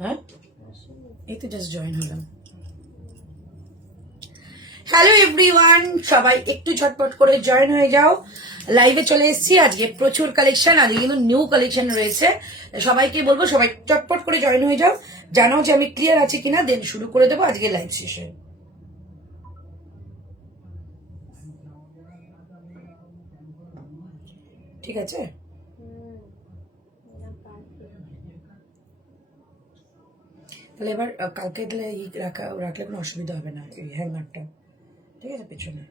হ্যাঁ, এই তো জাস্ট জয়েন হলাম। হ্যালো এভরিওয়ান, সবাই একটু ঝটপট করে জয়েন হয়ে যাও। লাইভে চলে এসেছি। আজকে প্রচুর কালেকশন, আজকে কিন্তু নিউ কালেকশন রয়েছে। সবাইকে বলবো সবাই চটপট করে জয়েন হয়ে যাও, জানাও যে আমি ক্লিয়ার আছি কিনা, দেন শুরু করে দেবো আজকে লাইভ সেশন। ঠিক আছে, তাহলে এবার কালকে তাহলে রাখলে কোনো অসুবিধা হবে না, এই হ্যাঙ্গারটা। ঠিক আছে, পেছনে।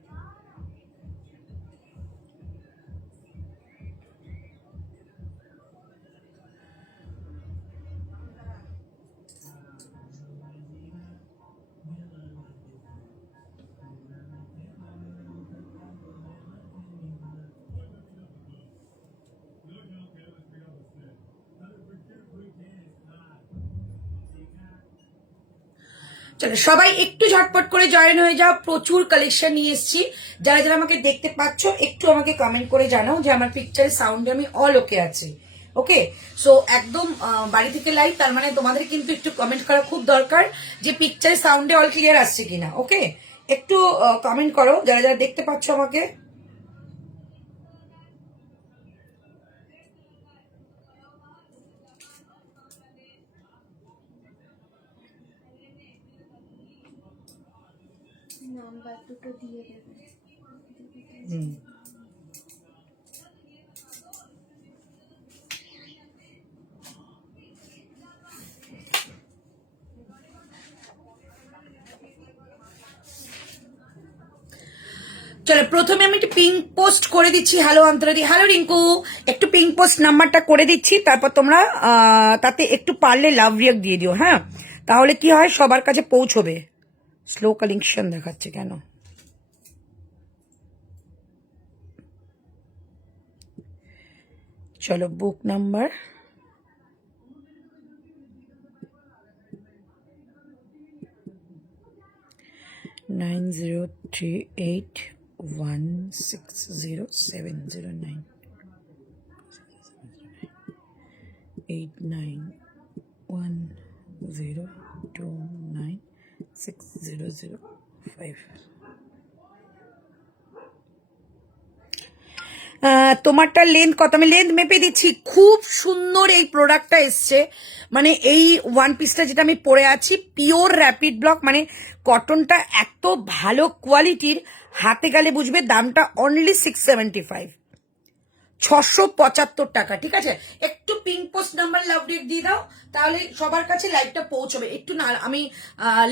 চলো সবাই একটু ঝটপট করে জয়েন হয়ে যাও, প্রচুর কালেকশন নিয়ে এসেছি। যারা যারা আমাকে দেখতে পাচ্ছ একটু আমাকে কমেন্ট করে জানাও যে আমার পিকচারের সাউন্ডে আমি অল ওকে আছি। ওকে, সো একদম বাড়ি থেকে লাইভ, তার মানে তোমাদের কিন্তু একটু কমেন্ট করা খুব দরকার যে পিকচারের সাউন্ডে অল ক্লিয়ার আসছে কিনা। ওকে, একটু কমেন্ট করো যারা যারা দেখতে পাচ্ছ আমাকে। নাম্বার দুটো দিয়ে দেবে। চলো প্রথমে আমি একটু পিঙ্ক পোস্ট করে দিচ্ছি। হ্যালো অন্তরাদি, হ্যালো রিঙ্কু, একটু পিঙ্ক পোস্ট নাম্বারটা করে দিচ্ছি, তারপর তোমরা তাতে একটু পারলে লাভ রিয়াক্ট দিয়ে দিও। হ্যাঁ, তাহলে কি হয় সবার কাছে পৌঁছবে। স্লো কালেকশন দেখাচ্ছে কেন? চলো বুক নাম্বার নাইন 038160709 8910296005। তোমারটা লেন্থ কত? আমি লেন্থ মেপে দিচ্ছি। খুব সুন্দর এই প্রোডাক্টটা এসছে, মানে এই ওয়ান পিসটা যেটা আমি পরে আছি পিওর র্যাপিড ব্লক, মানে কটনটা এত ভালো কোয়ালিটির, হাতে গেলে বুঝবে। দামটা অনলি 675, 675 টাকা। ঠিক আছে, একটু পিঙ্ক পোস্ট নাম্বার লাভ রেট দিয়ে দাও, তাহলে সবার কাছে লাইভটা পৌঁছবে। একটু না আমি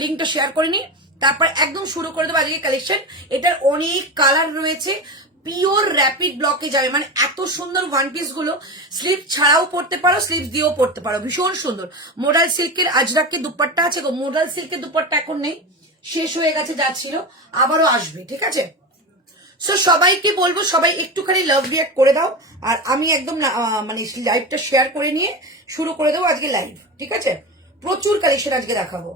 লিঙ্কটা শেয়ার করে নিই, তারপর একদম শুরু করে দেবো আজকে কালেকশন। এটার অনেক কালার রয়েছে, পিওর র্যাপিড ব্লকে যাবে, মানে এত সুন্দর ওয়ান পিস গুলো। স্লিভ ছাড়াও পড়তে পারো, স্লিভ দিয়েও পড়তে পারো, ভীষণ সুন্দর। মোডাল সিল্কের আজরাকে দুপাট্টা আছে গো। মোডাল সিল্কের দুপাট্টা এখন নেই, শেষ হয়ে গেছে, যা ছিল আবারও আসবে। ঠিক আছে, সো সবাইকে বলবো সবাই একটুখানি লাভ রিয়াক্ট করে দাও, আর আমি একদম মানে লাইভটা শেয়ার করে নিয়ে শুরু করে দেবো আজকে লাইভ। ঠিক আছে, প্রচুর কালেকশন আজকে দেখাবো।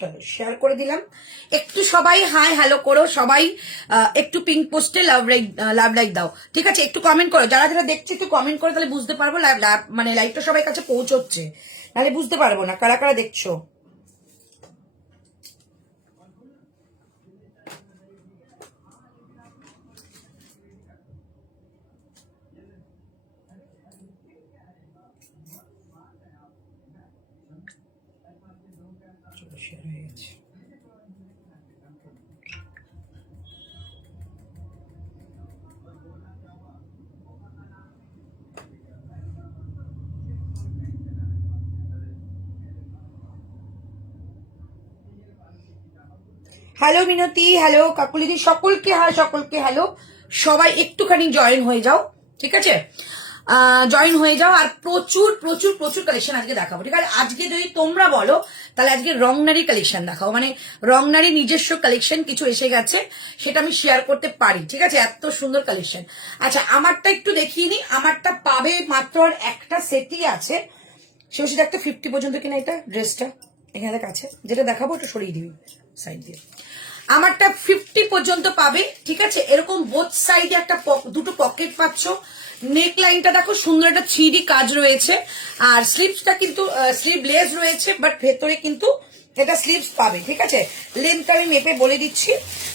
চলো শেয়ার করে দিলাম, একটু সবাই হাই হ্যালো করো, সবাই একটু পিঙ্ক পোস্টে লাভ লাইক দাও। ঠিক আছে, একটু কমেন্ট করো, যারা যারা দেখছে একটু কমেন্ট করে, তাহলে বুঝতে পারবো মানে লাইভটা সবাই কাছে পৌঁছচ্ছে, নাহলে বুঝতে পারবো না কারা কারা দেখছো। শেয়ার হয়ে গেছে। হ্যালো মিনতি, হ্যালো কাকুলিদি, সকলকে হ্যালো, সবাই একটুখানি জয়েন হয়ে যাও। ঠিক আছে, জয়েন হয়ে যাও। আর প্রচুর প্রচুর প্রচুর কালেকশন আজকে দেখাবো, ঠিক আছে? আজকে যদি তোমরা বলো তাহলে আজকে রংনারী কালেকশন দেখাও, মানে রংনারী নিজস্ব কালেকশন কিছু এসে গেছে, সেটা আমি শেয়ার করতে পারি, ঠিক আছে? এত সুন্দর কালেকশন। আচ্ছা, আমারটা একটু দেখিয়ে নিই। আমারটা পাবে মাত্র আর একটা সেটই আছে, সে ওষুধ একটা 50 পর্যন্ত কিনা এটা ড্রেসটা এখানে দেখ আছে, যেটা দেখাবো ওটা সরিয়ে দিবি সাইড দিয়ে। আমারটা 50 পর্যন্ত পাবে, ঠিক আছে? এরকম বোথ সাইডে একটা দুটো পকেট পাচ্ছ। নেক লাইনটা দেখো সুন্দর একটা 3D কাজ রয়েছে, আর স্লিভসটা কিন্তু স্লিভলেস রয়েছে, বাট ভেতরে কিন্তু এটা স্লিভস পাবে, ঠিক আছে? লেন্থটা আমি মেপে বলে দিচ্ছি,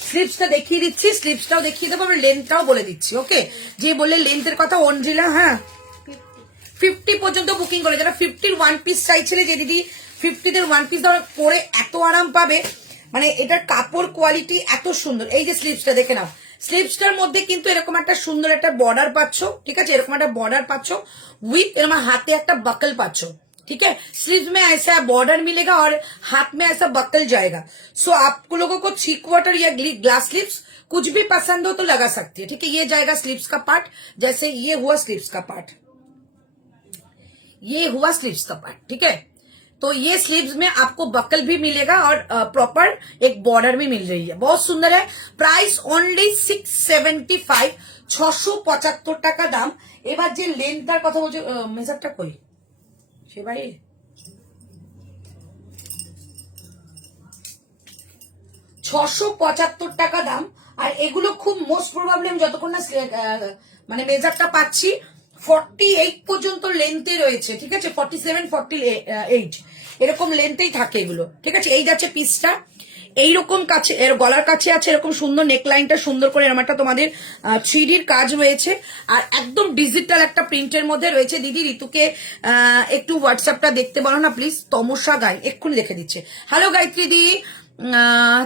স্লিভসটা দেখিয়ে দিচ্ছি, স্লিভসটাও দেখিয়ে দেবো, আমি লেন্থটাও বলে দিচ্ছি, ওকে? যে বললে লেন্থের কথা অঞ্জিলা, হ্যাঁ 50 পর্যন্ত বুকিং করে, যারা 50-র 1 পিস চাইছিলে যে দিদি 50-দের 1 পিস ধরো পরে এত আরাম পাবে, মানে এটার কাপড় কোয়ালিটি এত সুন্দর। এই যে স্লিভসটা দেখে নাও, স্লিভসটার মধ্যে কিন্তু এরকম একটা সুন্দর একটা বর্ডার পাচ্ছ, ঠিক আছে? এরকম একটা বর্ডার পাচ্ছ উইথ এরকম হাতে একটা बकल पाচ্ছ, ठीक है? स्लीव्स में ऐसा बॉर्डर मिलेगा और हाथ में ऐसा बकल जाएगा। सो आप लोगों को 3 क्वार्टर या ग्लास स्लीव्स कुछ भी पसंद हो तो लगा सकती है, ठीक है? ये जाएगा स्लीव्स का पार्ट, जैसे ये हुआ स्लीव्स का पार्ट, ये हुआ स्लीव्स का पार्ट, ठीक है? तो ये स्लीव्स में आपको बकल भी मिलेगा और प्रॉपर एक बॉर्डर भी मिल रही है, बहुत सुंदर है। प्राइस ओनली 675, 675 টাকা দাম। এবার যে লেন্থটার কথা বলছে, মেজারটা কই সে ভাই, 675 টাকা দাম। আর এগুলো খুব মোস্ট প্রবাবলি যতক্ষণ না মানে মেজারটা পাচ্ছি 48 পর্যন্ত লেন্থে রয়েছে, ঠিক আছে? 47, 48 এরকম লেন্থেই থাকে এগুলো, ঠিক আছে? এই যাচ্ছে পিসটা, এইরকম কাছে এর গলার কাছে আছে এরকম সুন্দর নেক লাইনটা সুন্দর করে এরকম একটা তোমাদের 3Dর কাজ রয়েছে, আর একদম ডিজিটাল একটা প্রিন্টের মধ্যে রয়েছে। দিদি ঋতুকে একটু হোয়াটসঅ্যাপটা দেখতে বলো না প্লিজ, তমসা গাই এক্ষুনি লিখে দিচ্ছে। হ্যালো গায়ত্রী দি,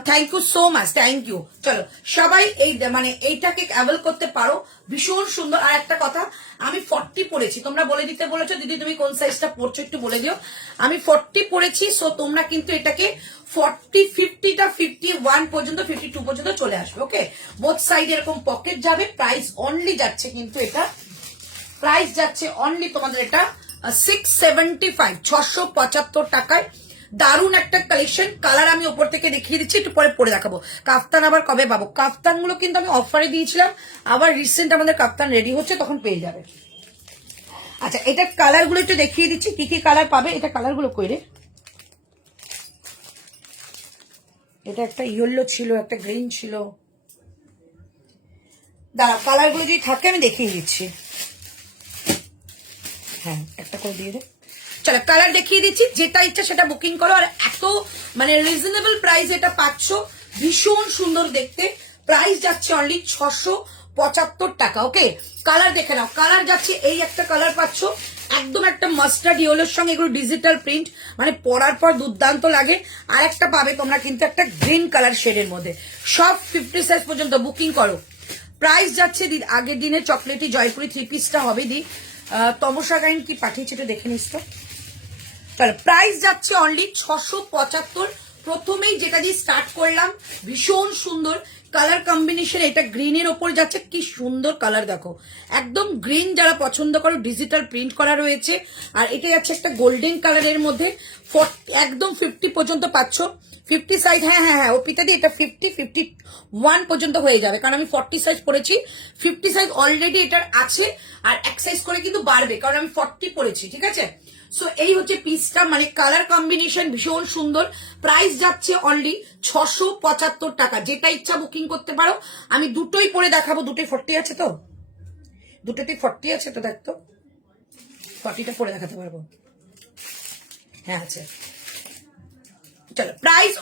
thank you so much, thank you. চলো সবাই এই মানে এইটাকে অ্যাভেল করতে পারো, ভীষণ সুন্দর। আর একটা কথা, আমি 40 পরেছি, তোমরা বলে দিতে বলেছো দিদি তুমি কোন সাইজটা পরছো একটু বলে দিও। আমি 40 পরেছি, সো তোমরা কিন্তু এটাকে 40, 50টা 51 পর্যন্ত 52 পর্যন্ত চলে আসবে, ওকে? বোথ সাইড এরকম পকেট যাবে। প্রাইস অনলি যাচ্ছে কিন্তু এটা, প্রাইস যাচ্ছে অনলি তোমাদের এটা 675, 675 টাকায়। দারুন একটা কালেকশন। কালার আমি ওপর থেকে দেখিয়ে দিচ্ছি, একটু পরে পরে দেখাবো। কাফতান আবার কবে পাবো? কাফতান গুলো কিন্তু আমি অফারে দিয়েছিলাম, আবার রিসেন্ট আমাদের কাফতান রেডি হচ্ছে, তখন পেয়ে যাবে। আচ্ছা, এটা কালার গুলো একটু দেখিয়ে দিচ্ছি কি কি কালার পাবে। এটা কালার গুলো কই রে, এটা একটা ইয়েলো ছিল, একটা গ্রিন ছিল, দাঁড়া কালার গুলো যদি থাকে আমি দেখিয়ে দিচ্ছি। হ্যাঁ একটা করে দিয়ে দে। চলো কালার দেখিয়ে দিচ্ছি, যেটা ইচ্ছা সেটা বুকিং করো। আর এত মানে রিজনেবল প্রাইস এটা পাচ্ছ, ভীষণ সুন্দর দেখতে। প্রাইস যাচ্ছে অনলি 675 টাকা, ওকে? কালার দেখে নাও, কালার যাচ্ছে এই একটা কালার পাচ্ছ, একদম একটা মাস্টার্ড ইয়েলোর সঙ্গে এগুলো ডিজিটাল প্রিন্ট, মানে পরার পর দুর্দান্ত লাগে। আর একটা পাবে তোমরা কিন্তু একটা গ্রিন কালার শেডের মধ্যে। সব 50 সাইজ পর্যন্ত বুকিং করো। প্রাইস যাচ্ছে আগের দিনে চকলেটি জয়পুরি 3 পিসটা হবে দি, তমসা গাইন কি পাঠিয়েছে এটা দেখে নিস তো। তাহলে প্রাইস যাচ্ছে অনলি 675। প্রথমেই যেটা দিয়ে স্টার্ট করলাম, ভীষণ সুন্দর কালার কম্বিনেশন, এটা গ্রিনের ওপর যাচ্ছে, কি সুন্দর কালার দেখো, একদম গ্রিন যারা পছন্দ করো, ডিজিটাল প্রিন্ট করা রয়েছে। আর এটা যাচ্ছে একটা গোল্ডেন কালারের মধ্যে, একদম 50 পর্যন্ত পাচ্ছ। 50 সাইজ, হ্যাঁ হ্যাঁ হ্যাঁ অপিতা দি এটা 50, 51 পর্যন্ত হয়ে যাবে, কারণ আমি 40 সাইজ পরেছি। 50 সাইজ অলরেডি এটার আছে, আর এক সাইজ করে কিন্তু বাড়বে, কারণ আমি 40 পরেছি, ঠিক আছে? সো এই হচ্ছে পিসটা, মানে কালার কম্বিনেশন ভীষণ সুন্দর। প্রাইস যাচ্ছে অনলি 675 টাকা। যেটা ইচ্ছা বুকিং করতে পারো। আমি দুটোই পরে দেখাবো, দুটোই 40 আছে তো, দুটোতেই 40 আছে তো, দেখ তো 40টা পরে দেখাতে পারবো, হ্যাঁ আছে। চলো প্রাইস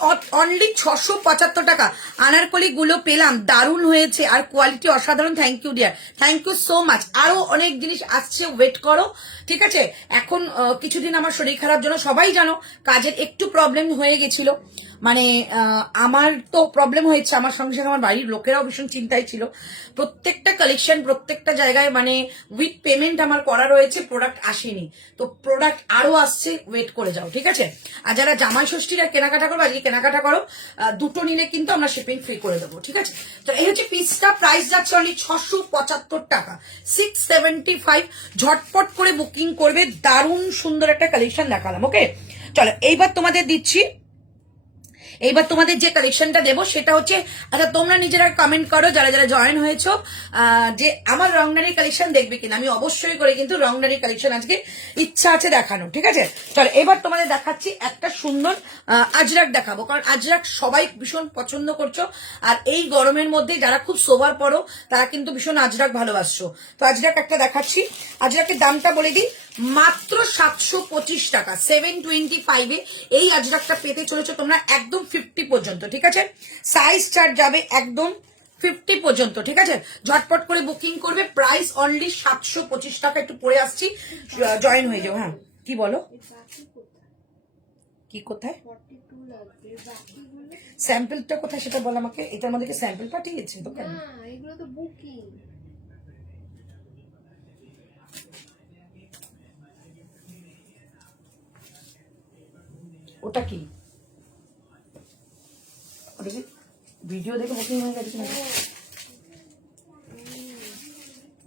অনলি 675 টাকা। আনারকলি গুলো পেলাম, দারুণ হয়েছে আর কোয়ালিটি অসাধারণ। Thank you dear, thank you so much. আরো অনেক জিনিস আসছে, ওয়েট করো, ঠিক আছে? এখন কিছুদিন আমার শরীর খারাপ জন্য সবাই জানো কাজের একটু প্রবলেম হয়ে গেছিল, মানে আমার তো প্রবলেম হয়েছে, আমার সঙ্গে সঙ্গে আমার বাড়ির লোকেরাও ভীষণ চিন্তায় ছিল। প্রত্যেকটা কালেকশন প্রত্যেকটা জায়গায় মানে উইথ পেমেন্ট আমার করা রয়েছে, প্রোডাক্ট আসেনি। তো প্রোডাক্ট আরো আসছে, ওয়েট করে যাও, ঠিক আছে? আর যারা জামাই ষষ্ঠীরা কেনাকাটা করো, আজকে কেনাকাটা করো, দুটো নিলে কিন্তু আমরা শিপিং ফ্রি করে দেবো, ঠিক আছে? তো এই হচ্ছে পিসটা, প্রাইস যাচ্ছে অনলি 675 টাকা, 675। ঝটপট করে বুকিং করবে, দারুণ সুন্দর একটা কালেকশন দেখালাম। ওকে, চলো এইবার তোমাদের দিচ্ছি, এইবার তোমাদের যে কালেকশনটা দেবো সেটা হচ্ছে, আচ্ছা তোমরা নিজেরা কমেন্ট করো যারা যারা জয়েন হয়েছো যে আমার রংনারি কালেকশন দেখবে কিনা। আমি অবশ্যই করে কিন্তু রংনারি কালেকশন আজকে ইচ্ছা আছে দেখানো, ঠিক আছে? চলো এবার তোমাদের দেখাচ্ছি একটা সুন্দর আজরাক দেখাবো, কারণ আজরাক সবাই ভীষণ পছন্দ করছো। আর এই গরমের মধ্যে যারা খুব সোবার পড়ো তারা কিন্তু ভীষণ আজরাক ভালোবাসছো। তো আজরাক একটা দেখাচ্ছি, আজরাকের দামটা বলে দিই, মাত্র 725 টাকা, 725 এই আজরাকটা পেতে চলেছো তোমরা একদম 50 পর্যন্ত, ঠিক আছে? সাইজ চার্ট যাবে একদম 50 পর্যন্ত, ঠিক আছে? ঝটপট করে বুকিং করবে, প্রাইস অনলি 725 টাকা। একটু পরে আসছি, জয়েন হয়ে যাও। হ্যাঁ কি বলো, কি কোথায় 42 লাগবে, বাকিগুলো স্যাম্পলটা কোথায় সেটা বল আমাকে। এটার মধ্যে কি স্যাম্পল পাঠিয়েছে দোকানে? না, এগুলো তো বুকিং। ওটা কি ভিডিও দেখে বুকিং হয়ে গেছে নাকি?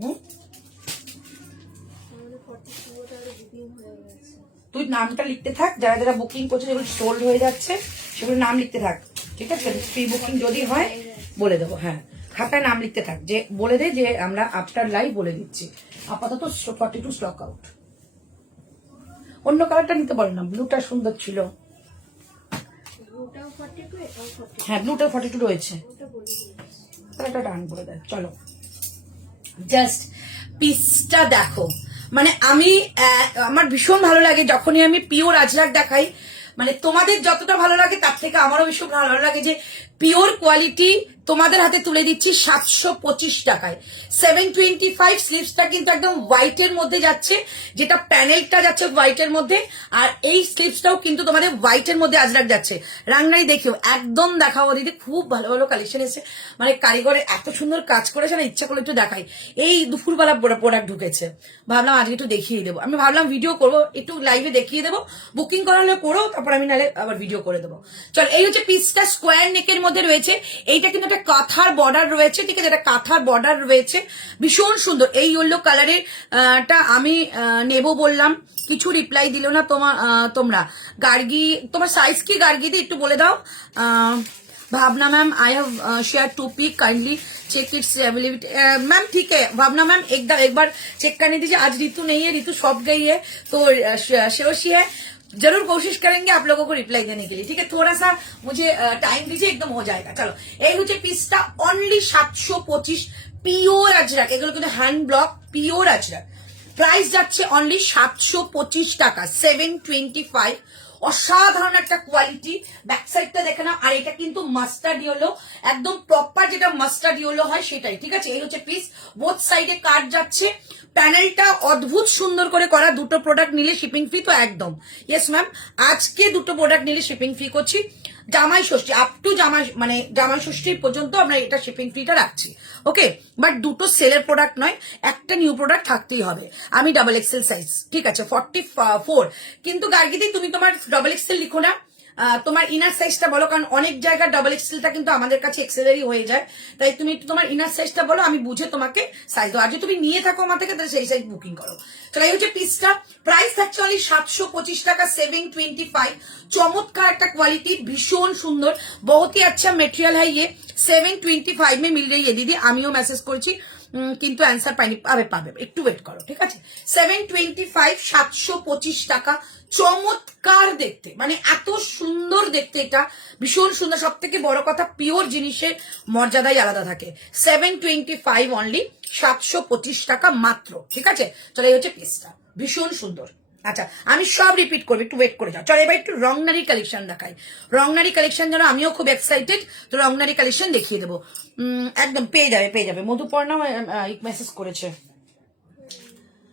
হুম, আমাদের 42 ওটা বুকিং হয়ে গেছে। তুই নামটা লিখতে থাক, যারা যারা বুকিং করছে, যেগুলো সোল্ড হয়ে যাচ্ছে সেগুলো নাম লিখতে থাক, ঠিক আছে? প্রি বুকিং যদি হয় বলে দেবো। হ্যাঁ, খাতায় নাম লিখতে থাক, যে বলে দে যে আমরা আফটার লাইভ বলে দিচ্ছি। আপাতত 42 স্টক আউট। অন্য কালারটা নিতে পারো না, ব্লুটা সুন্দর ছিল। ওটাও 42, এটাও 42, হ্যাঁ ব্লুটা 42 রয়েছে, ওটা বলে দিয়েছি। তাহলে এটা ডান করে দেয়। চলো জাস্ট পিসটা দেখো, মানে আমি আমার ভীষণ ভালো লাগে যখনই আমি পিওর আজরাক দেখাই। মানে তোমাদের যতটা ভালো লাগে তার থেকে আমারও ভীষণ ভালো লাগে যে পিওর কোয়ালিটি তোমাদের হাতে তুলে দিচ্ছি 725 টাকায়। 725 স্লিভসটা কিন্তু একদম হোয়াইটের মধ্যে যাচ্ছে, যেটা প্যানেলটা যাচ্ছে হোয়াইটের মধ্যে, আর এই স্লিভসটাও কিন্তু তোমাদের হোয়াইটের মধ্যে আজরাক যাচ্ছে। রাংনাই দেখিও, একদম দেখাবো দিদি, খুব ভালো ভালো কালেকশন এসেছে। মানে কারিগরে এত সুন্দর কাজ করেছে না, ইচ্ছা করলে একটু দেখাই। এই দুপুরবেলা প্রোডাক্ট ঢুকেছে, ভাবলাম আজকে একটু দেখিয়ে দেবো। আমি ভাবলাম ভিডিও করবো, একটু লাইভে দেখিয়ে দেবো, বুকিং করা হলে করো, তারপর আমি নাহলে আবার ভিডিও করে দেবো। চল এই হচ্ছে পিসটা, স্কোয়ার নেকের মধ্যে রয়েছে। এইটা কিন্তু একটা কাঁথার বর্ডার রয়েছে, ঠিক আছে? এটা কাঁথার বর্ডার রয়েছে, ভীষণ সুন্দর। এই ইয়েলো কালারের টা আমি নেব বললাম, কিছু রিপ্লাই দিল না তোমরা। গার্গি, তোমার সাইজ কি গার্গি দি একটু বলে দাও। Bhavna ma'am, I have share 2 pick, kindly check its availability. Ma'am ठीक है भावना मैम, एक बार चेक करने दीजिए। आज ऋतु नहीं है, ऋतु शॉप गई है, तो शेरोशी है, जरूर कोशिश करेंगे आप लोगों को रिप्लाई देने के लिए, ठीक है? थोड़ा सा मुझे टाइम दीजिए, एकदम हो जाएगा। चलो এই হচ্ছে পিসটা, অনলি 725, পিওর আজরাক, এগুলো কিন্তু hand block pure Ajrak. Price যাচ্ছে অনলি 725 টাকা, 725। অসাধারণ একটা কোয়ালিটি, ব্যাক সাইডটা দেখে নাও। আর এটা কিন্তু মাস্টার্ড ইয়েলো, একদম প্রপার যেটা মাস্টার্ড ইয়েলো হয় সেটাই, ঠিক আছে? এই হচ্ছে পিস, বোথ সাইডে কাট যাচ্ছে, প্যানেলটা অদ্ভুত সুন্দর করে করা। দুটো প্রোডাক্ট নিলে শিপিং ফ্রি তো একদম। ইয়েস ম্যাম, আজকে দুটো প্রোডাক্ট নিলে শিপিং ফ্রি করছি। জামাই ষষ্ঠী আপ টু জামাই ষষ্ঠী পর্যন্ত আমরা এটা শিপিং ফ্রিটা রাখছি, ওকে? বাট দুটো সেলের প্রোডাক্ট নয়, একটা নিউ প্রোডাক্ট থাকতেই হবে। আমি ডাবল এক্সেল সাইজ, ঠিক আছে, 44। কিন্তু গার্গিদি তুমি তোমার ডাবল এক্সেল লিখো না, তোমার ইনার সাইজটা বলো, কারণ অনেক জায়গায় ডাবল এক্সেলটা কিন্তু আমাদের কাছে এক্সেলেরই হয়ে যায়। তাই তুমি একটু তোমার ইনার সাইজটা বলো, আমি বুঝে তোমাকে সাইজ দেবো। আর যদি তুমি নিয়ে থাকো আমার থেকে, তাহলে সেই সাইজ বুকিং করো। চলো এই হচ্ছে পিসটা, প্রাইস থাকছে অনলি 725 টাকা, 725। चमत्कार একটা কোয়ালিটি, ভীষণ সুন্দর, बहुत ही अच्छा मटेरियल है ये। 725 में मिल रही है दीदी, আমিও মেসেজ করেছি কিন্তু অ্যান্সার পাইনি। পাবে, একটু ওয়েট করো, ঠিক আছে? 725, 725 টাকা। চমৎকার দেখতে, মানে এত সুন্দর দেখতে, এটা ভীষণ সুন্দর। সব থেকে বড় কথা, পিওর জিনিসের মর্যাদাই আলাদা থাকে। 725 অনলি, 725 টাকা মাত্র, ঠিক আছে? চলো এই হচ্ছে পিসটা, ভীষণ সুন্দর। আচ্ছা আমি সব রিপিট করবো, একটু ওয়েট করে যাও। চলো এবার একটু রংনারি কালেকশন দেখাই। রংনারি কালেকশন যেন আমিও খুব এক্সাইটেড, তো রংনারি কালেকশন দেখিয়ে দেবো। একদম পেয়ে যাবে। মধুপর্ণা মেসেজ করেছে,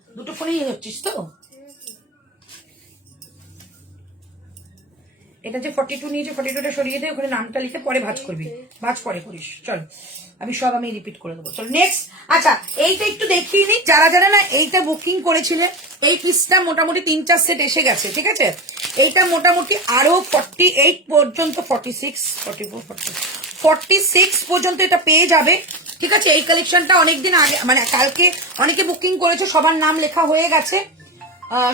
দুটো ফোনেই হচ্ছিস তো? এটা যে 42 নিয়েছে 42টা সরিয়ে দে, ওখানে নামটা লিখে পরে ভাঁজ করবি, ভাঁজ পরে করিস। চল আমি রিপিট করে দেবো। চল নেক্সট। আচ্ছা এইটা একটু দেখিয়ে নিই, যারা যারা না এইটা বুকিং করেছিলে, এই পিসটা মোটামুটি 3-4 সেট এসে গেছে, ঠিক আছে। এইটা মোটামুটি আরো 48 পর্যন্ত, 46 44 46 পর্যন্ত এটা পেয়ে যাবে, ঠিক আছে। এই কালেকশনটা অনেকদিন আগে, মানে কালকে অনেকে বুকিং করেছে, সবার নাম লেখা হয়ে গেছে,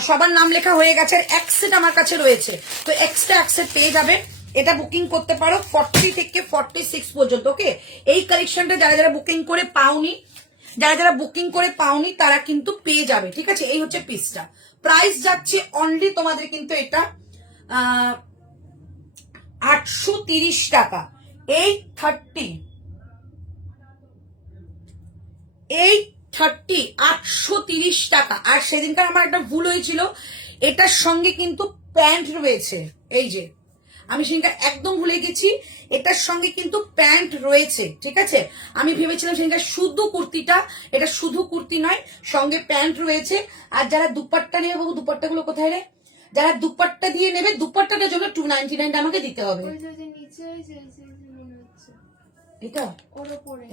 সবার নাম লেখা হয়ে গেছে। আর এক সেট আমার কাছে রয়েছে, তো এক্সট্রা এক সেট পেয়ে যাবে। এটা বুকিং করতে পারো 40 থেকে 46 পর্যন্ত, ওকে। এই কালেকশনটা যারা যারা বুকিং করে পাওনি, তারা কিন্তু পেয়ে যাবে, ঠিক আছে। এই হচ্ছে পিসটা। প্রাইস যাচ্ছে অনলি তোমাদের কিন্তু এটা 830 টাকা, 830 830 টাকা। আর সেদিনকার আমার একটা ভুল হয়েছিল, এটার সঙ্গে কিন্তু প্যান্ট রয়েছে, এই যে আমি সেদিনকার একদম ভুলে গেছি, এটার সঙ্গে কিন্তু প্যান্ট রয়েছে, ঠিক আছে। আমি ভেবেছিলাম সেদিনকার শুধু কুর্তিটা, এটা শুধু কুর্তি নয়, সঙ্গে প্যান্ট রয়েছে। আর যারা দুপাট্টা নেবে, বাবু দুপাট্টাগুলো কোথায় রে? যারা দুপাট্টা দিয়ে নেবে, দুপাট্টাটার জন্য 299 আমাকে দিতে হবে। এটা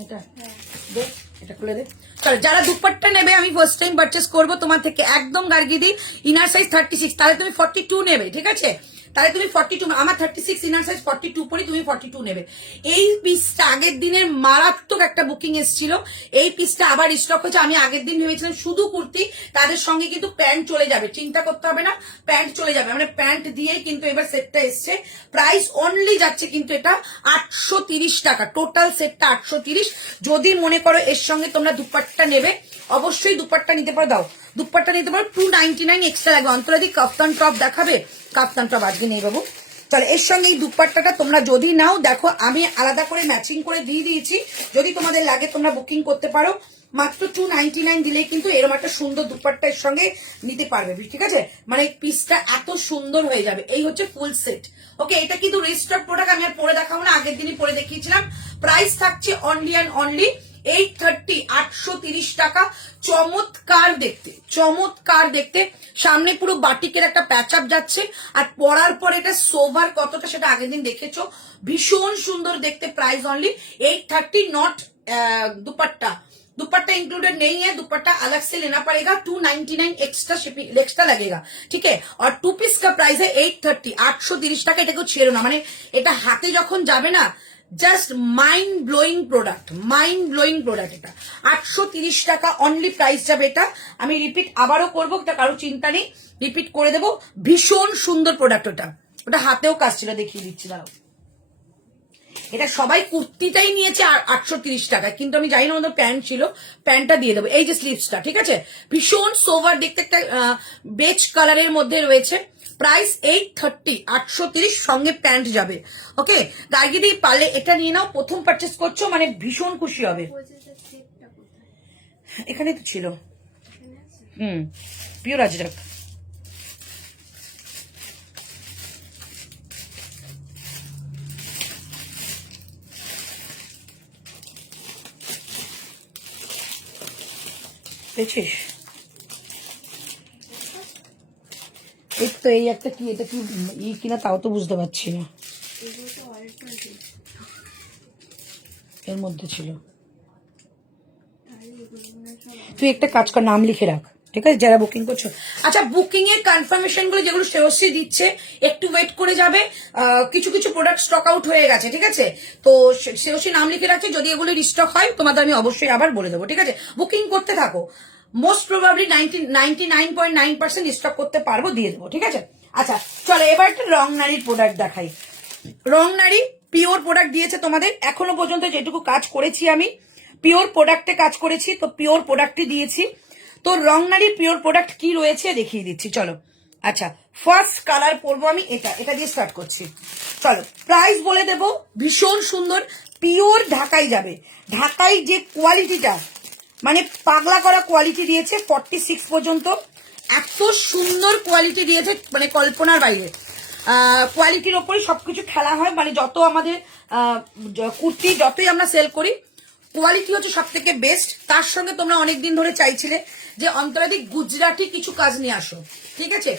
এটা দেখ, এটা খুলে দে। চলো, যারা দুপাট্টা নেবে, আমি ফার্স্ট টাইম পারচেস করবো তোমার থেকে, একদম গার্গি দি, ইনার সাইজ 36, তাহলে তুমি 42 নেবে, ঠিক আছে। তাহলে তুমি 42, আমার 36 ইনার সাইজ 42 পরি, তুমি 42 নেবে। এই পিসটা আগের দিনের মারাত্মক একটা বুকিং এসেছিল, এই পিসটা আবার স্টক হয়েছে। আমি আগের দিন ভেবেছিলাম শুধু কুর্তি, তাদের সঙ্গে কিন্তু প্যান্ট চলে যাবে, চিন্তা করতে হবে না, প্যান্ট চলে যাবে, মানে প্যান্ট দিয়েই কিন্তু এবার সেটটা এসছে। প্রাইস অনলি যাচ্ছে কিন্তু এটা 830 টাকা, টোটাল সেটটা 830। যদি মনে করো এর সঙ্গে তোমরা দুপাট্টা নেবে, অবশ্যই দুপাট্টা নিতে পারো, দাও দুপাট্টা নিতে পারো, 299 এক্সট্রা লাগবে। অন্তরাদি কাফতান টপ দেখাবে? কাফতান টপ আজকে নেই বাবু। তাহলে এর সঙ্গে এই দুপাট্টাটা তোমরা যদি নাও, দেখো আমি আলাদা করে ম্যাচিং করে দিয়ে দিয়েছি, যদি তোমাদের লাগে তোমরা বুকিং করতে পারো। মাত্র 299 দিলেই কিন্তু এরকম একটা সুন্দর দুপাট্টা এর সঙ্গে নিতে পারবে, ঠিক আছে। মানে পিসটা এত সুন্দর হয়ে যাবে। এই হচ্ছে ফুল সেট, ওকে। এটা কিন্তু রিস্টক প্রোডাক্ট, আমি আর পরে দেখাবো না, আগের দিনই পরে দেখিয়েছিলাম। প্রাইস থাকছে অনলি অ্যান্ড অনলি 830, 830 টাকা। চমৎকার দেখতে, সামনে পুরো বাটিকের একটা প্যাচ আপ যাচ্ছে, আর পরার পর এটা সোভার কতটা সেটা আগের দিন দেখেছো, ভীষণ সুন্দর দেখতে। Price only 830, not dupatta included नहीं है, दुपट्टा अलग से लेना पड़ेगा, 299 एक्स्ट्रा शिपिंग एक्स्ट्रा लगेगा, ठीक है। और 2 पीस का प्राइस है 830, 830 টাকা। এটাকে ছেড়ো না, মানে এটা হাতে যখন যাবে না, জাস্ট মাইন্ড ব্লোয়িং প্রোডাক্ট, এটা 830 টাকা অনলি প্রাইস যাবে এটা। আমি রিপিট আবারও করবো, এটা কারো চিন্তা নেই, রিপিট করে দেবো। ভীষণ সুন্দর প্রোডাক্ট, ওটা হাতেও কাজ ছিল, দেখিয়ে দিচ্ছি দাঁড়াও। এটা সবাই কুর্তিটাই নিয়েছে 830 টাকা, কিন্তু আমি জানি না আমাদের প্যান্ট ছিল, প্যান্টটা দিয়ে দেবো। এই যে স্লিভসটা, ঠিক আছে, ভীষণ সোভার দেখতে, একটা বেজ কালারের মধ্যে রয়েছে। প্রাইস 830, 830, সঙ্গে প্যান্ট যাবে, ওকে। গার্গিদি পারলে এটা নিয়ে নাও, প্রথম পারচেস করছো মানে ভীষণ খুশি হবে। এখানে তো ছিল, পিওর আজরাক। দেখছিস, এই তো এই একটা কি, এটা কি কিনা তাও তো বুঝতে পারছি না, এর মধ্যে ছিল। তুই একটা কাজ কর, নাম লিখে রাখ, ঠিক আছে, যারা বুকিং করছো। আচ্ছা, বুকিং এর কনফার্মেশন গুলো যেগুলো শ্রেয়সী দিচ্ছে, একটু ওয়েট করে যাবে, কিছু কিছু প্রোডাক্ট স্টক আউট হয়ে গেছে, ঠিক আছে। তো শ্রেয়সী নাম লিখে রাখছে, যদি এগুলো রিস্টক হয় তোমাদের আমি অবশ্যই আবার বলে দেবো, ঠিক আছে। বুকিং করতে থাকো, মোস্ট প্রবাবলি 99.9% স্টক করতে পারবো, দিয়ে দেবো, ঠিক আছে। আচ্ছা চলো, এবার একটা রং নারীর প্রোডাক্ট দেখাই। রং নারী পিওর প্রোডাক্ট দিয়েছে তোমাদের, এখনো পর্যন্ত যেটুকু কাজ করেছি আমি পিওর প্রোডাক্টে কাজ করেছি, তো পিওর প্রোডাক্টই দিয়েছি। তো রং নারী পিওর প্রোডাক্ট কি রয়েছে দেখিয়ে দিচ্ছি, চলো। আচ্ছা, ফার্স্ট কালার পরবো আমি, এটা দিয়ে স্টার্ট করছি। চলো, প্রাইস বলে দেব, ভীষণ সুন্দর, পিওর ঢাকাই যাবে। ঢাকাই যে কোয়ালিটিটা, মানে পাগলা করা কোয়ালিটি দিয়েছে, 46 পর্যন্ত এত সুন্দর কোয়ালিটি দিয়েছে, মানে কল্পনার বাইরে। কোয়ালিটির ওপরই সবকিছু খেলা হয়, মানে যত আমাদের কুর্তি যতই আমরা সেল করি, কোয়ালিটি হচ্ছে সব থেকে বেস্ট। তার সঙ্গে তোমরা অনেকদিন ধরে চাইছিলে যে অন্তরাদি গুজরাটি কিছু কাজ নিয়ে আসো, ঠিক আছে।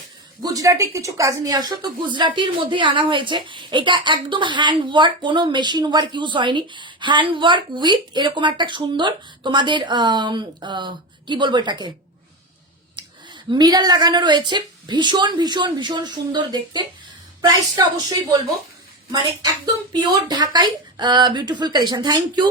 গুজরাটি কিছু কাজ নিয়ে আসো। তো গুজরাটির মধ্যেই আনা হয়েছে। এটা একদম হ্যান্ড ওয়ার্ক, কোনো মেশিন ওয়ার্ক ইউজ হয়নি, হ্যান্ড ওয়ার্ক উইথ এরকম একটা সুন্দর তোমাদের কি বলবো এটাকে, মিরর লাগানো রয়েছে। ভীষণ ভীষণ ভীষণ সুন্দর দেখতে। প্রাইসটা অবশ্যই বলবো, মানে একদম পিওর ঢাকাই beautiful collection. Thank you.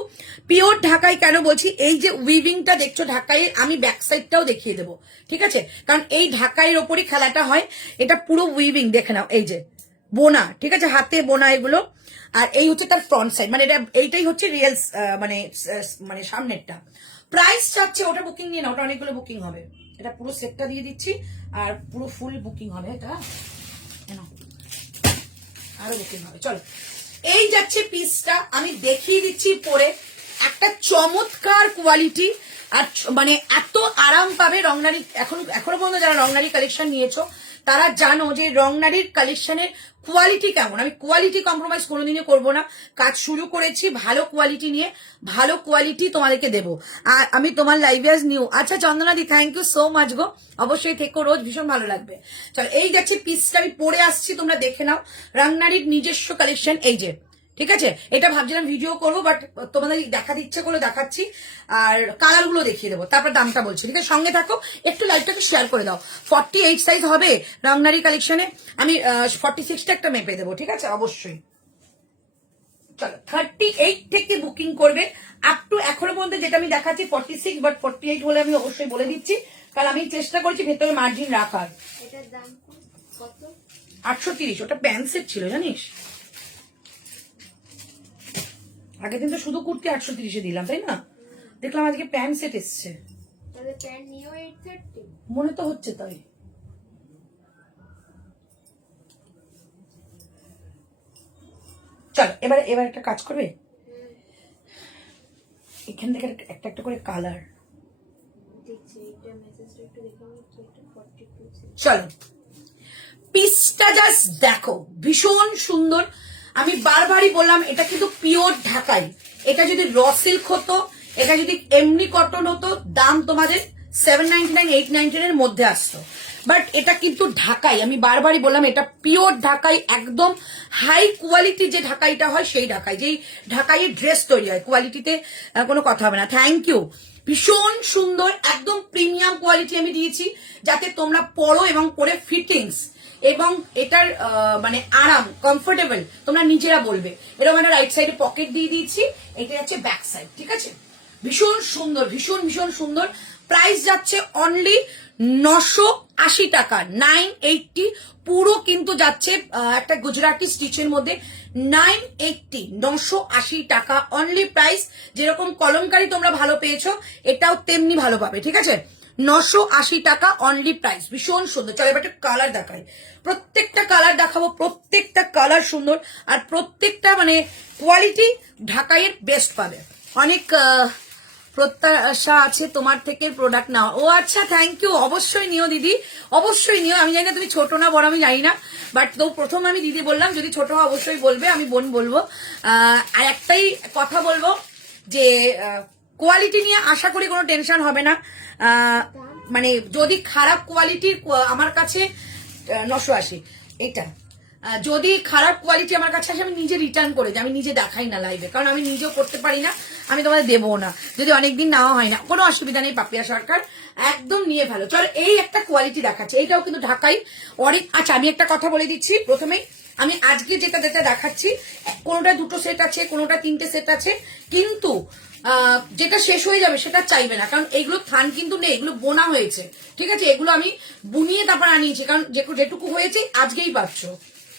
Pure ঢাকাই কেন বলছি, এই যে উইভিংটা দেখছো ঢাকাই, আমি ব্যাক সাইডটাও দেখিয়ে দেবো, ঠিক আছে? কারণ এই ঢাকাইয়ের ওপরই খেলাটা হয়। এটা পুরো উইভিং, দেখে নাও, এই যে বোনা, ঠিক আছে, হাতে বোনা এগুলো। আর এই হচ্ছে তার ফ্রন্ট সাইড, মানে এটা এইটাই হচ্ছে রিয়েল মানে সামনেরটা। প্রাইস চাচ্ছে, ওটা বুকিং নিয়ে না, ওটা অনেকগুলো বুকিং হবে। এটা পুরো সেটটা দিয়ে দিচ্ছি, আর পুরো ফুল বুকিং হবে এটা, আরো বুকিং হবে। চলো, এই যাচ্ছে পিসটা, আমি দেখিয়ে দিচ্ছি পরে। একটা চমৎকার কোয়ালিটি, আর মানে এত আরাম পাবে। রংনারী এখনো পর্যন্ত যারা রংনারী কালেকশন নিয়েছো তারা জানো যে রংনারীর কালেকশনের কোয়ালিটি কেমন। আমি কোয়ালিটি কম্প্রোমাইজ কোনোদিনই করবো না। কাজ শুরু করেছি ভালো কোয়ালিটি নিয়ে, ভালো কোয়ালিটি তোমাদেরকে দেবো। আর আমি তোমার লাইভে আজ নিউ। আচ্ছা চন্দনাদি, থ্যাংক ইউ সো মাচ গো, অবশ্যই থেকো, রোজ ভীষণ ভালো লাগবে। চলো, এই যাচ্ছে পিসটা, আমি পরে আসছি, তোমরা দেখে নাও। রংনারীর নিজস্ব কালেকশন, এই যে, ঠিক আছে? এটা ভাবছিলাম ভিডিও করবো, বাট তোমাদের দেখাতে ইচ্ছে করলে দেখাচ্ছি, আর কালার গুলো দেখিয়ে দেবো, তারপর দামটা বলছি, ঠিক আছে? সঙ্গে থাকো, একটু লাইভটাকে শেয়ার করে দাও। 48 সাইজ হবে রংনারী কালেকশনে, আমি 46টা একটা মেপে দেবো, ঠিক আছে? অবশ্যই। চলো, 38 থেকে বুকিং করবে আপ টু, এখনো পর্যন্ত যেটা আমি দেখাচ্ছি 46, বাট 48 হলে আমি অবশ্যই বলে দিচ্ছি, কারণ আমি চেষ্টা করছি ভেতরে মার্জিন রাখার। এটার দাম কত? 830। ওটা প্যান্ট সেট ছিল জানিস, আগের দিন তো শুধু কুর্তি 830-এ দিলাম, তাই না? দেখলাম আজকে প্যান্ট সেট এসছে, তাহলে প্যান্ট নিয়েও 830 মনে তো হচ্ছে তাই। চল, এবার একটা কাজ করবে, এখান থেকে একটা একটা করে কালার। দেখছি এটা মেসেজটা একটু দেখে আমি তো এটা 42। চলো, পিসটা জাস্ট দেখো, ভীষণ সুন্দর। আমি বারবারই বললাম এটা কিন্তু পিওর ঢাকাই। এটা যদি র সিল্ক হতো, এটা যদি এমনি কটন হতো, দাম তোমাদের 799 899 এর মধ্যে আসতো, বাট এটা কিন্তু ঢাকাই। আমি বারবারই বললাম এটা পিওর ঢাকাই, একদম হাই কোয়ালিটি যে ঢাকাইটা হয় সেই ঢাকাই, যেই ঢাকাইয়ের ড্রেস তৈরি হয়, কোয়ালিটিতে কোনো কথা হবে না। Thank you. ভীষণ সুন্দর, একদম প্রিমিয়াম কোয়ালিটি আমি দিয়েছি, যাতে তোমরা পরো এবং পরে ফিটিংস এবং এটার মানে আরাম, কমফোর্টেবল তোমরা নিজেরা বলবে। এরকম একটা রাইট সাইডে পকেট দিয়ে দিয়েছি, এটা হচ্ছে ব্যাক সাইড, ঠিক আছে? ভীষণ সুন্দর, ভীষণ ভীষণ সুন্দর। প্রাইস যাচ্ছে অনলি 980 টাকা, 980। পুরো কিন্তু যাচ্ছে একটা গুজরাটি স্টিচের মধ্যে 980, 980 টাকা অনলি প্রাইস। যেরকম কলমকারি তোমরা ভালো পেয়েছো, এটাও তেমনি ভালো পাবে, ঠিক আছে? 980 টাকা অনলি প্রাইস, ভীষণ সুন্দর। চলো এবার একটা কালার দেখাই, প্রত্যেকটা কালার দেখাবো, প্রত্যেকটা কালার সুন্দর, আর প্রত্যেকটা মানে কোয়ালিটি ঢাকাইয়ের বেস্ট পাবে। অনেক প্রত্যাশা আছে তোমার থেকে প্রোডাক্ট নাও। ও আচ্ছা, থ্যাংক ইউ। অবশ্যই নিও দিদি, অবশ্যই নিও। আমি জানি না তুমি ছোট না বড়, আমি জানি না, বাট তো প্রথম আমি দিদি বললাম, যদি ছোট হয় অবশ্যই বলবে, আমি বোন বলবো। আর একটাই কথা বলবো যে কোয়ালিটি নিয়ে আশা করি কোনো টেনশন হবে না। মানে যদি খারাপ কোয়ালিটির আমার কাছে 980, এটা যদি খারাপ কোয়ালিটি আমার কাছে আসে, আমি নিজে রিটার্ন করে দিই, আমি নিজে দেখাই না লাইভে, কারণ আমি নিজেও করতে পারি না, আমি তোমাদের দেবো না যদি অনেকদিন নেওয়া হয় না, কোনো অসুবিধা নেই। পাপিয়া সরকার একদম নিয়ে ভালো। চলো, এই একটা কোয়ালিটি দেখাচ্ছে, এইটাও কিন্তু ঢাকাই অনেক। আচ্ছা, আমি একটা কথা বলে দিচ্ছি প্রথমেই, আমি আজকে যেটা দেখাচ্ছি, কোনোটা দুটো সেট আছে, কোনোটা তিনটে সেট আছে, কিন্তু যেটা শেষ হয়ে যাবে সেটা চাইবে না, কারণ এগুলো থান কিন্তু নেই, এগুলো বোনা হয়েছে, ঠিক আছে? এগুলো আমি বুনিয়ে তারপর আনিয়েছি, কারণ যেটুকু হয়েছে আজকেই পাচ্ছ,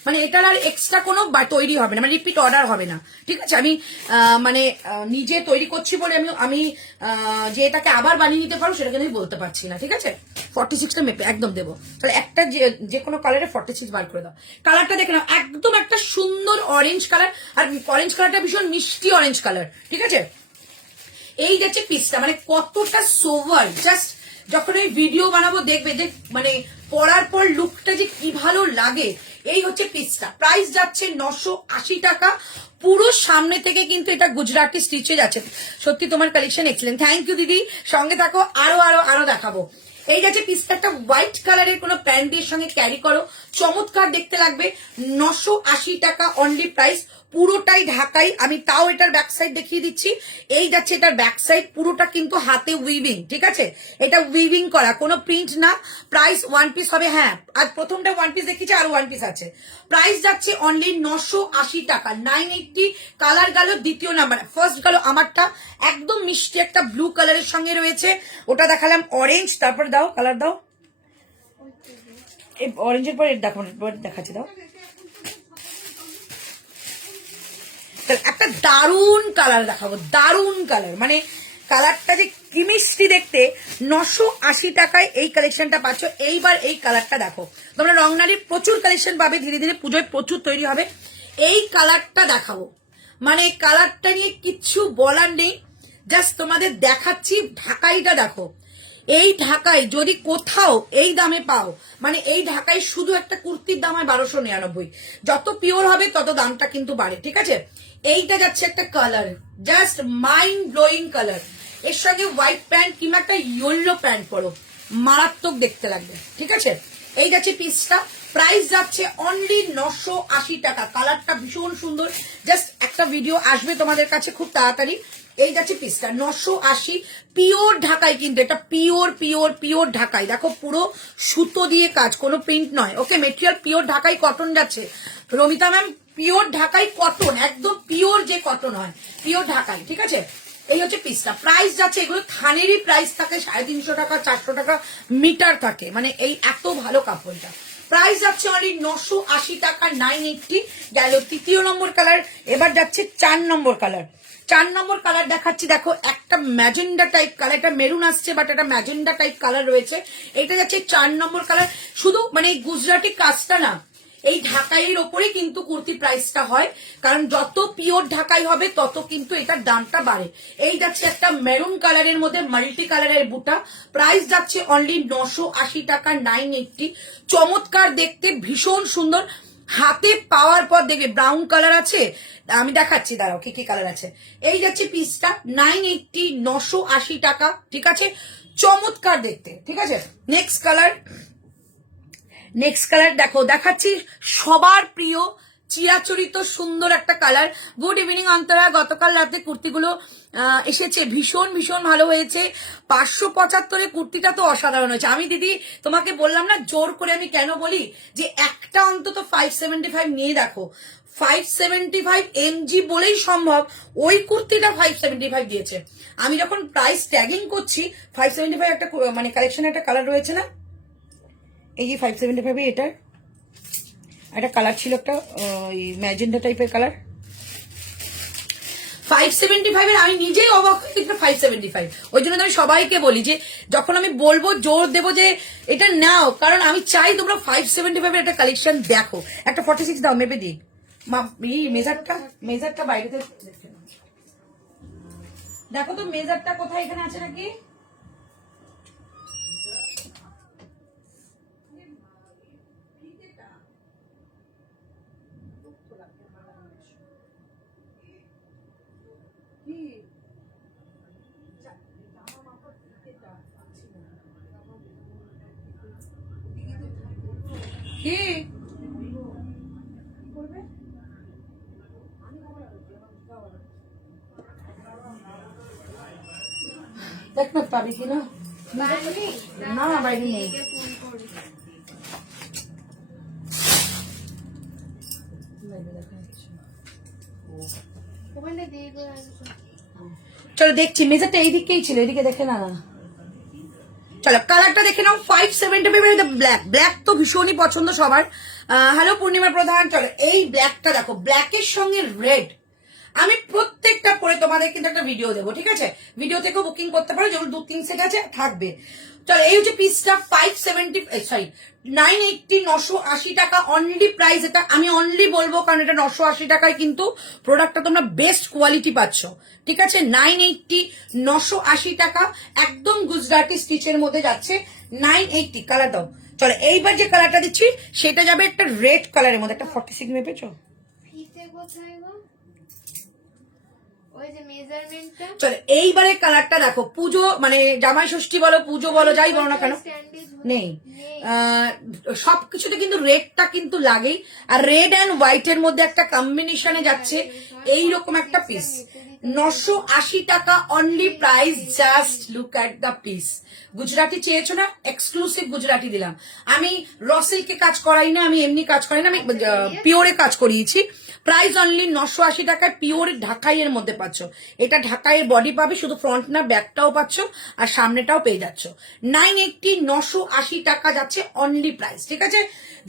মানে এটার আর এক্সট্রা কোনো তৈরি হবে না, মানে রিপিট অর্ডার হবে না, ঠিক আছে? আমি মানে নিজে তৈরি করছি বলে আমি যে এটাকে আবার বানিয়ে নিতে পারো সেটাকে আমি বলতে পারছি না, ঠিক আছে? 46টা মেপে একদম দেবো। তাহলে একটা যে কোনো কালারে 46 বার করে দাও। কালারটা দেখে নাও, একদম একটা সুন্দর অরেঞ্জ কালার, আর অরেঞ্জ কালারটা ভীষণ মিষ্টি অরেঞ্জ কালার, ঠিক আছে? এই যাচ্ছে পিসটা, মানে কতটা সোভার, জাস্ট যখন এই ভিডিও বানাবো দেখবে যে মানে পরার পর লুকটা যে কি ভালো লাগে। এই হচ্ছে পিসটা, প্রাইস যাচ্ছে 980 টাকা। পুরো সামনে থেকে কিন্তু এটা গুজরাটি স্টিচে যাচ্ছে। সত্যি তোমার কালেকশন এক্সেলেন্ট, থ্যাংক ইউ দিদি, সঙ্গে থাকো, আরো আরো আরো দেখাবো। এই যাচ্ছে পিসটা, একটা হোয়াইট কালারের কোনো প্যান্টের সঙ্গে ক্যারি করো, চমৎকার দেখতে লাগবে। 980 টাকা অনলি প্রাইস, পুরোটাই ঢাকাই। আমি তাও এটার ব্যাক সাইড দেখিয়ে দিচ্ছি। এই যাচ্ছে এটার ব্যাক সাইড, পুরোটা কিন্তু হাতে উইভিং, ঠিক আছে, এটা উইভিং করা, কোনো প্রিন্ট না। প্রাইস ওয়ান পিস হবে, হ্যাঁ আজ প্রথমটা ওয়ান পিস দেখিয়েছি, আর ওয়ান পিস আছে। প্রাইস যাচ্ছে অনলি 980 টাকা, 980। কালার গেল দ্বিতীয় নাম্বার, ফার্স্ট গেল আমারটা একদম মিষ্টি একটা ব্লু কালারের সঙ্গে রয়েছে, ওটা দেখালাম অরেঞ্জ। তারপর দাও কালার দাও, এই অরেঞ্জের পরে দেখাচ্ছি, দাও একটা দারুন কালার দেখাবো, দারুন কালার, মানে কালারটা যে কি মিষ্টি দেখতে। 980 টাকায় এই কালেকশনটা পাচ্ছ। এইবার এই কালারটা দেখো, তোমরা রংনারীর প্রচুর কালেকশন পাবে, ধীরে ধীরে পুজোয় প্রচুর তৈরি হবে। এই কালারটা দেখাবো, মানে কালারটা নিয়ে কিচ্ছু বলার নেই, জাস্ট তোমাদের দেখাচ্ছি। ঢাকাইটা দেখো, এই ঢাকাই যদি কোথাও এই দামে পাও, মানে এই ঢাকাই শুধু একটা কুর্তির দাম হয় 1299। যত পিওর হবে তত দামটা কিন্তু বাড়ে, ঠিক আছে। এইটা যাচ্ছে একটা colour, just mind blowing colour, এর সঙ্গে হোয়াইট প্যান্ট কিংবা একটা ইয়েলো প্যান্ট পরো, মারাত্মক দেখতে লাগবে, ঠিক আছে। এই যাচ্ছে পিসটা, প্রাইস যাচ্ছে অনলি 980 টাকা। কালারটা ভীষণ সুন্দর, জাস্ট একটা ভিডিও আসবে তোমাদের কাছে খুব তাড়াতাড়ি। এই যাচ্ছে পিসটা 980, পিওর ঢাকাই, কিন্তু এটা পিওর পিওর পিওর ঢাকাই। দেখো পুরো সুতো দিয়ে কাজ, কোনো প্রিন্ট নয়, ওকে। মেটেরিয়াল পিওর ঢাকাই কটন যাচ্ছে, রমিতা ম্যাম পিওর ঢাকাই কটন, একদম পিওর যে কটন হয়, পিওর ঢাকাই, ঠিক আছে। এই হচ্ছে পিসটা, প্রাইস যাচ্ছে, এগুলো থানেরই প্রাইস থাকে 350 টাকা 400 টাকা মিটার থাকে, মানে এই এত ভালো কাপড়টা। প্রাইস যাচ্ছে অনলি 980 টাকা, 980 গেল তৃতীয় নম্বর কালার। এবার যাচ্ছে 4 নম্বর কালার। 4 নম্বর কালার দেখাচ্ছি, দেখো একটা ম্যাজেন্ডা টাইপ কালার, এটা মেরুন আসছে বাট এটা ম্যাজেন্ডা টাইপ কালার রয়েছে। এটা যাচ্ছে 4 নম্বর কালার। শুধু মানে এই গুজরাটি কাজটা না, এই ঢাকাইয়ের ওপরে কিন্তু কুর্তি প্রাইসটা হয়, কারণ যত পিওর ঢাকাই হবে তত কিন্তু এটার দামটা বাড়ে। এই যাচ্ছে একটা মেরুন কালারের মধ্যে মাল্টি কালারের বুটা, প্রাইস যাচ্ছে অনলি 980 টাকা, 980। চমৎকার দেখতে, ভীষণ সুন্দর। হাতে পাওয়ার পর দেখবে ব্রাউন কালার আছে, আমি দেখাচ্ছি, দাঁড়াও কি কি কালার আছে। এই যাচ্ছে পিসটা 980, 980 টাকা, ঠিক আছে, চমৎকার দেখতে, ঠিক আছে। নেক্সট কালার, নেক্সট কালার দেখো, দেখাচ্ছি সবার প্রিয় চিরাচরিত সুন্দর একটা কালার। গুড ইভিনিং অন্তরা, গতকাল রাতে কুর্তিগুলো এসেছে, ভীষণ ভীষণ ভালো হয়েছে। 575 কুর্তিটা তো অসাধারণ হয়েছে। আমি দিদি তোমাকে বললাম না, জোর করে আমি কেন বলি যে একটা অন্তত 575 নিয়ে দেখো। 575 এমজি বলেই সম্ভব ওই কুর্তিটা 575 দিয়েছে। আমি যখন প্রাইস ট্যাগিং করছি 575 একটা মানে কালেকশনে একটা কালার রয়েছে না, এই যে 575 এটার একটা কালার ছিল, একটা ম্যাজেন্ডা টাইপের কালার। 575 এর আমি নিজেই অবাক হয়ে গেছি 575। ওই জন্য আমি সবাইকে বলি যে যখন আমি বলবো জোর দেবো যে এটা নাও, কারণ আমি চাই তোমরা 575 এর একটা কালেকশন দেখো। একটা 46 দাও, মেপে দিই মেজারটা বাইরে দেখো তো, মেজারটা কোথায়, এখানে আছে নাকি? কি দেখ না পাবি কিনা, না বাইরে নেই। চলো দেখছি, মেজারটা এইদিকেই ছিল, এদিকে দেখে না। চলো কালারটা দেখে নাও। 575 ব্ল্যাক, ব্ল্যাক তো ভীষণই পছন্দ সবার। হ্যালো পূর্ণিমা প্রধান, চলো এই ব্ল্যাকটা দেখো, ব্ল্যাকের সঙ্গে রেড। আমি প্রত্যেকটা পরে তোমাদের কিন্তু একটা ভিডিও দেবো, ঠিক আছে। ভিডিও থেকেও বুকিং করতে পারো, যেগুলো 2-3 সেট আছে থাকবে। চলো এই হচ্ছে পিসটা 980, 980 টাকা অনলি প্রাইস। এটা আমি অনলি বলবো কারণ এটা 980 টাকায় কিন্তু প্রোডাক্টটা তোমরা বেস্ট কোয়ালিটি পাচ্ছ, ঠিক আছে। 980, 980 টাকা, একদম গুজরাটি স্টিচের মধ্যে যাচ্ছে। 980 কালার দাও। চলো এইবার যে কালারটা দিচ্ছি সেটা যাবে একটা রেড কালারের মধ্যে, একটা 46 মেপেছো? ওই যে মেজারমেন্টটা চলো এইবারে কালারটা দেখো, পুজো মানে জামাই ষষ্ঠী বলো, পুজো বলো, যাই বলো না কেন নেই, সবকিছুতে কিন্তু রেডটা কিন্তু লাগেই। আর রেড অ্যান্ড হোয়াইট এর মধ্যে একটা কম্বিনেশনে যাচ্ছে এইরকম একটা পিস, 980 টাকা only price. Just look at the piece. Gujarati চেয়েছো না, এক্সক্লুসিভ গুজরাটি দিলাম। আমি র সিল্কে কাজ করাই না, আমি এমনি কাজ করাই না, আমি পিওরে কাজ করিয়েছি। প্রাইস অনলি 980 টাকায় পিওর ঢাকাইয়ের মধ্যে পাচ্ছ। এটা ঢাকাইয়ের বডি পাবে, শুধু ফ্রন্ট না ব্যাকটাও পাচ্ছ আর সামনেটাও পেয়ে যাচ্ছ। 980, 980 টাকা যাচ্ছে অনলি প্রাইস। ঠিক আছে,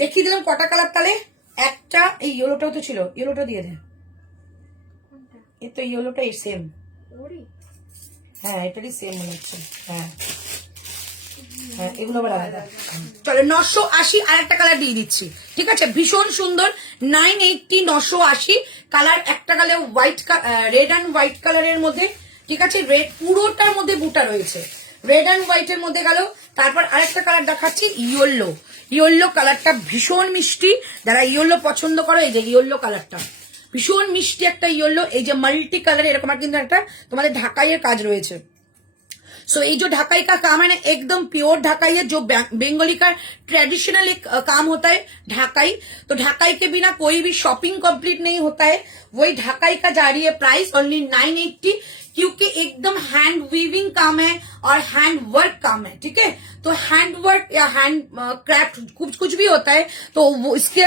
দেখিয়ে দিলাম কটা কালার তাহলে। একটা এই ইয়েলোটাও তো ছিল, ইয়েলোটা দিয়ে দে। এই তো ইয়েলোটাই সেম, হ্যাঁ এটারই সেম মনে হচ্ছে। হ্যাঁ হ্যাঁ, এগুলো আবার আলাদা। চলো 980 আর একটা কালার দিয়ে দিচ্ছি। ঠিক আছে, ভীষণ সুন্দর। 980, 980 কালার। একটা colour white, red and white কালারের মধ্যে। ঠিক আছে, রেড পুরোটার মধ্যে বুটা রয়েছে, রেড অ্যান্ড হোয়াইট এর মধ্যে গেল। তারপর আরেকটা কালার দেখাচ্ছি, ইয়েলো। ইয়েলো কালারটা ভীষণ মিষ্টি, যারা ইয়েলো পছন্দ করো, এই যে ইয়েলো কালারটা ভীষণ মিষ্টি একটা ইয়েলো। এই যে মাল্টি কালার এরকম কিন্তু একটা তোমাদের ঢাকাইয়ের কাজ রয়েছে। सो ये जो ढकाई का काम है ना, एकदम प्योर ढकाई है, जो बंगाली का ट्रेडिशनल एक काम होता है ढकाई। तो ढकाई के बिना कोई भी शॉपिंग कंप्लीट नहीं होता है, वही ढकाई का जा रही है प्राइस ओनली 980, क्योंकि एकदम हैंड वीविंग काम है और हैंड वर्क काम है। ठीक है, तो हैंड वर्क या हैंड क्राफ्ट कुछ भी होता है, तो वो इसके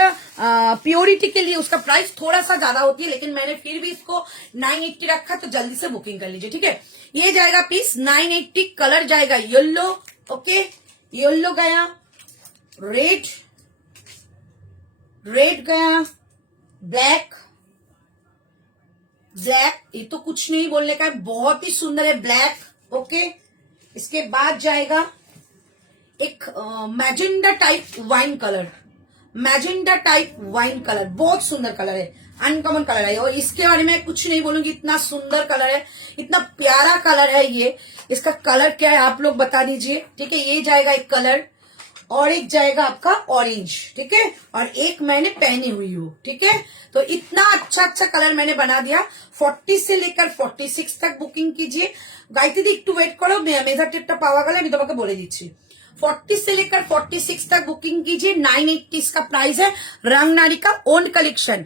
प्योरिटी के लिए उसका प्राइस थोड़ा सा ज्यादा होती है, लेकिन मैंने फिर भी इसको 980 रखा, तो जल्दी से बुकिंग कर लीजिए। ठीक है, ये जाएगा पीस 980, कलर जाएगा येलो। ओके, येलो गया, रेड, रेड गया, ब्लैक, ब्लैक, ये तो कुछ नहीं बोलने का है, बहुत ही सुंदर है ब्लैक। ओके, इसके बाद जाएगा एक मैजेंडा type wine colour, मैजेंडा type wine colour, बहुत सुंदर कलर है, अनकॉमन कलर है। और इसके बारे में कुछ नहीं बोलूंगी, इतना सुंदर कलर है, इतना प्यारा कलर है ये। इसका कलर क्या है आप लोग बता दीजिए। ठीक है, ये जाएगा एक कलर और एक जाएगा आपका ऑरेंज। ठीक है, और एक मैंने पहनी हुई हूँ। ठीक है, तो इतना अच्छा अच्छा कलर मैंने बना दिया। 40 से लेकर 46 तक बुकिंग कीजिए। गायत्री একটু ওয়েট করো, মেজার টেপটা পাওয়া গেলে আমি তোমাকে বলে দিচ্ছি। 40 से लेकर 46 तक बुकिंग कीजिए। 980 इसका प्राइस है। रंग नारी का ओन कलेक्शन,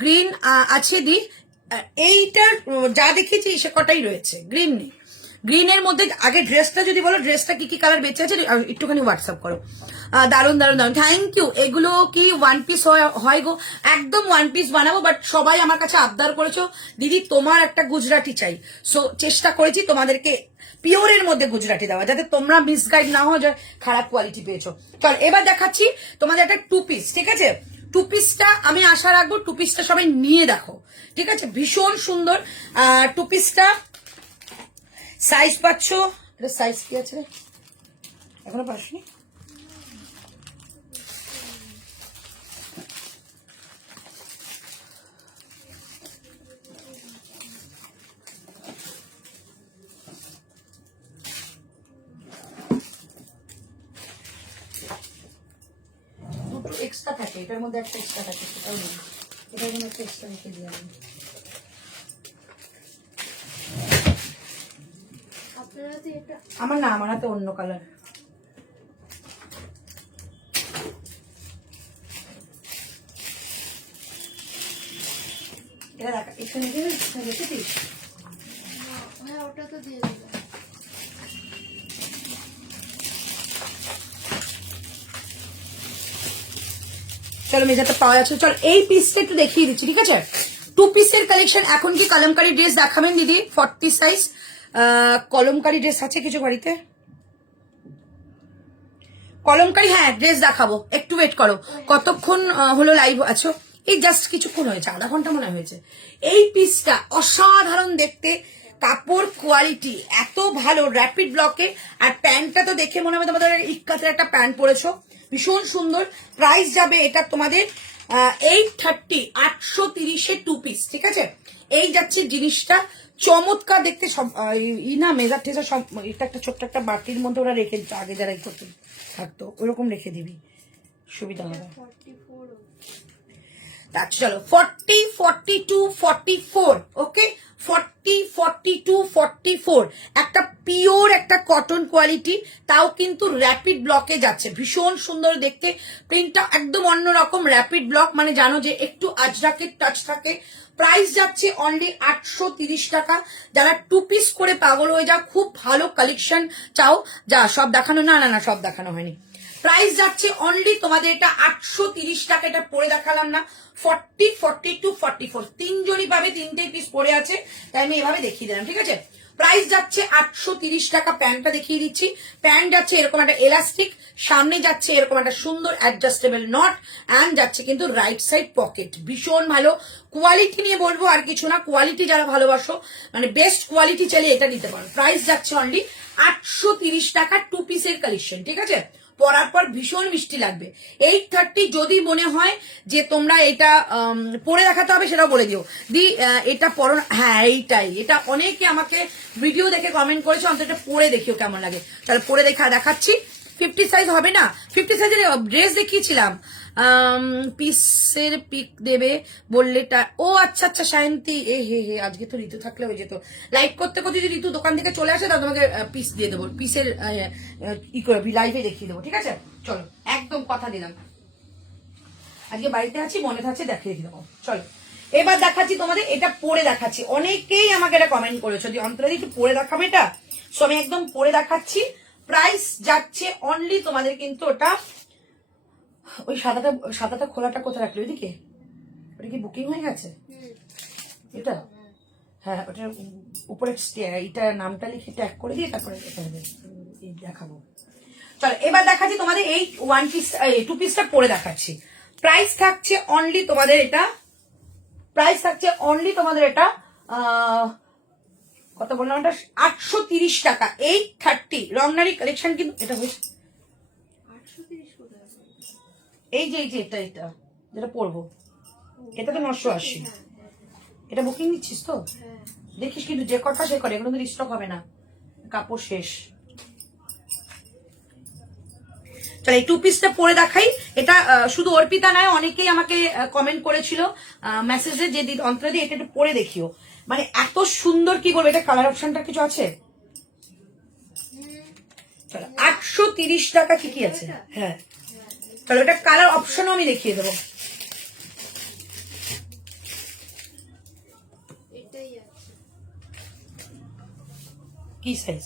ग्रीन আছে দি, এইটার যা দেখেছি সে কটাই রয়েছে, গ্রিন নেই। গ্রিনের মধ্যে আগে ড্রেসটা যদি বলো, ড্রেসটা কি কি কালার বেঁচে আছে একটুখানি হোয়াটসঅ্যাপ করো। দারুন দারুন দারুন, থ্যাংক ইউ। এগুলো কি ওয়ান পিস হয় গো? একদম ওয়ান পিস বানাবো, বাট সবাই আমার কাছে আবদার করেছো দিদি তোমার একটা গুজরাটি চাই। সো চেষ্টা করেছি তোমাদেরকে পিওরের মধ্যে গুজরাটি দেওয়া, যাতে তোমরা মিসগাইড না হও যে খারাপ কোয়ালিটি পেয়েছো। চল এবার দেখাচ্ছি তোমাদের একটা টু পিস। ঠিক আছে, টু পিসটা আমি আশা রাখবো টু পিসটা সবাই নিয়ে দেখো। ঠিক আছে, ভীষণ সুন্দর টু পিসটা। সাইজ পাচ্ছ, এটা সাইজ কি আছে এখনো পাসনি? দুটো এক্সট্রা থাকে, এটার মধ্যে একটা এক্সট্রা থাকে, সেটাও নেই। এটার মধ্যে একটা এক্সট্রা রেখে দিয়ে আমি আমার না, আমার হাতে অন্য কালার। এটা দেখা এখানে রেখেছিস, ওটা তো দিয়ে দিলাম। চলো মেজাতে পাওয়া যাচ্ছে। চল এই পিসটা একটু দেখিয়ে দিচ্ছি। ঠিক আছে, টু পিসের কালেকশন। এখন কি কলমকারি ড্রেস দেখাবেন দিদি? 40 সাইজ কলমকারি ড্রেস আছে কিছু বাড়িতে? কলমকারি হ্যাঁ ড্রেস দেখাবো, একটু ওয়েট করো। কতক্ষণ হলো লাইভ আছো? এই জাস্ট কিছুক্ষণ হয়েছে, আধা ঘন্টা মনে হয়েছে। এই পিসটা অসাধারণ দেখতে, কাপড় কোয়ালিটি এত ভালো, র্যাপিড ব্লকে। আর প্যান্টটা তো দেখে মনে হবে তোমাদের ইক্কাতের একটা প্যান্ট পরেছো, ভীষণ সুন্দর। প্রাইস যাবে এটা তোমাদের 830, 830 টু পিস। ঠিক আছে, এই যাচ্ছে জিনিসটা, চমৎকার দেখতে। সব না মেজার টেজার সব, এটা একটা ছোট্ট একটা বাটির মধ্যে ওরা রেখে দিত আগে, যারা করতে থাকতো ওরকম রেখে দিবি, সুবিধা হবে। আচ্ছা চলো 40, 42, 44। ওকে, 40, 42, 44 একটা পিওর একটা কটন কোয়ালিটি, তাও কিন্তু র্যাপিড ব্লকে যাচ্ছে, ভীষণ সুন্দর দেখতে, প্রিন্টটা একদম অন্যরকম, র্যাপিড ব্লক মানে জানো যে একটু আজরাকের টাচ থাকে। প্রাইস যাচ্ছে অনলি 830 টাকা। যারা 2 পিস করে পাগল হয়ে যাও, খুব ভালো কালেকশন চাও, যা সব দেখানো, না না না সব দেখানো হয়নি। প্রাইস যাচ্ছে অনলি তোমাদের এটা 830 টাকা। এটা পরে দেখালাম না, 40, 42, 44 তিনজনই পাবে, তিনটেই পিস পরে আছে, তাই আমি এভাবে দেখিয়ে দিলাম, ঠিক আছে। প্রাইস যাচ্ছে 830 টাকা। প্যান্টটা দেখিয়ে দিচ্ছি, প্যান্ট যাচ্ছে এরকম একটা এলাস্টিক, সামনে যাচ্ছে এরকম একটা সুন্দর অ্যাডজাস্টেবল নট, অ্যান্ড যাচ্ছে কিন্তু রাইট সাইড পকেট, ভীষণ ভালো কোয়ালিটি নিয়ে বলবো আর কিছু না, কোয়ালিটি যারা ভালোবাসো মানে বেস্ট কোয়ালিটি চাইলে এটা নিতে পারো। প্রাইস যাচ্ছে অনলি 830 টাকা, 2 পিসের কালেকশন, ঠিক আছে। পরার পর ভীষণ মিষ্টি লাগবে। 830 যদি মনে হয় যে তোমরা এটা পরে দেখাতে হবে সেটাও বলে দিও দি, এটা পরো, হ্যাঁ এইটাই, এটা অনেকে আমাকে ভিডিও দেখে কমেন্ট করেছে অন্তত এটা পরে দেখিও কেমন লাগে। তাহলে পরে দেখাচ্ছি। 50 সাইজ হবে না, 50 সাইজের ড্রেস দেখিয়েছিলাম, পিসের পিক দেবে বললে, ও আচ্ছা আচ্ছা শায়ন্তি, এ হে হে, আজকে তো ঋতু থাকলে হয়ে যেত, লাইভ করতে করতে যদি ঋতু দোকান থেকে চলে আসে তাহলে তোমাকে পিস দিয়ে দেবো, পিসের ই করে লাইভে দেখিয়ে দেবো, ঠিক আছে। চলো একদম কথা দিলাম, আজকে বাড়িতে আছি, মনে থাকছে দেখিয়ে দেবো। চলো এবার দেখাচ্ছি তোমাদের, এটা পরে দেখাচ্ছি, অনেকেই আমাকে এটা কমেন্ট করেছো যে অন্তরা একটু পরে দেখাবে এটা, সো আমি একদম পরে দেখাচ্ছি। প্রাইস যাচ্ছে অনলি তোমাদের কিন্তু ওটা, ওই সাদাটা খোলাটা কোথায় রাখলো ওইদিকে, ওটা কি বুকিং হয়ে গেছে এটা, হ্যাঁ ওটার উপরে এটা নামটা লিখে ট্যাগ করে দিয়ে তারপরে দেখাবো। চলো এবার দেখাচ্ছি তোমাদের এই 1 পিস 2 পিসটা পরে দেখাচ্ছি। প্রাইস থাকছে অনলি তোমাদের এটা, প্রাইস থাকছে অনলি তোমাদের এটা কত বললাম, এটা 830 টাকা। 830 রংনারি কালেকশন কিন্তু এটা হয়েছে, এই যে এটা যেটা পরবো এটা তো 980, এটা বুকিং নিচ্ছিস তো, দেখিস কিন্তু যে কটা সে করে, এগুলো কিন্তু রিস্টক হবে না, কাপড় শেষ। এই 2 পিসটা পরে দেখাই। এটা শুধু অর্পিতা নয়, অনেকেই আমাকে কমেন্ট করেছিল মেসেজে যে দিদি অন্তরা দি এটা একটু পরে দেখিও, মানে এত সুন্দর, কি করবে এটা, কালার অপশনটা কিছু আছে। চলো 830 টাকা কি আছে, হ্যাঁ চলো এটা কালার অপশনও আমি দেখিয়ে দেবো। কি সাইজ,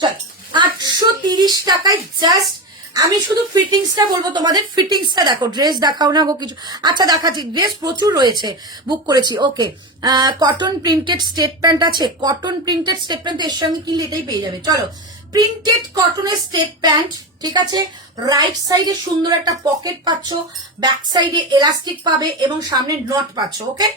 চল 830 টাকায় জাস্ট। আমি শুধু ফিটিংসটা বলবো তোমাদের, ফিটিংসটা দেখো, ড্রেস দেখাও না গো কিছু, আচ্ছা দেখাচ্ছি, ড্রেস প্রচুর রয়েছে, বুক করেছি। ওকে, কটন প্রিন্টেড স্টেট প্যান্ট আছে, কটন প্রিন্টেড স্টেট প্যান্ট এর সঙ্গে কিনলে এটাই পেয়ে যাবে। চলো প্রিন্টেড কটনের স্টেট প্যান্ট, ঠিক আছে, রাইট সাইডে সুন্দর একটা পকেট পাচ্ছ, ব্যাক সাইডে এলাস্টিক পাবে এবং সামনে নট পাচ্ছ, ওকে।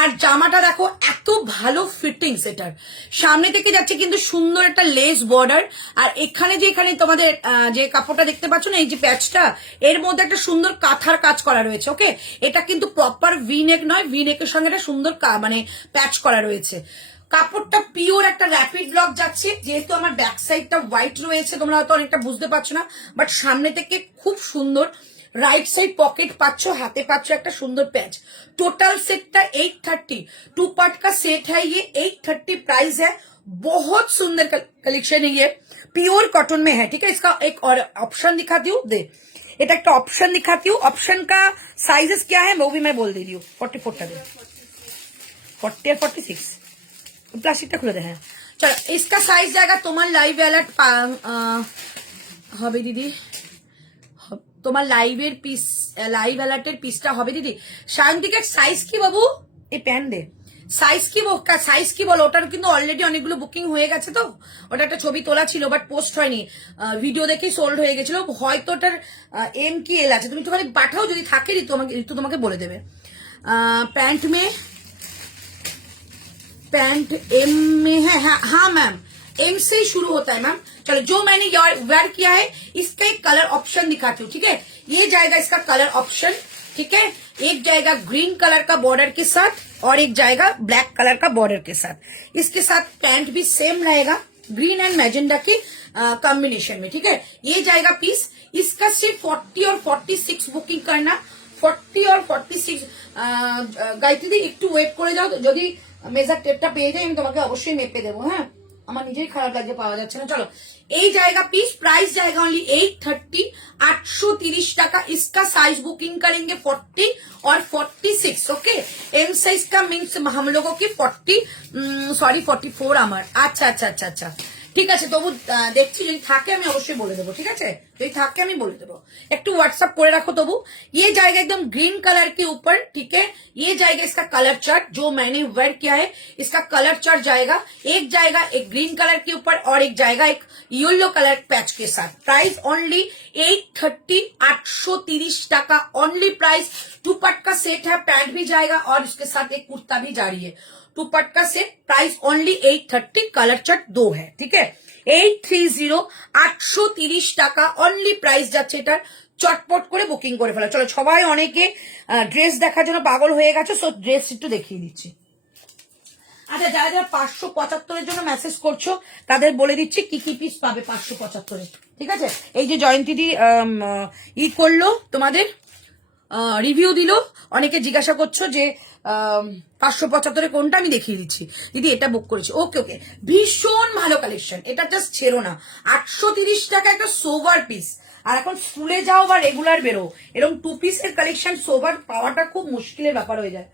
আর জামাটা দেখো এত ভালো ফিটিংস, এটার সামনে থেকে যাচ্ছে কিন্তু সুন্দর একটা লেস বর্ডার, আর এখানে তোমাদের যে কাপড়টা দেখতে পাচ্ছ না, এই যে প্যাচটা, এর মধ্যে একটা সুন্দর কাঁথার কাজ করা রয়েছে, ওকে। এটা কিন্তু প্রপার ভি নেক নয়, ভি নেকের সঙ্গে একটা সুন্দর মানে প্যাচ করা রয়েছে। কাপড়টা পিওর একটা র্যাপিড ব্লক যাচ্ছে, যেহেতু আমার ব্যাক সাইডটা হোয়াইট রয়েছে তোমরা হয়তো অনেকটা বুঝতে পারছো না, বাট সামনে থেকে খুব সুন্দর রাইট সাইড পকেট পাচ্ছ, हाथे पाच्छ একটা সুন্দর पैच। टोटल सेट का 830, 2 पार्ट का सेट है ये, 830 प्राइस है। बहुत सुंदर कलेक्शन है ये, प्योर कॉटन में है, ठीक है। इसका एक और ऑप्शन दिखाती हूँ, दे এটা একটা ऑप्शन दिखाती हूँ। ऑप्शन का साइजेस क्या है वो भी मैं बोल दे रही हूँ। 44 টা दे, 40 और 46 प्लास्टिक টা খুলে दे। হ্যাঁ চলো, इसका साइज जाएगा তোমার লাইভ অ্যালার্ট হবে দিদি, তোমার লাইভের পিস, লাইভ অ্যালার্টের পিসটা হবে দিদি। শান্তিকের সাইজ কি বাবু, এই প্যান্ট দে, সাইজ কি বলো, ওটার কিন্তু অলরেডি অনেকগুলো বুকিং হয়ে গেছে, তো ওটা একটা ছবি তোলা ছিল বাট পোস্ট হয়নি, ভিডিও দেখেই সোল্ড হয়ে গেছিল, হয়তো ওটার এম কি এল আছে, তুমি তো খালি পাঠাও, যদি থাকে ঋতু তোমাকে বলে দেবে। पैंट में, पैंट एम में है, हाँ मैम एम से ही शुरू होता है मैम। चलो जो मैंने वेयर किया है इसका एक कलर ऑप्शन दिखाती हूँ, ठीक है। ये जाएगा इसका कलर ऑप्शन, ठीक है। एक जाएगा ग्रीन कलर का बॉर्डर के साथ और एक जाएगा ब्लैक कलर का बॉर्डर के साथ। इसके साथ पैंट भी सेम रहेगा, ग्रीन एंड मैजेंडा की कॉम्बिनेशन में, ठीक है। ये जाएगा पीस, इसका सिर्फ 40 और 46 बुकिंग करना, 40 और 46 গায়ত্রী দি একটু ওয়েট করে যাও, যদি মেজার টেপটা পেয়ে যাই আমি তোমাকে অবশ্যই মেপে দেবো। হ্যাঁ, আমার নিজেই খারাপ লাগছে পাওয়া যাচ্ছে না। চলো, এই জায়গা पीस प्राइस जाएगा ओनली 830, 830 টাকা। इसका साइज बुकिंग करेंगे 40 और 46। ओके, एम साइज का मीन्स हम लोगों की 40 সরি 44 আমার। আচ্ছা আচ্ছা আচ্ছা আচ্ছা, ঠিক আছে। তবু দেখছি, যদি থাকে আমি অবশ্যই বলে দেবো। ঠিক আছে, যদি থাকে আমি বলে देबो, একটু व्हाट्सएप করে রাখো। তবু ये जाएगा एकदम ग्रीन कलर के ऊपर। ठीक है, ये जाएगा इसका कलर चार्ट जो मैंने वेयर किया है, इसका कलर चार्ट जाएगा। एक जाएगा एक ग्रीन कलर के ऊपर और एक जाएगा एक येलो कलर पैच के साथ। प्राइस ओनली 830, 830 টাকা ओनली प्राइस। दुपट्टा का सेट है, पैंट भी जाएगा और इसके साथ एक कुर्ता भी जा रही है। दुपट्टा से प्राइस ओनली 830, कलर चार्ट 2 है। ठीक है, 830, 830 টাকা ओनली प्राइस যাচ্ছে এটার। চটপট করে বুকিং করে ফেলো। চলো, সবাই অনেকে ড্রেস দেখার জন্য পাগল হয়ে গেছে, সো ড্রেস একটু দেখিয়ে দিচ্ছি। আচ্ছা, যারা যারা 575 জন্য মেসেজ করছো তাদের বলে দিচ্ছি কি কি পিস পাবে 575। ঠিক আছে, এই যে জয়ন্তীদি ই করলো, তোমাদের রিভিউ দিল। অনেকে জিজ্ঞাসা করছো যে 575 কোনটা, আমি দেখিয়ে দিচ্ছি। দিদি এটা বুক করেছি। ওকে ওকে, ভীষণ ভালো কালেকশন, এটা জাস্ট ছেড়ো না। 830 টাকা একটা সোভার পিস। আর এখন স্কুলে যাও বা রেগুলার বেরো, এরকম 2 পিসের কালেকশন সোভার পাওয়াটা খুব মুশকিলের ব্যাপার হয়ে যায়।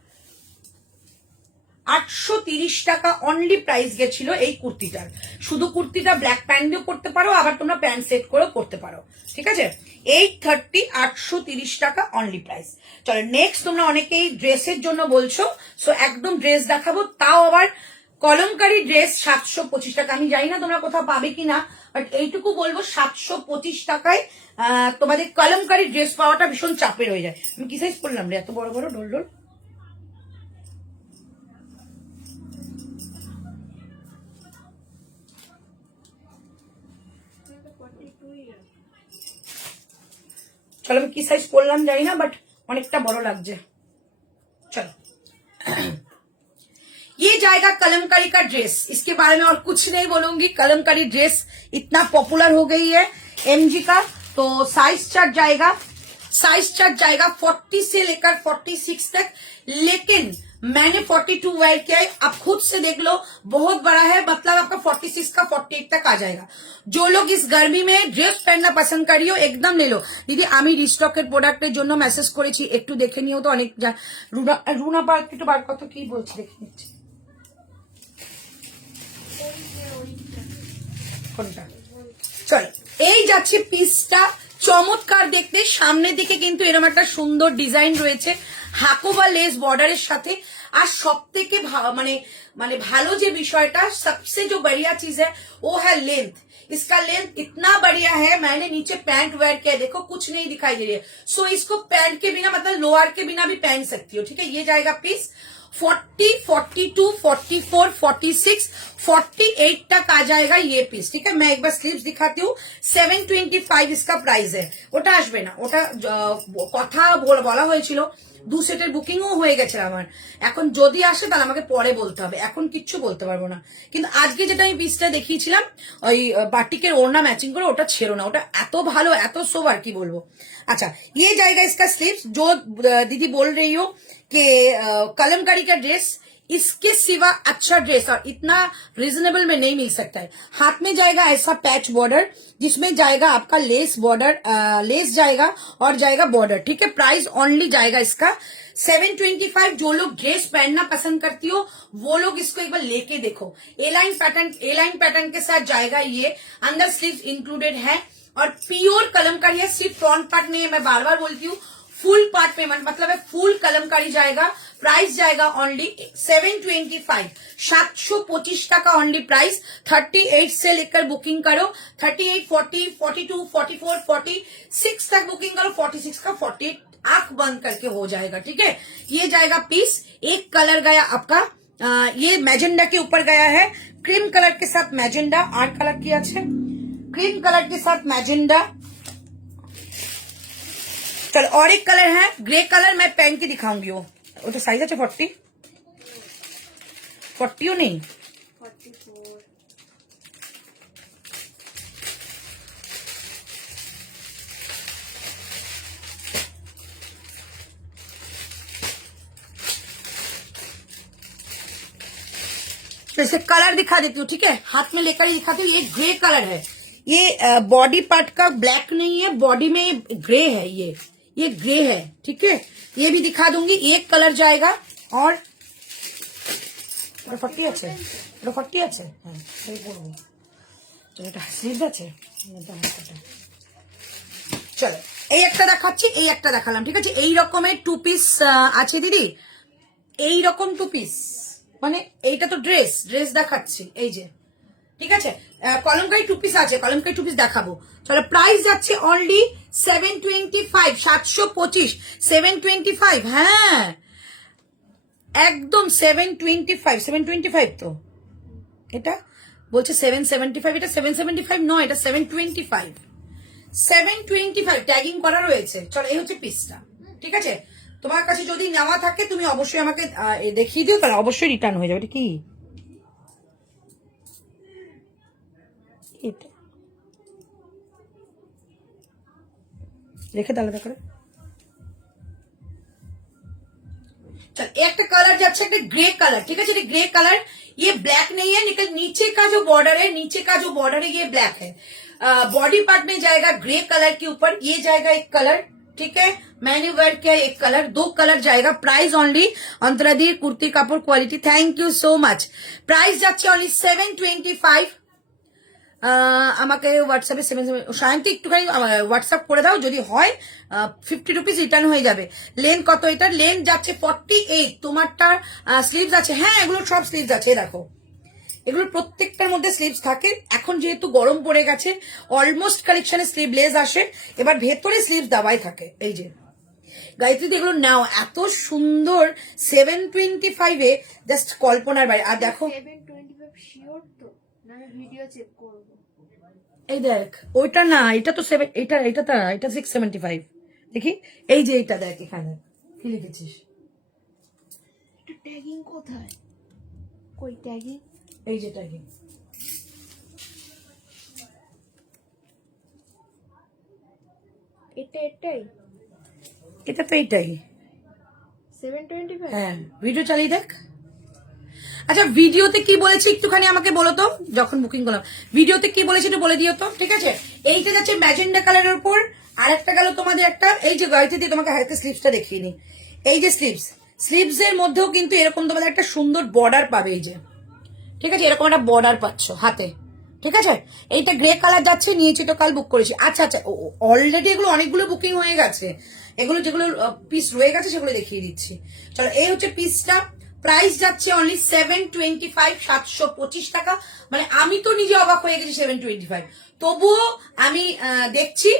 830 টাকা অনলি প্রাইস গেছিল এই কুর্তিটার। শুধু কুর্তিটা ব্ল্যাক প্যান্ট দিয়েও করতে পারো, আবার তোমরা প্যান্ট সেট করেও করতে পারো। ঠিক আছে, 830, 830 টাকা অনলি প্রাইস। চলো নেক্সট, তোমরা অনেকেই ড্রেসের জন্য বলছো, সো একদম ড্রেস দেখাবো, তাও আবার কলমকারি ড্রেস 725 টাকা। আমি জানি না তোমরা কোথাও পাবে কিনা, বাট এইটুকু বলবো 725 টাকায় তোমাদের কলমকারি ড্রেস পাওয়াটা ভীষণ চাপের হয়ে যায়। আমি কি সাইজ পরলাম রে, এত বড় বড় ঢোল ঢোল। चलो, मैं किस साइज पढ़लाम जानी ना, बट अनेकटा बड़ो लागছে। चलो, ये जाएगा कलमकारी का ड्रेस। इसके बारे में और कुछ नहीं बोलूंगी, कलमकारी ड्रेस इतना पॉपुलर हो गई है एमजी का। तो साइज चार्ट जाएगा, साइज चार्ट जाएगा 40 से लेकर 46 तक, लेकिन मैंने 42 वेयर किया है। आप खुद से देख लो, बहुत बड़ा है, मतलब आपका 46 का 48 तक आ जाएगा। जो लोग इस गर्मी में ड्रेस पहनना पसंद करियो एकदम ले लो। दीदी আমি রিস্টকের প্রোডাক্টের জন্য মেসেজ করেছি, একটু দেখে নিও তো। অনেক রুনা পার্ক একটু বার কত কি বলছি দেখে নিচ্ছি। কোনটা? চলো, এই যাচ্ছে পিসটা, চমৎকার দেখতে। সামনের দিকে কিন্তু এরকম একটা সুন্দর ডিজাইন রয়েছে হাকো বা লেস বর্ডারের সাথে। আর সব থেকে মানে ভালো যে বিষয়টা, सबसे जो बढ़िया चीज है वो है लेंथ। इसका लेंथ इतना बढ़िया है। मैंने नीचे पैंट वेयर किया, देखो कुछ नहीं दिखाई दे रही है। सो इसको पैंट के बिना, मतलब लोअर के बिना भी पहन सकती हो। ठीक है, ये जाएगा पीस 40, 42, 44, 46, 48 तक आ जाएगा ये पीस। ठीक है, मैं एक बार स्लीव्स दिखाती हूँ। 725 इसका प्राइस है। ওটা আসবে না, ওটা কথা বলা হয়েছিল, 2 সেটের বুকিংও হয়ে গেছে আমার। এখন যদি আসে তাহলে আমাকে পরে বলতে হবে, এখন কিচ্ছু বলতে পারবো না। কিন্তু আজকে যেটা আমি পিসটা দেখিয়েছিলাম ওই বাটিকের ওড়না ম্যাচিং করে, ওটা ছেড়ো না, ওটা এত ভালো, এত সোবার কি বলবো। अच्छा, ये जाएगा इसका स्लीव्स। जो दीदी बोल रही हो कि कलमकारी का ड्रेस, इसके सिवा अच्छा ड्रेस और इतना रीजनेबल में नहीं मिल सकता है। हाथ में जाएगा ऐसा पैच बॉर्डर, जिसमें जाएगा आपका लेस बॉर्डर, लेस जाएगा और जाएगा बॉर्डर। ठीक है, प्राइस ओनली जाएगा इसका 725। जो लोग ड्रेस पहनना पसंद करती हो वो लोग इसको एक बार लेके देखो। ए लाइन पैटर्न के साथ जाएगा ये। अंदर स्लीव्स इंक्लूडेड है और प्योर कलमकारी है, सिर्फ फ्रंट पार्ट नहीं है। मैं बार बार बोलती हूँ, फुल पार्ट पेमेंट मतलब है फुल कलमकारी जाएगा। प्राइस जाएगा ओनली 725, 725 টাকা ओनली प्राइस। 38 से लेकर बुकिंग करो, 38, 40, 42, 44, 46 तक बुकिंग करो। 46 का 48 आंख बंद करके हो जाएगा। ठीक है, ये जाएगा पीस। एक कलर गया आपका, ये मैजेंडा के ऊपर गया है, क्रीम कलर के साथ मैजेंडा। 8 कलर किया है, क्रीम कलर के साथ मैजेंडा। चलो, और एक कलर है ग्रे कलर, मैं पहन के दिखाऊंगी। वो तो साइज है 40 नहीं 44। जैसे कलर दिखा देती हूँ, ठीक है, हाथ में लेकर ही दिखाती हूँ। ये ग्रे कलर है, ये बॉडी पार्ट का ब्लैक नहीं है, बॉडी में ग्रे है, ये ग्रे है, ठीक है। ये भी दिखा दूंगी, एक कलर जाएगा। और ফর্টি আছে, এটা 40 আছে, হ্যাঁ এই পড়বো। চলো এটা স্লিভ আছে, চলো এই একটা দেখাচ্ছি, এই একটা দেখালাম, ঠিক আছে। এই রকমের 2 পিস আছে দিদি, এই রকম 2 পিস, মানে এইটা তো ড্রেস দেখাচ্ছি, এই যে, ঠিক আছে। কলমকারি 2 পিস আছে, কলমকারি 2 পিস দেখাবো। চলো প্রাইস যাচ্ছে অনলি 725, 725, 725, হ্যাঁ একদম 725, 725 তো। এটা বলছে 775, এটা 775 নয়, এটা 725, 725 ট্যাগিং করা রয়েছে। চলো এই হচ্ছে পিসটা, ঠিক আছে। তোমার কাছে যদি নেওয়া থাকে তুমি অবশ্যই আমাকে দেখিয়ে দিও, তাহলে অবশ্যই রিটার্ন হয়ে যাবে। এটা কি, এটা রেখে আলাদা করে। चल एक कलर जाच्छे, एक ग्रे कलर, ठीक है। ग्रे कलर, ये ब्लैक नहीं है, लेकिन नीचे का जो बॉर्डर है, नीचे का जो बॉर्डर है ये ब्लैक है। बॉडी पार्ट में जाएगा ग्रे कलर के ऊपर, ये जाएगा एक कलर, ठीक है। मैंने वेयर किया एक कलर, 2 कलर जाएगा। प्राइस ओनली अंतरादी कुर्ती कापड़ quality, thank you so much. Price जाच्छे ओनली 725। আমাকে হোয়াটসঅ্যাপে সায়ন্তী একটুখানি হোয়াটসঅ্যাপ করে দাও, যদি হয় 50 রুপিস রিটার্ন হয়ে যাবে। লেন্থ কত এটার? লেন্থ যাচ্ছে 48। তোমারটা স্লিভস আছে? হ্যাঁ এগুলো সব স্লিভস আছে, দেখো এগুলোর প্রত্যেকটার মধ্যে স্লিভস থাকে। এখন যেহেতু গরম পড়ে গেছে, অলমোস্ট কালেকশনে স্লিভলেস আসে, এবার ভেতরে স্লিভস দেওয়াই থাকে। এই যে গায়ত্রী, এগুলো নাও, এত সুন্দর 725 জাস্ট কল্পনার বাইরে। আর দেখো 725 শিওর তো না, ভিডিও চেক করব। এই দেখ, ওইটা না, এটা তো 7, এটা 675 দেখি। এই যে এটা দেখ, এখানে কি লিখেছিস? এটা ট্যাগিং কোথায়? কই ট্যাগিং? এই যে ট্যাগিং, এটাই এটা তো এইটাই। 725, হ্যাঁ ভিডিও চালিয়ে দেখ। আচ্ছা ভিডিওতে কি বলেছি একটুখানি আমাকে বলো তো, যখন বুকিং করলাম ভিডিওতে কি বলেছি একটু বলে দিও তো, ঠিক আছে। এইটা যাচ্ছে ম্যাজেন্ডা কালারের উপর, আর একটা গেল তোমাদের একটা, এই যে গাড়িতে দিয়ে তোমাকে হাতে স্লিভসটা দেখিয়ে নি। এই যে স্লিভস এর মধ্যেও কিন্তু এরকম তোমাদের একটা সুন্দর বর্ডার পাবে, এই যে, ঠিক আছে, এরকম একটা বর্ডার পাচ্ছ হাতে, ঠিক আছে। এইটা গ্রে কালার যাচ্ছে, নিয়েছি তো কাল বুক করেছি। আচ্ছা আচ্ছা, অলরেডি এগুলো অনেকগুলো বুকিং হয়ে গেছে, এগুলো যেগুলো পিস রয়ে গেছে সেগুলো দেখিয়ে দিচ্ছি। চলো এই হচ্ছে পিসটা। প্রাইস যাচ্ছে অনলি 725, 725 টাকা। মানে আমি তো নিজে অবাক হয়ে গেছি 725, তবুও আমি দেখছি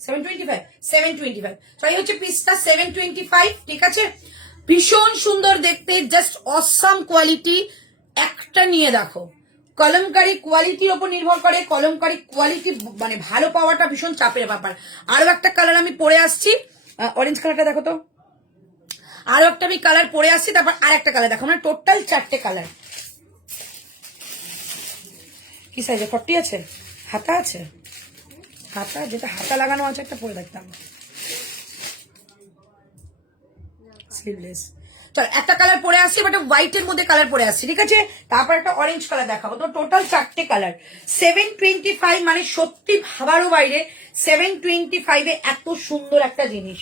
725। তো এই হচ্ছে পিসটা 725, ঠিক আছে। ভীষণ সুন্দর দেখতে, জাস্ট অসাম কোয়ালিটি। একটা নিয়ে দেখো, কলমকারি কোয়ালিটির ওপর নির্ভর করে, কলমকারি কোয়ালিটি মানে ভালো পাওয়াটা ভীষণ চাপের ব্যাপার। আরো একটা কালার আমি পরে আসছি, অরেঞ্জ কালারটা দেখো তো, আরো একটা আমি কালার পরে আসছি, তারপর আর একটা কালার দেখো, মানে টোটাল 4টে কালার। কি সাইজে? 40 আছে, হাতা আছে, হাতা যেটা হাতা লাগানো আছে একটা পরে দেখতাম, স্লিভলেস। চল একটা কালার পরে আসছি, বাট হোয়াইটের মধ্যে কালার পরে আসছি, ঠিক আছে। তারপর একটা অরেঞ্জ কালার দেখাবো। তো টোটাল 4টে কালার। 725 মানে সত্যি ভাবারও বাইরে, 725 এত সুন্দর একটা জিনিস,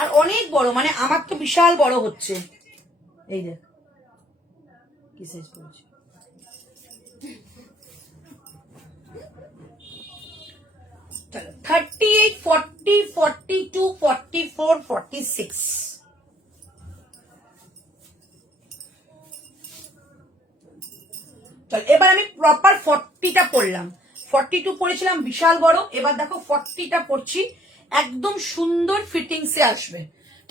আর অনেক বড়, মানে আমার তো বিশাল বড় হচ্ছে। এই দেখ কি সাইজ করেছে। চলো 38, 40, 42, 44, 46। চল এবার আমি প্রপার 40টা পরলাম, 42 পরেছিলাম বিশাল বড়, এবার দেখো 40টা পরছি, একদম সুন্দর ফিটিংসে আসবে,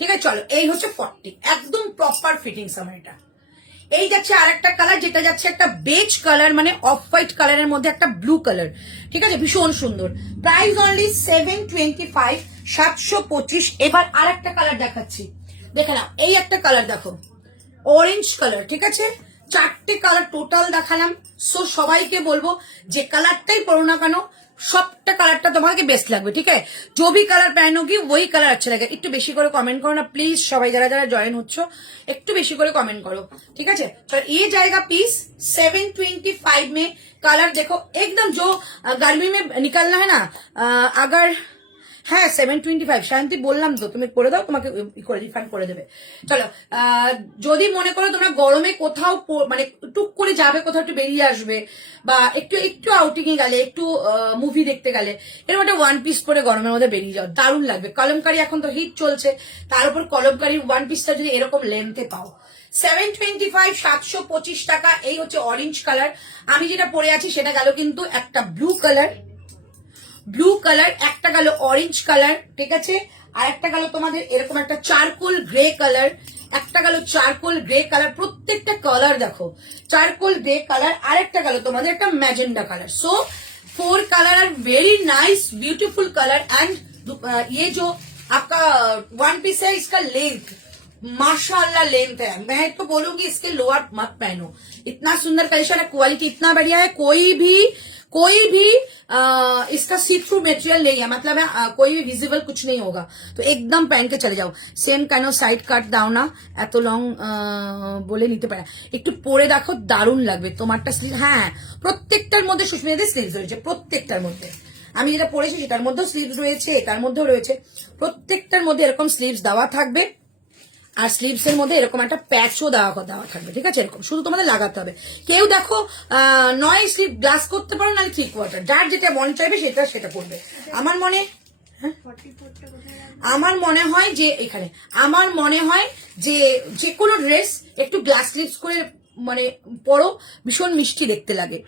ঠিক আছে। চলো এই হচ্ছে 40, একদম প্রপার ফিটিংস আমার এটা। এই যাচ্ছে আর একটা কালার, যেটা যাচ্ছে একটা বেজ কালার, মানে অফ হোয়াইট কালারের মধ্যে একটা ব্লু কালার, ঠিক আছে, ভীষণ সুন্দর। Price only 725, 725। এবার আর একটা কালার দেখাচ্ছি, দেখে নাও। এই একটা কালার দেখো, অরেঞ্জ কালার, ঠিক আছে। 4টে কালার টোটাল দেখালাম। সো সবাইকে বলবো যে কালারটাই পরো না কেন, सबटा कलरটা তোমাকে বেস্ট লাগবে ঠিক আছে जो भी कलर पहनोगी वही कलर अच्छा लगेगा একটু বেশি করে কমেন্ট করো না প্লিজ সবাই যারা যারা জয়েন হচ্ছ একটু বেশি করে কমেंट करो ठीक है चलो ये जाएगा पीस 725 में कलर देखो एकदम जो गर्मी में निकलना है ना अगर হ্যাঁ 725 শান্তি বললাম তো তুমি করে দাও তোমাকে করে রিফান্ড করে দেবে চলো যদি মনে করো তোমরা গরমে কোথাও মানে টুক করে যাবে কোথাও একটু বেরিয়ে আসবে বা একটু একটু আউটিং এ গেলে একটু মুভি দেখতে গেলে এরকম একটা ওয়ান পিস পরে গরমের মধ্যে বেরিয়ে যাও দারুণ লাগবে কলমকারি এখন তো হিট চলছে তার উপর কলমকারি ওয়ান পিসটা যদি এরকম লেন্থে পাও 725 725 টাকা এই হচ্ছে অরেঞ্জ কালার আমি যেটা পরে আছি সেটা গেল কিন্তু একটা ব্লু কালার একটা গেল অরেঞ্জ কালার ঠিক আছে আর একটা গেল তোমাদের এরকম একটা চারকোল গ্রে কালার একটা গেল চারকোল গ্রে কালার প্রত্যেকটা কালার দেখো চারকোল গ্রে কালার আর একটা গেল তোমাদের একটা magenta colour so 4 colour are very nice beautiful colour and ये जो आपका वन पीस है इसका लेंथ माशाल्लाह लेंथ है मैं तो बोलूंगी इसके लोअर मत पहनो इतना सुंदर कलेक्शन है क्वालिटी इतना बढ़िया है कोई भी इसका सी थ्रू मटेरियल नहीं है मतलब है कोई भी विजिबल कुछ नहीं होगा तो एकदम पहन के चले जाओ सेम কেন সাইড কাট দাও না এত লং বলে নিতে পারে একটু পরে দেখো দারুণ লাগবে তোমারটা স্লিভ হ্যাঁ প্রত্যেকটার মধ্যে সুস্মিতাদের স্লিভস রয়েছে প্রত্যেকটার মধ্যে আমি যেটা পরেছি সেটার মধ্যেও স্লিভস রয়েছে এটার মধ্যেও রয়েছে প্রত্যেকটার মধ্যে এরকম স্লিভস দেওয়া থাকবে আর স্লিভস এর মধ্যে এরকম একটা প্যাচও দেওয়া থাকবে ঠিক আছে এরকম শুধু তোমাদের লাগাতে হবে কেউ দেখো নয় স্লিভ গ্লাস করতে পারো নাহলে 3/4 যার যেটা মন চাইবে সেটা পড়বে আমার মনে হয় যে এখানে আমার মনে হয় যে যে কোনো ড্রেস একটু গ্লাস স্লিভস করে মানে পরো ভীষণ মিষ্টি দেখতে লাগে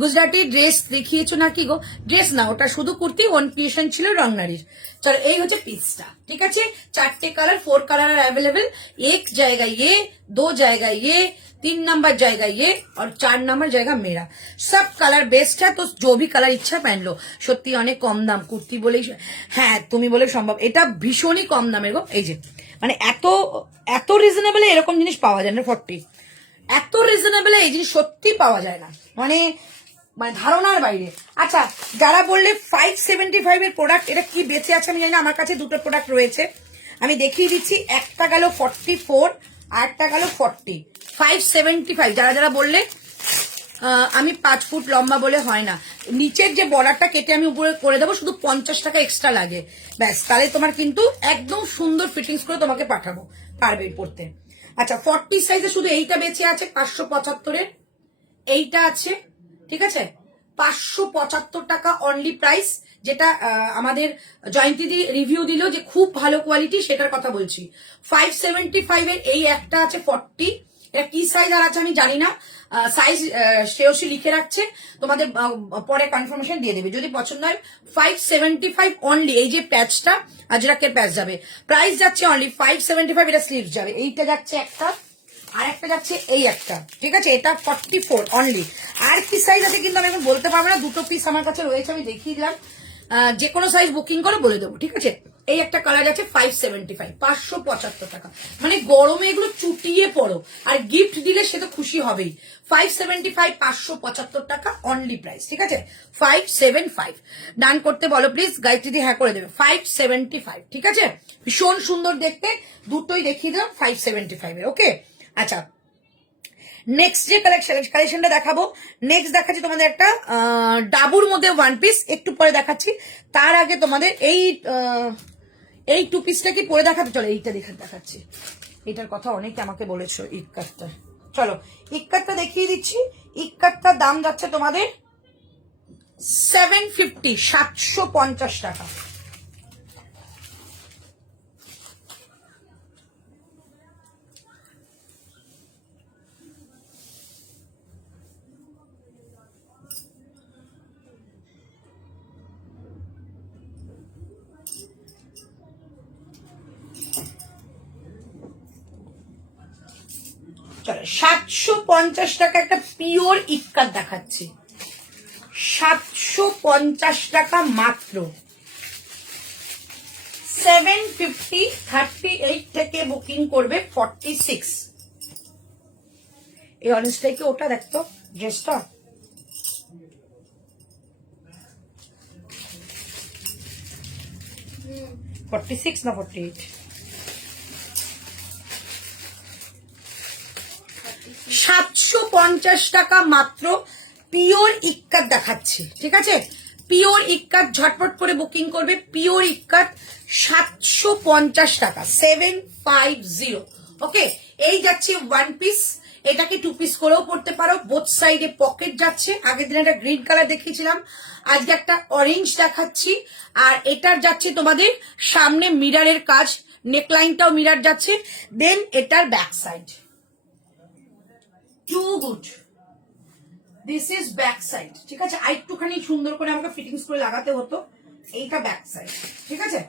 গুজরাটি ড্রেস দেখিয়েছো নাকি গো ড্রেস না ওটা শুধু কুর্তি ওয়ান ক্রিয়েশন ছিল রংনারীর चलो এই হচ্ছে পিসটা ঠিক আছে চারটে কালার 4 कलर अवेलेबल एक जाएगा ये 2 जाएगा ये 3 नंबर जाएगा ये और 4 नंबर जाएगा मेरा सब कलर बेस्ट है तो जो भी कलर इच्छा पहन लो সত্যি অনেক কম দাম কুর্তি বলেই হ্যাঁ তুমি বলে সম্ভব এটা ভীষণই কম দামের গো এই যে মানে এত রিজনেবল এরকম জিনিস পাওয়া যায় না 40 এত রিজনেবল এই জিনিস সত্যি পাওয়া যায় না মানে ধারণার বাইরে আচ্ছা যারা বললে 575 এর প্রোডাক্ট এটা কি বেঁচে আছে আমি জানি না আমার কাছে দুটো প্রোডাক্ট রয়েছে আমি দেখিয়ে দিচ্ছি একটা গেল 44 আর একটা গেল 40 575 যারা যারা বললে আমি 5 ফুট লম্বা বলে হয় না নিচের যে বর্ডারটা কেটে আমি উপরে করে দেবো শুধু 50 টাকা এক্সট্রা লাগে ব্যাস তাহলে তোমার কিন্তু একদম সুন্দর ফিটিংস করে তোমাকে পাঠাবো পারবে পড়তে আচ্ছা 40 সাইজে শুধু এইটা বেঁচে আছে 575 এর এইটা আছে ঠিক আছে 575 টাকা অনলি প্রাইস যেটা আমাদের জয়ন্তী দি রিভিউ দিল যে খুব ভালো কোয়ালিটি সেটার কথা বলছি 575 এর এই একটা আছে 40 এটা কি সাইজ আর আছে আমি জানি না সাইজ শ্রেয়সী লিখে রাখছে তোমাদের পরে কনফার্মেশন দিয়ে দেবে যদি পছন্দ হয় 575 অনলি এই যে প্যাচটা আজরাকের প্যাচ যাবে প্রাইস যাচ্ছে অনলি 575 এটা স্লিভস যাবে এইটা যাচ্ছে একটা আর একটা যাচ্ছে এই একটা ঠিক আছে এটা 44 অনলি আর কি সাইজ আছে কিন্তু আমি এখন বলতে পারবো না দুটো পিস আমার কাছে রয়েছে আমি দেখিয়ে দিলাম যে কোনো সাইজ বুকিং করে বলে দেবো ঠিক আছে এই একটা কালার আছে 575 575 টাকা মানে গরমে এগুলো চুটিয়ে পড়ো আর গিফট দিলে সে তো খুশি হবেই 575 575 টাকা অনলি প্রাইস ঠিক আছে 575 ডান করতে বলো প্লিজ গাইড হ্যাঁ করে দেবে 575 ঠিক আছে ভীষণ সুন্দর দেখতে দুটোই দেখিয়ে দিলাম 575 এর ওকে আচ্ছা নেক্সট যে কালেকশনটা দেখাবো নেক্সট দেখাচ্ছি তোমাদের একটা ডাবুর মধ্যে ওয়ান পিস একটু পরে দেখাচ্ছি তার আগে তোমাদের এই টু পিসটা কি পরে দেখাতে চলো এইটা দেখাচ্ছি এটার কথা অনেকে আমাকে বলেছো ইক্কাতটা চলো ইক্কাতটা দেখিয়ে দিচ্ছি ইক্কাতটার দাম যাচ্ছে তোমাদের 750 টাকা চলো 750 টাকা একটা পিওর ইক্কাত দেখাচ্ছি 750 টাকা মাত্র 750 38 থেকে বুকিং করবে 46 এই অনেস্টটাই কি ওটা দেখতো ড্রেসটা 46 না 48? 750 টাকা মাত্র পিওর ইক্কাত দেখাচ্ছে, ঠিক আছে? পিওর ইক্কাত ঝটপট করে বুকিং করবে। পিওর ইক্কাত 750 টাকা, 750। ওকে, এই যাচ্ছে ওয়ান পিস। এটাকে টু পিস করেও পড়তে পারো। বোথ সাইডে পকেট যাচ্ছে। আগের দিন একটা গ্রিন কালার দেখিয়েছিলাম, আজকে একটা অরেঞ্জ দেখাচ্ছি। আর এটার যাচ্ছে তোমাদের সামনে মিরারের কাজ, নেকলাইনটাও মিরার যাচ্ছে। দেন এটার back side, too good. This is back side, ঠিক আছে? আর একটুখানি সুন্দর করে আমাকে ফিটিংস করে লাগাতে হতো। এইটা ব্যাক সাইড, ঠিক আছে?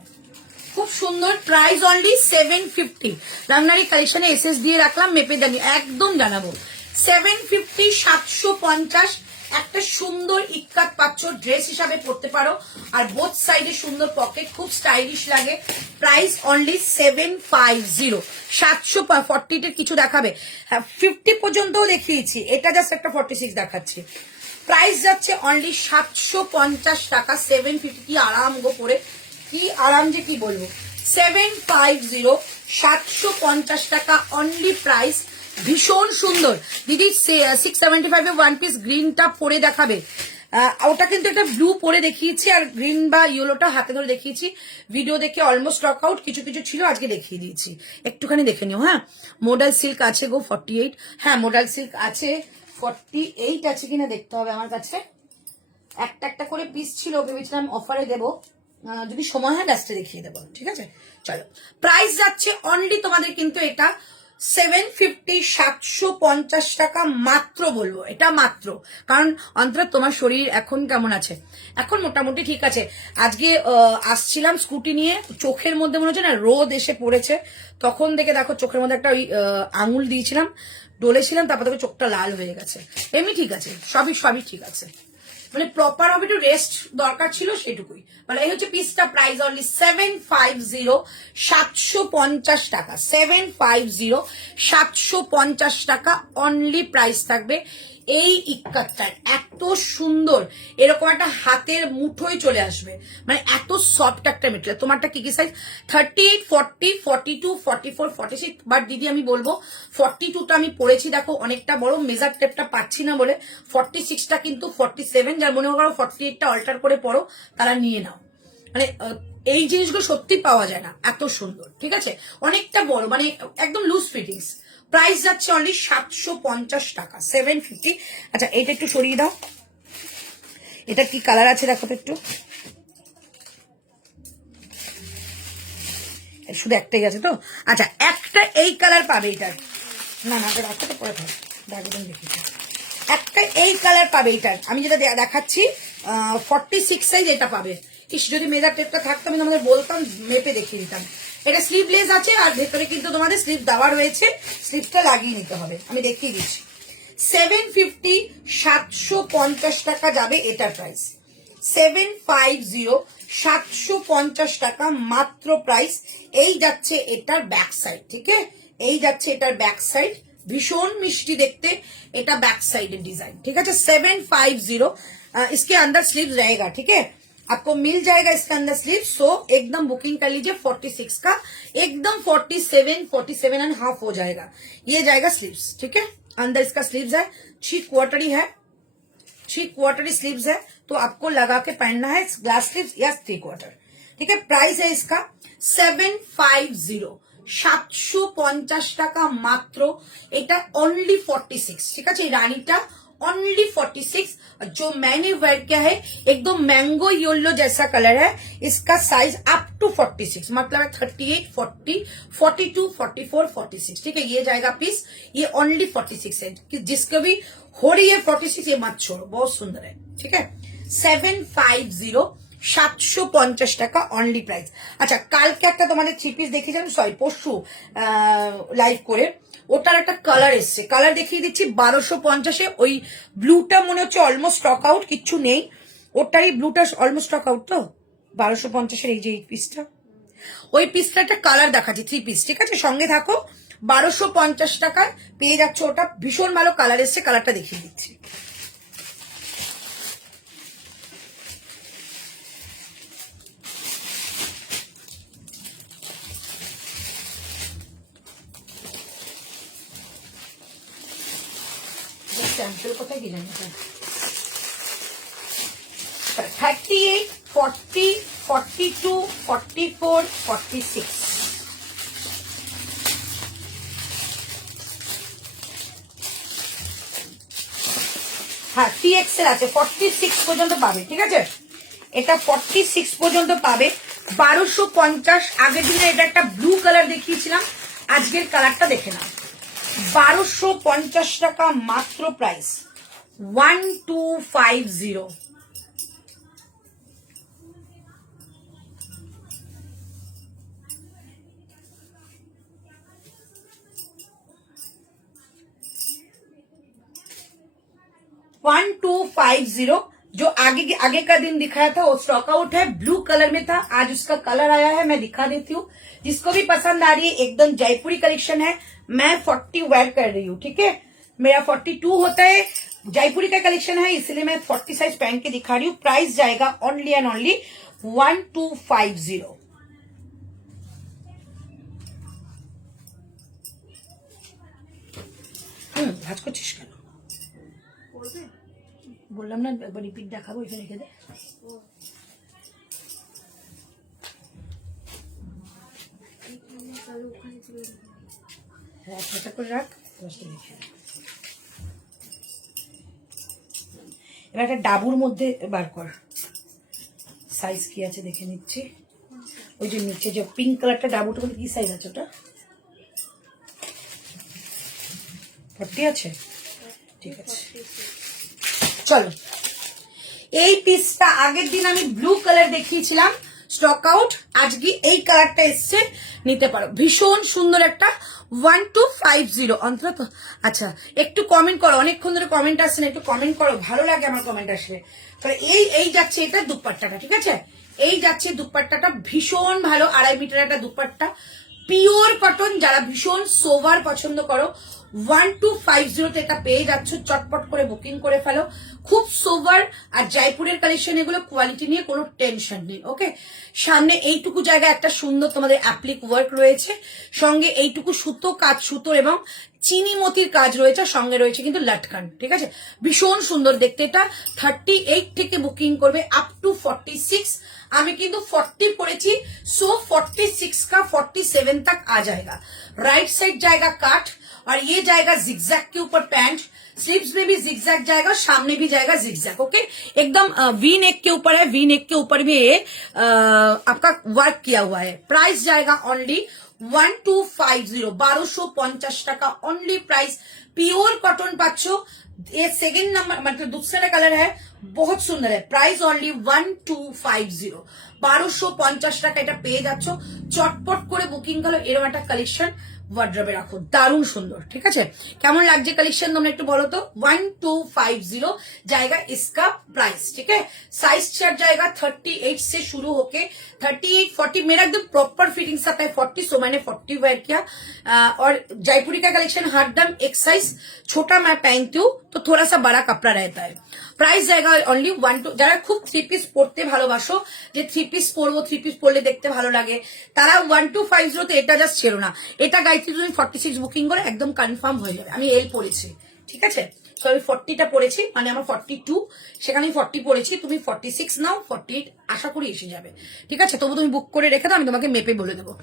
খুব সুন্দর। Price only 750। রান্নারি কালেকশনে এসএস দিয়ে রাখলাম, মেপে জানি একদম জানাবো। 750, 750। একটা সুন্দর ইক্কাত পাচ্ছ, ড্রেস হিসাবে পরতে পারো। আর বোথ সাইডে সুন্দর পকেট, খুব স্টাইলিশ লাগে। Price only 750। 740 কিছু দেখাবে, হ্যাঁ 50 পর্যন্তও দেখিয়েছি। এটা জাস্ট একটা 46 দেখাচ্ছি। প্রাইস যাচ্ছে অনলি 750 টাকা। 750 কি আরাম গো পরে, কি আরাম যে কি বলবো। 750, 750 টাকা অনলি প্রাইস। ভীষণ সুন্দর দিদি। 675 এ ওয়ান পিস গ্রিনটা পরে দেখাবে। ওটা কিন্তু একটা ব্লু পরে দেখিয়েছি, আর গ্রিন বা ইয়েলোটা হাতে ধরে দেখিয়েছি। ভিডিও দেখে অলমোস্ট স্টক আউট, কিছু কিছু ছিল, আজকে দেখিয়ে দিয়েছি। একটুখানি দেখে নিও। হ্যাঁ, মোডাল সিল্ক আছে গো 48। হ্যাঁ, মোডাল সিল্ক আছে 48 আছে কিনা দেখতে হবে আমার কাছে। একটা একটা করে পিস ছিল, ভেবেছিলাম অফারে দেবো, যদি সময় হয় লাস্টে দেখিয়ে দেবো, ঠিক আছে? চলো, প্রাইস যাচ্ছে অনলি তোমাদের কিন্তু এটা 750, 750 টাকা মাত্র বলবো। এটা মাত্র, কারণ অন্তত তোমার শরীর এখন কেমন আছে? এখন মোটামুটি ঠিক আছে। আজকে আসছিলাম স্কুটি নিয়ে, চোখের মধ্যে মনে হচ্ছে না রোদ এসে পড়েছে। তখন দেখে দেখো চোখের মধ্যে একটা ওই আঙুল দিয়েছিলাম, ডলেছিলাম, তারপর দেখো চোখটা লাল হয়ে গেছে। এমনি ঠিক আছে, সবই সবই ঠিক আছে। মানে প্রপার ভাবে একটু রেস্ট দরকার ছিল, সেটুকুই। মানে এই হচ্ছে পিসটা। প্রাইস অনলি 750, 750 টাকা। 750, 750 টাকা অনলি প্রাইস থাকবে এই ইক্কাতটার। এত সুন্দর, এরকম একটা হাতের মুঠোয় চলে আসবে, মানে এত সফট একটা মেটেরিয়াল। তোমারটা কি কি সাইজ? 38, 40, 42, 44, 46। বাট দিদি আমি বলবো 42টা আমি পরেছি, দেখো অনেকটা বড়, মেজার টেপটা পাচ্ছি না বলে। 46টা কিন্তু 47। যার মনে করো 48টা অল্টার করে পড়ো, তারা নিয়ে নাও। মানে এই জিনিসগুলো সত্যি পাওয়া যায় না, এত সুন্দর, ঠিক আছে? অনেকটা বড়, মানে একদম লুজ ফিটিংস। প্রাইস যাচ্ছে অনলি 750 টাকা, 750। আচ্ছা, এটা একটু সরিয়ে দাও। এটা কি কালার আছে দেখো তো একটু। শুধু একটাই আছে তো? আচ্ছা, একটা এই কালার পাবে এটার। না না, রাখো তো, পরে থাক, একদম দেখি। একটা এই কালার পাবে এটার, আমি যেটা দেখাচ্ছি 46 সাইজ এটা পাবে। ইস, যদি মেজার টেপটা থাকতো আমি তোমাদের বলতাম, মেপে দেখিয়ে দিতাম। এটা স্লিভলেস আছে, আর ভেতরে কিন্তু তোমাদের স্লিভ দেওয়া রয়েছে, স্লিভটা লাগিয়ে নিতে হবে। আমি দেখিয়ে দিচ্ছি। 750, 750 টাকা যাবে এটার প্রাইস। 750, 750 টাকা মাত্র প্রাইস। এই যাচ্ছে এটার ব্যাক সাইড, ঠিক আছে? এই যাচ্ছে এটার ব্যাক সাইড, भीषण मिष्टी देखते। এটা बैक साइड डिजाइन, ठीक है? 750। इसके अंदर स्लीव्स रहेगा, ठीक है? आपको मिल जाएगा इसके अंदर स्लीव। सो एकदम बुकिंग कर लीजिए 46 का, एकदम 47.5 हो जाएगा। ये जाएगा स्लीव्स, ठीक है? अंदर इसका स्लीव्स है, 3 क्वार्टरी है, 3 क्वार्टरी स्लीव्स है, तो आपको लगा के पहनना है ग्लास स्लीव्स या 3 क्वार्टर, ठीक है? प्राइस है इसका 750, 750 টাকা মাত্র। এটা অনলি 46, ঠিক আছে? রানীটা ओनली 46। जो मैंने वेयर किया है एकदम मैंगो येलो जैसा कलर है, इसका साइज अप टू 46, मतलब है 38, 40, 42, 44, 46, ठीक है? ये जाएगा पीस। ये ओनली 46 है, कि जिसको भी हो रही है 46 ये मत छोड़ो, बहुत सुंदर है, ठीक है? 750, 750 টাকা অনলি প্রাইস। আচ্ছা, কালকে একটা তোমাদের 3 পিস দেখিয়েছিলাম, সরি পরশু লাইভ করে, ওটার একটা কালার এসছে, কালার দেখিয়ে দিচ্ছি 1250-এ। ওই ব্লুটা মনে হচ্ছে অলমোস্ট স্টক আউট, কিচ্ছু নেই। ওটাই ব্লুটা অলমোস্ট স্টক আউট তো 1250-এর। এই যে এই পিসটা, ওই পিসটা একটা কালার দেখাচ্ছি, 3 পিস, ঠিক আছে? সঙ্গে থাকো। 1250 টাকায় পেয়ে যাচ্ছ ওটা। ভীষণ ভালো কালার এসছে, কালারটা দেখিয়ে দিচ্ছি। স্যাম্পল কোথায় কি জানি 38, 40, 42, 44, 46। হ্যাঁ 3XL আছে, 46 পর্যন্ত পাবে, ঠিক আছে? এটা 46 পর্যন্ত পাবে। 1250। আগের দিনে এটা একটা ব্লু কালার দেখিয়েছিলাম, আজকের কালারটা দেখে নাও। 1250 টাকা মাত্র প্রাইস, 1250। जो आगे का दिन दिखाया था वो स्टॉक आउट है, ब्लू कलर में था, आज उसका कलर आया है, मैं दिखा देती हूँ। जिसको भी पसंद आ रही है, एकदम जयपुरी कलेक्शन है। मैं 40 वेयर कर रही हूँ, ठीक है? मेरा 42 होता है, जयपुरी का कलेक्शन है, इसलिए मैं 40 साइज पहन के दिखा रही हूँ। प्राइस जाएगा ओनली एंड ओनली 1250। ভাজ করছিস কেন? বললাম না একবার রিপিট দেখাবো, এখানে রেখে দে। হ্যাঁ এটা করে রাখ, এবার একটা ডাবুর মধ্যে বার কর, সাইজ কি আছে দেখে নিচ্ছি। ওই যে নিচে যে পিঙ্ক কালারটা ডাবুটা কি সাইজ আছে ওটা? 40 আছে, ঠিক আছে চলো। এই পিসটা আগের দিন আমি ব্লু কালার দেখিয়েছিলাম, স্টক আউট, আজকে এই কালারটা এসছে, নিতে পারো। ভীষণ সুন্দর একটা 1250 অন্তত। আচ্ছা একটু কমেন্ট করো, অনেকক্ষণ ধরে কমেন্ট আসছে না, একটু কমেন্ট করো, ভালো লাগে আমার কমেন্ট আসলে। তাহলে এই যাচ্ছে এটা দুপাট্টাটা, ঠিক আছে? এই যাচ্ছে দুপাট্টাটা, ভীষণ ভালো, 2.5 মিটার একটা দুপাট্টা, পিওর কটন। যারা ভীষণ সোভার পছন্দ করো 1250 এটা পেয়ে যাচ্ছ, চটপট করে বুকিং করে ফেলো। খুব সোভার আর জয়পুরের কালেকশন, এগুলো কোয়ালিটি নিয়ে কোনো টেনশন নেই। ওকে, সামনে এইটুকু জায়গা একটা সুন্দর তোমাদের অ্যাপ্লিক ওয়ার্ক রয়েছে, সঙ্গে এইটুকু সুতো কাজ, সুতোর এবং চিনি মতির কাজ রয়েছে, সঙ্গে রয়েছে কিন্তু লাটকান, ঠিক আছে? ভীষণ সুন্দর দেখতে এটা। 38 থেকে বুকিং করবে আপ টু 46। আমি কিন্তু 40 পড়েছি, सो 46 का 47 तक आ जाएगा। राइट साइड जाएगा काट और ये जाएगा जिगजैग के ऊपर पैंट, स्लीव्स में भी जिगजैग जाएगा, सामने भी जाएगा जिगजैग। ओके, एकदम वी नेक के ऊपर है, वी नेक के ऊपर भी ये आपका वर्क किया हुआ है। प्राइस जाएगा ओनली 1250, 1250 টাকা ओनली प्राइस। प्योर कॉटन पाচ্ছো, ये सेकंड नंबर मतलब दूसरा कलर है, बहुत सुंदर है। प्राइस ओनली 1250, 1250 টাকা এটা পেয়ে যাচ্ছ। চটপট করে বুকিং করো, এরকম একটা কালেকশন ওয়ার্ড্রবে রাখো, দারুণ সুন্দর, ঠিক আছে? কেমন লাগছে কালেকশন তোমরা একটু বলো তো। 1250 जाएगा इसका प्राइस, ठीक है? साइज चार्ट जाएगा 38 से शुरू होके 38, 40, मेरा एकदम प्रॉपर फिटिंग्स आता है 40, सो मैंने 40 वेयर किया। और जयपुरी का कलेक्शन हरदम एक साइज छोटा मैं पहनती हूँ, तो थोड़ा सा बड़ा कपड़ा रहता है। प्राइस जाएगा ओनली 12। যারা খুব 3 পিস পরতে ভালোবাসো, যে 3 পিস পরবো, 3 পিস পরলে দেখতে ভালো লাগে, তারা 1250 তে এটা জাস্ট ছেড়ো না। এটা গাইতে তুমি 46 বুকিং করে একদম কনফার্ম হয়ে যাবে। আমি এল পরেছি, ঠিক আছে? সো আমি 40টা পরেছি, মানে আমার 42, সেখানে আমি 40 পরেছি, তুমি 46 নাও, 48 আশা করি এসে যাবে, ঠিক আছে? তবু তুমি বুক করে রেখে দাও, আমি তোমাকে মেপে বলে দেবো।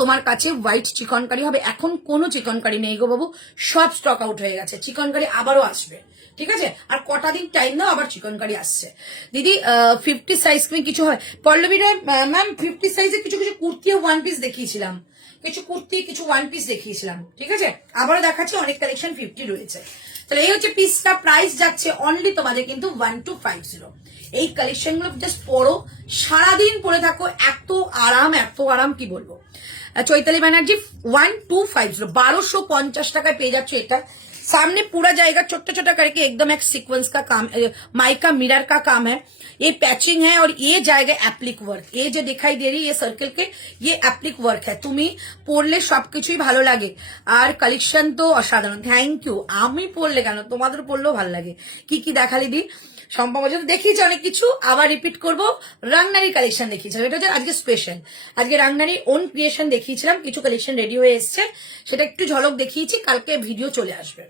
তোমার কাছে হোয়াইট চিকনকারি হবে। এখন কোনো চিকনকারি নেই গো বাবু, সব স্টক আউট হয়ে গেছে। চিকনকারি আবারও আসবে, ঠিক আছে? আর কটা দিন টাইম দাও, আবার চিকনকারি আসছে। দিদি 50 সাইজ में কিছু হয় পল্লবীরা ম্যাম? 50 সাইজে কিছু কিছু কুর্তি ও ওয়ান পিস দেখিয়েছিলাম, কিছু কুর্তি কিছু ওয়ান পিস দেখিয়েছিলাম, ঠিক আছে? আবারও দেখাচ্ছি, অনেক কালেকশন 50 রয়েছে। তাহলে এই হচ্ছে পিসটা, প্রাইস যাচ্ছে অনলি তোমাদের কিন্তু 1250। এই কালেকশন গুলো জাস্ট পরো, সারাদিন পরে থাকো, এত আরাম কি বলবো। চৈতালি ব্যানার্জি 1250, 1250 টাকায় পেয়ে যাচ্ছ এটা। सामने पूरा जाएगा छोटा छोटा करके, एकदम एक सीक्वेंस का काम, माइका मिरर का काम है, ये पैचिंग है। और ये जाएगा एप्लिक वर्क, ये जो दिखाई दे रही है ये सर्कल के, ये एप्लिक वर्क है। তুমি পরলে সবকিছুই ভালো লাগে, আর কালেকশন তো অসাধারণ। Thank you. আমি পরলে কেন, তোমাদের পরলেও ভালো লাগে। কি কি দেখালি দি সম্ভব হচ্ছে, দেখিয়েছি অনেক কিছু, আবার রিপিট করবো। রাংনারি কালেকশন দেখিয়েছিলাম, এটা হচ্ছে আজকে স্পেশাল। আজকে রাংনারি ওন ক্রিয়েশন দেখিয়েছিলাম, কিছু কালেকশন রেডি হয়ে এসছে, সেটা একটু ঝলক দেখিয়েছি, কালকে ভিডিও চলে আসবে।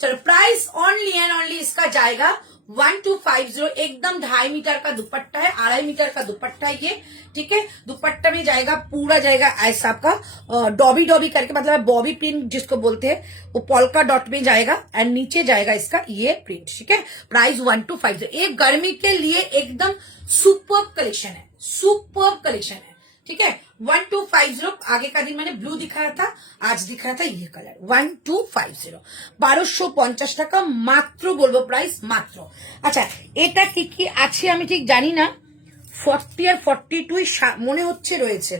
चलो प्राइस ओनली एंड ओनली इसका जाएगा 1250। एकदम 2.5 मीटर का दुपट्टा है, 2.5 मीटर का दुपट्टा है ये, ठीक है। दुपट्टा में जाएगा पूरा जाएगा ऐसा आपका डॉबी डॉबी करके, मतलब बॉबी प्रिंट जिसको बोलते हैं, वो पोल्का डॉट में जाएगा एंड नीचे जाएगा इसका ये प्रिंट, ठीक है। प्राइस 1250। एक गर्मी के लिए एकदम सुपर्ब कलेक्शन है, सुपर्ब कलेक्शन है, ठीक है। 1250। आगे का दिन मैंने ब्लू दिखाया था, आज दिख रहा था ये कलर। 1250 1250 টাকা মাত্র বলবো প্রাইস, মাত্র। আচ্ছা এটা কি আছে আমি ঠিক জানি না, 40 আর 42 মনে হচ্ছে রয়েছে।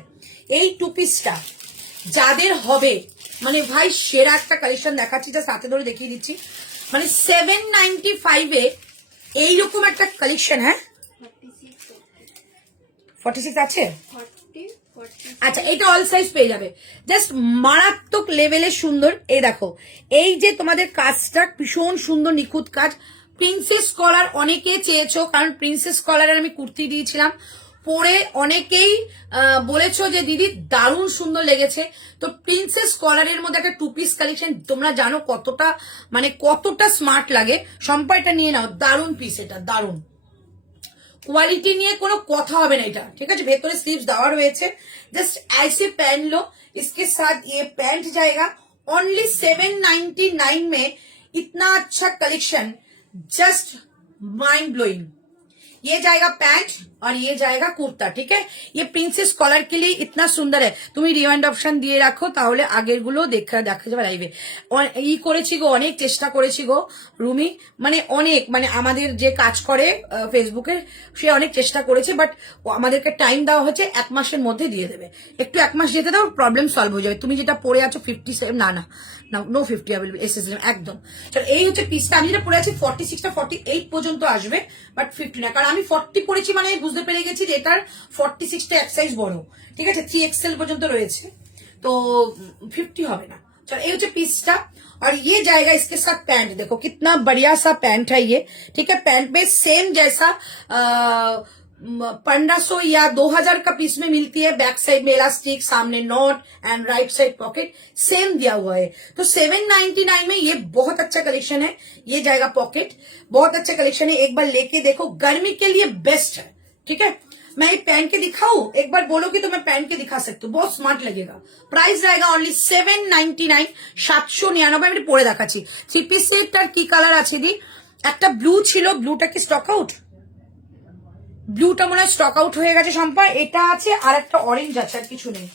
এই টু পিসটা যাদের হবে মানে ভাই সেরা একটা কালেকশন দেখাচ্ছি, যা সাথে ধরে দেখিয়ে দিচ্ছি, মানে 795 এ এইরকম একটা কালেকশন। হ্যাঁ 46 আছে। আচ্ছা এটা অল সাইজ পেয়ে যাবে, জাস্ট মারাত্মক লেভেলের সুন্দর। এই দেখো এই যে তোমাদের কাজটা ভীষণ সুন্দর নিখুঁত কাজ। প্রিন্সেস কলার অনেকে চেয়েছো, কারণ প্রিন্সেস কলারের আমি কুর্তি দিয়েছিলাম, পরে অনেকেই বলেছো যে দিদি দারুণ সুন্দর লেগেছে। তো প্রিন্সেস কলারের মধ্যে একটা টু পিস কালেকশন, তোমরা জানো কতটা মানে কতটা স্মার্ট লাগে। সম্পাটা নিয়ে নাও, দারুণ পিস, এটা দারুণ क्वालिटी নিয়ে কোনো কথা হবে না এটা, ঠিক আছে। ভেতরে স্লিভস দেওয়া রয়েছে, জাস্ট ऐसे पहन लो, इसके साथ ये पैंट जाएगा। ओनली 799 में इतना अच्छा कलेक्शन, जस्ट माइंड ब्लोइंग। ये जाएगा पैंट और ये जाएगा कुर्ता, ठीक है। ये प्रिंसेस कॉलर के लिए इतना सुंदर है, তুমি রিওয়াইন্ড অপশন দিয়ে রাখো তাহলে আগের গুলো দেখা যাবে লাইভে। ই করেছি গো, অনেক চেষ্টা করেছি গো রুমি, মানে অনেক, মানে আমাদের যে কাজ করে ফেসবুকে সে অনেক চেষ্টা করেছে, বাট আমাদেরকে টাইম দেওয়া হচ্ছে 1 মাসের মধ্যে দিয়ে দেবে। একটু 1 মাস যেতে দাও, প্রবলেম সলভ হয়ে যাবে। তুমি যেটা পড়ে আছো 57, না না নো 50 অ্যাভেলেবল এসএসএম একদম। চলো এই হচ্ছে পিসটা। আমি যেটা পড়ে আছি 46টা 48 পর্যন্ত আসবে, বাট 50 না, কারণ আমি 40 পড়েছি, মানে বুঝতে পেরে গেছি যে এটার 46টা এক সাইজ বড়, ঠিক আছে। 3XL পর্যন্ত রয়েছে, তো 50 হবে না। चलो ये होचे पीसटा, और ये जाएगा इसके साथ पैंट। देखो कितना बढ़िया सा पैंट है ये, ठीक है। पैंट में सेम जैसा 1500 या 2000 का पीस में मिलती है। बैक साइड में इलास्टिक, सामने not and right side pocket same दिया हुआ है। तो 799 में ये बहुत अच्छा कलेक्शन है। ये जाएगा पॉकेट, बहुत अच्छा कलेक्शन है, एक बार लेके देखो, गर्मी के लिए बेस्ट है, ठीक है। मैं ये पहन के दिखाऊं, एक बार बोलोगी तो मैं पहन के दिखा सकती हूँ, बहुत स्मार्ट लगेगा। प्राइस रहेगा ओनली 799 799। আমি পরে দেখাচ্ছি থ্রি পিস সেটটার কি কালার আছে দি। একটা ব্লু ছিল, ব্লুটা কি স্টক আউট? ব্লুটা মনে হয় স্টক আউট হয়ে গেছে সম্পা। এটা আছে আর একটা অরেঞ্জ আছে, আর কিছু নেই।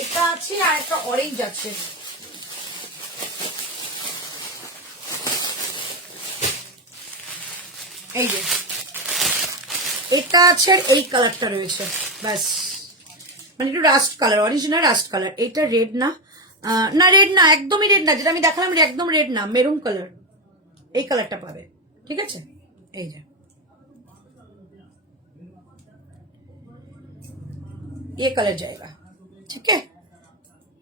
এটা আছে আর একটা অরেঞ্জ আছে। এই যে এটা আছে আর এই কালারটা রয়েছে, ব্যাস। মানে একটু rushed colour, original rushed colour. এটা রেড না, না রেড না, একদমই রেড না, যেটা আমি দেখালাম একদম রেড না, মেরুন কালার। এই কালারটা পাবে, ঠিক আছে। এই যে ये कलर जाएगा, ठीक है।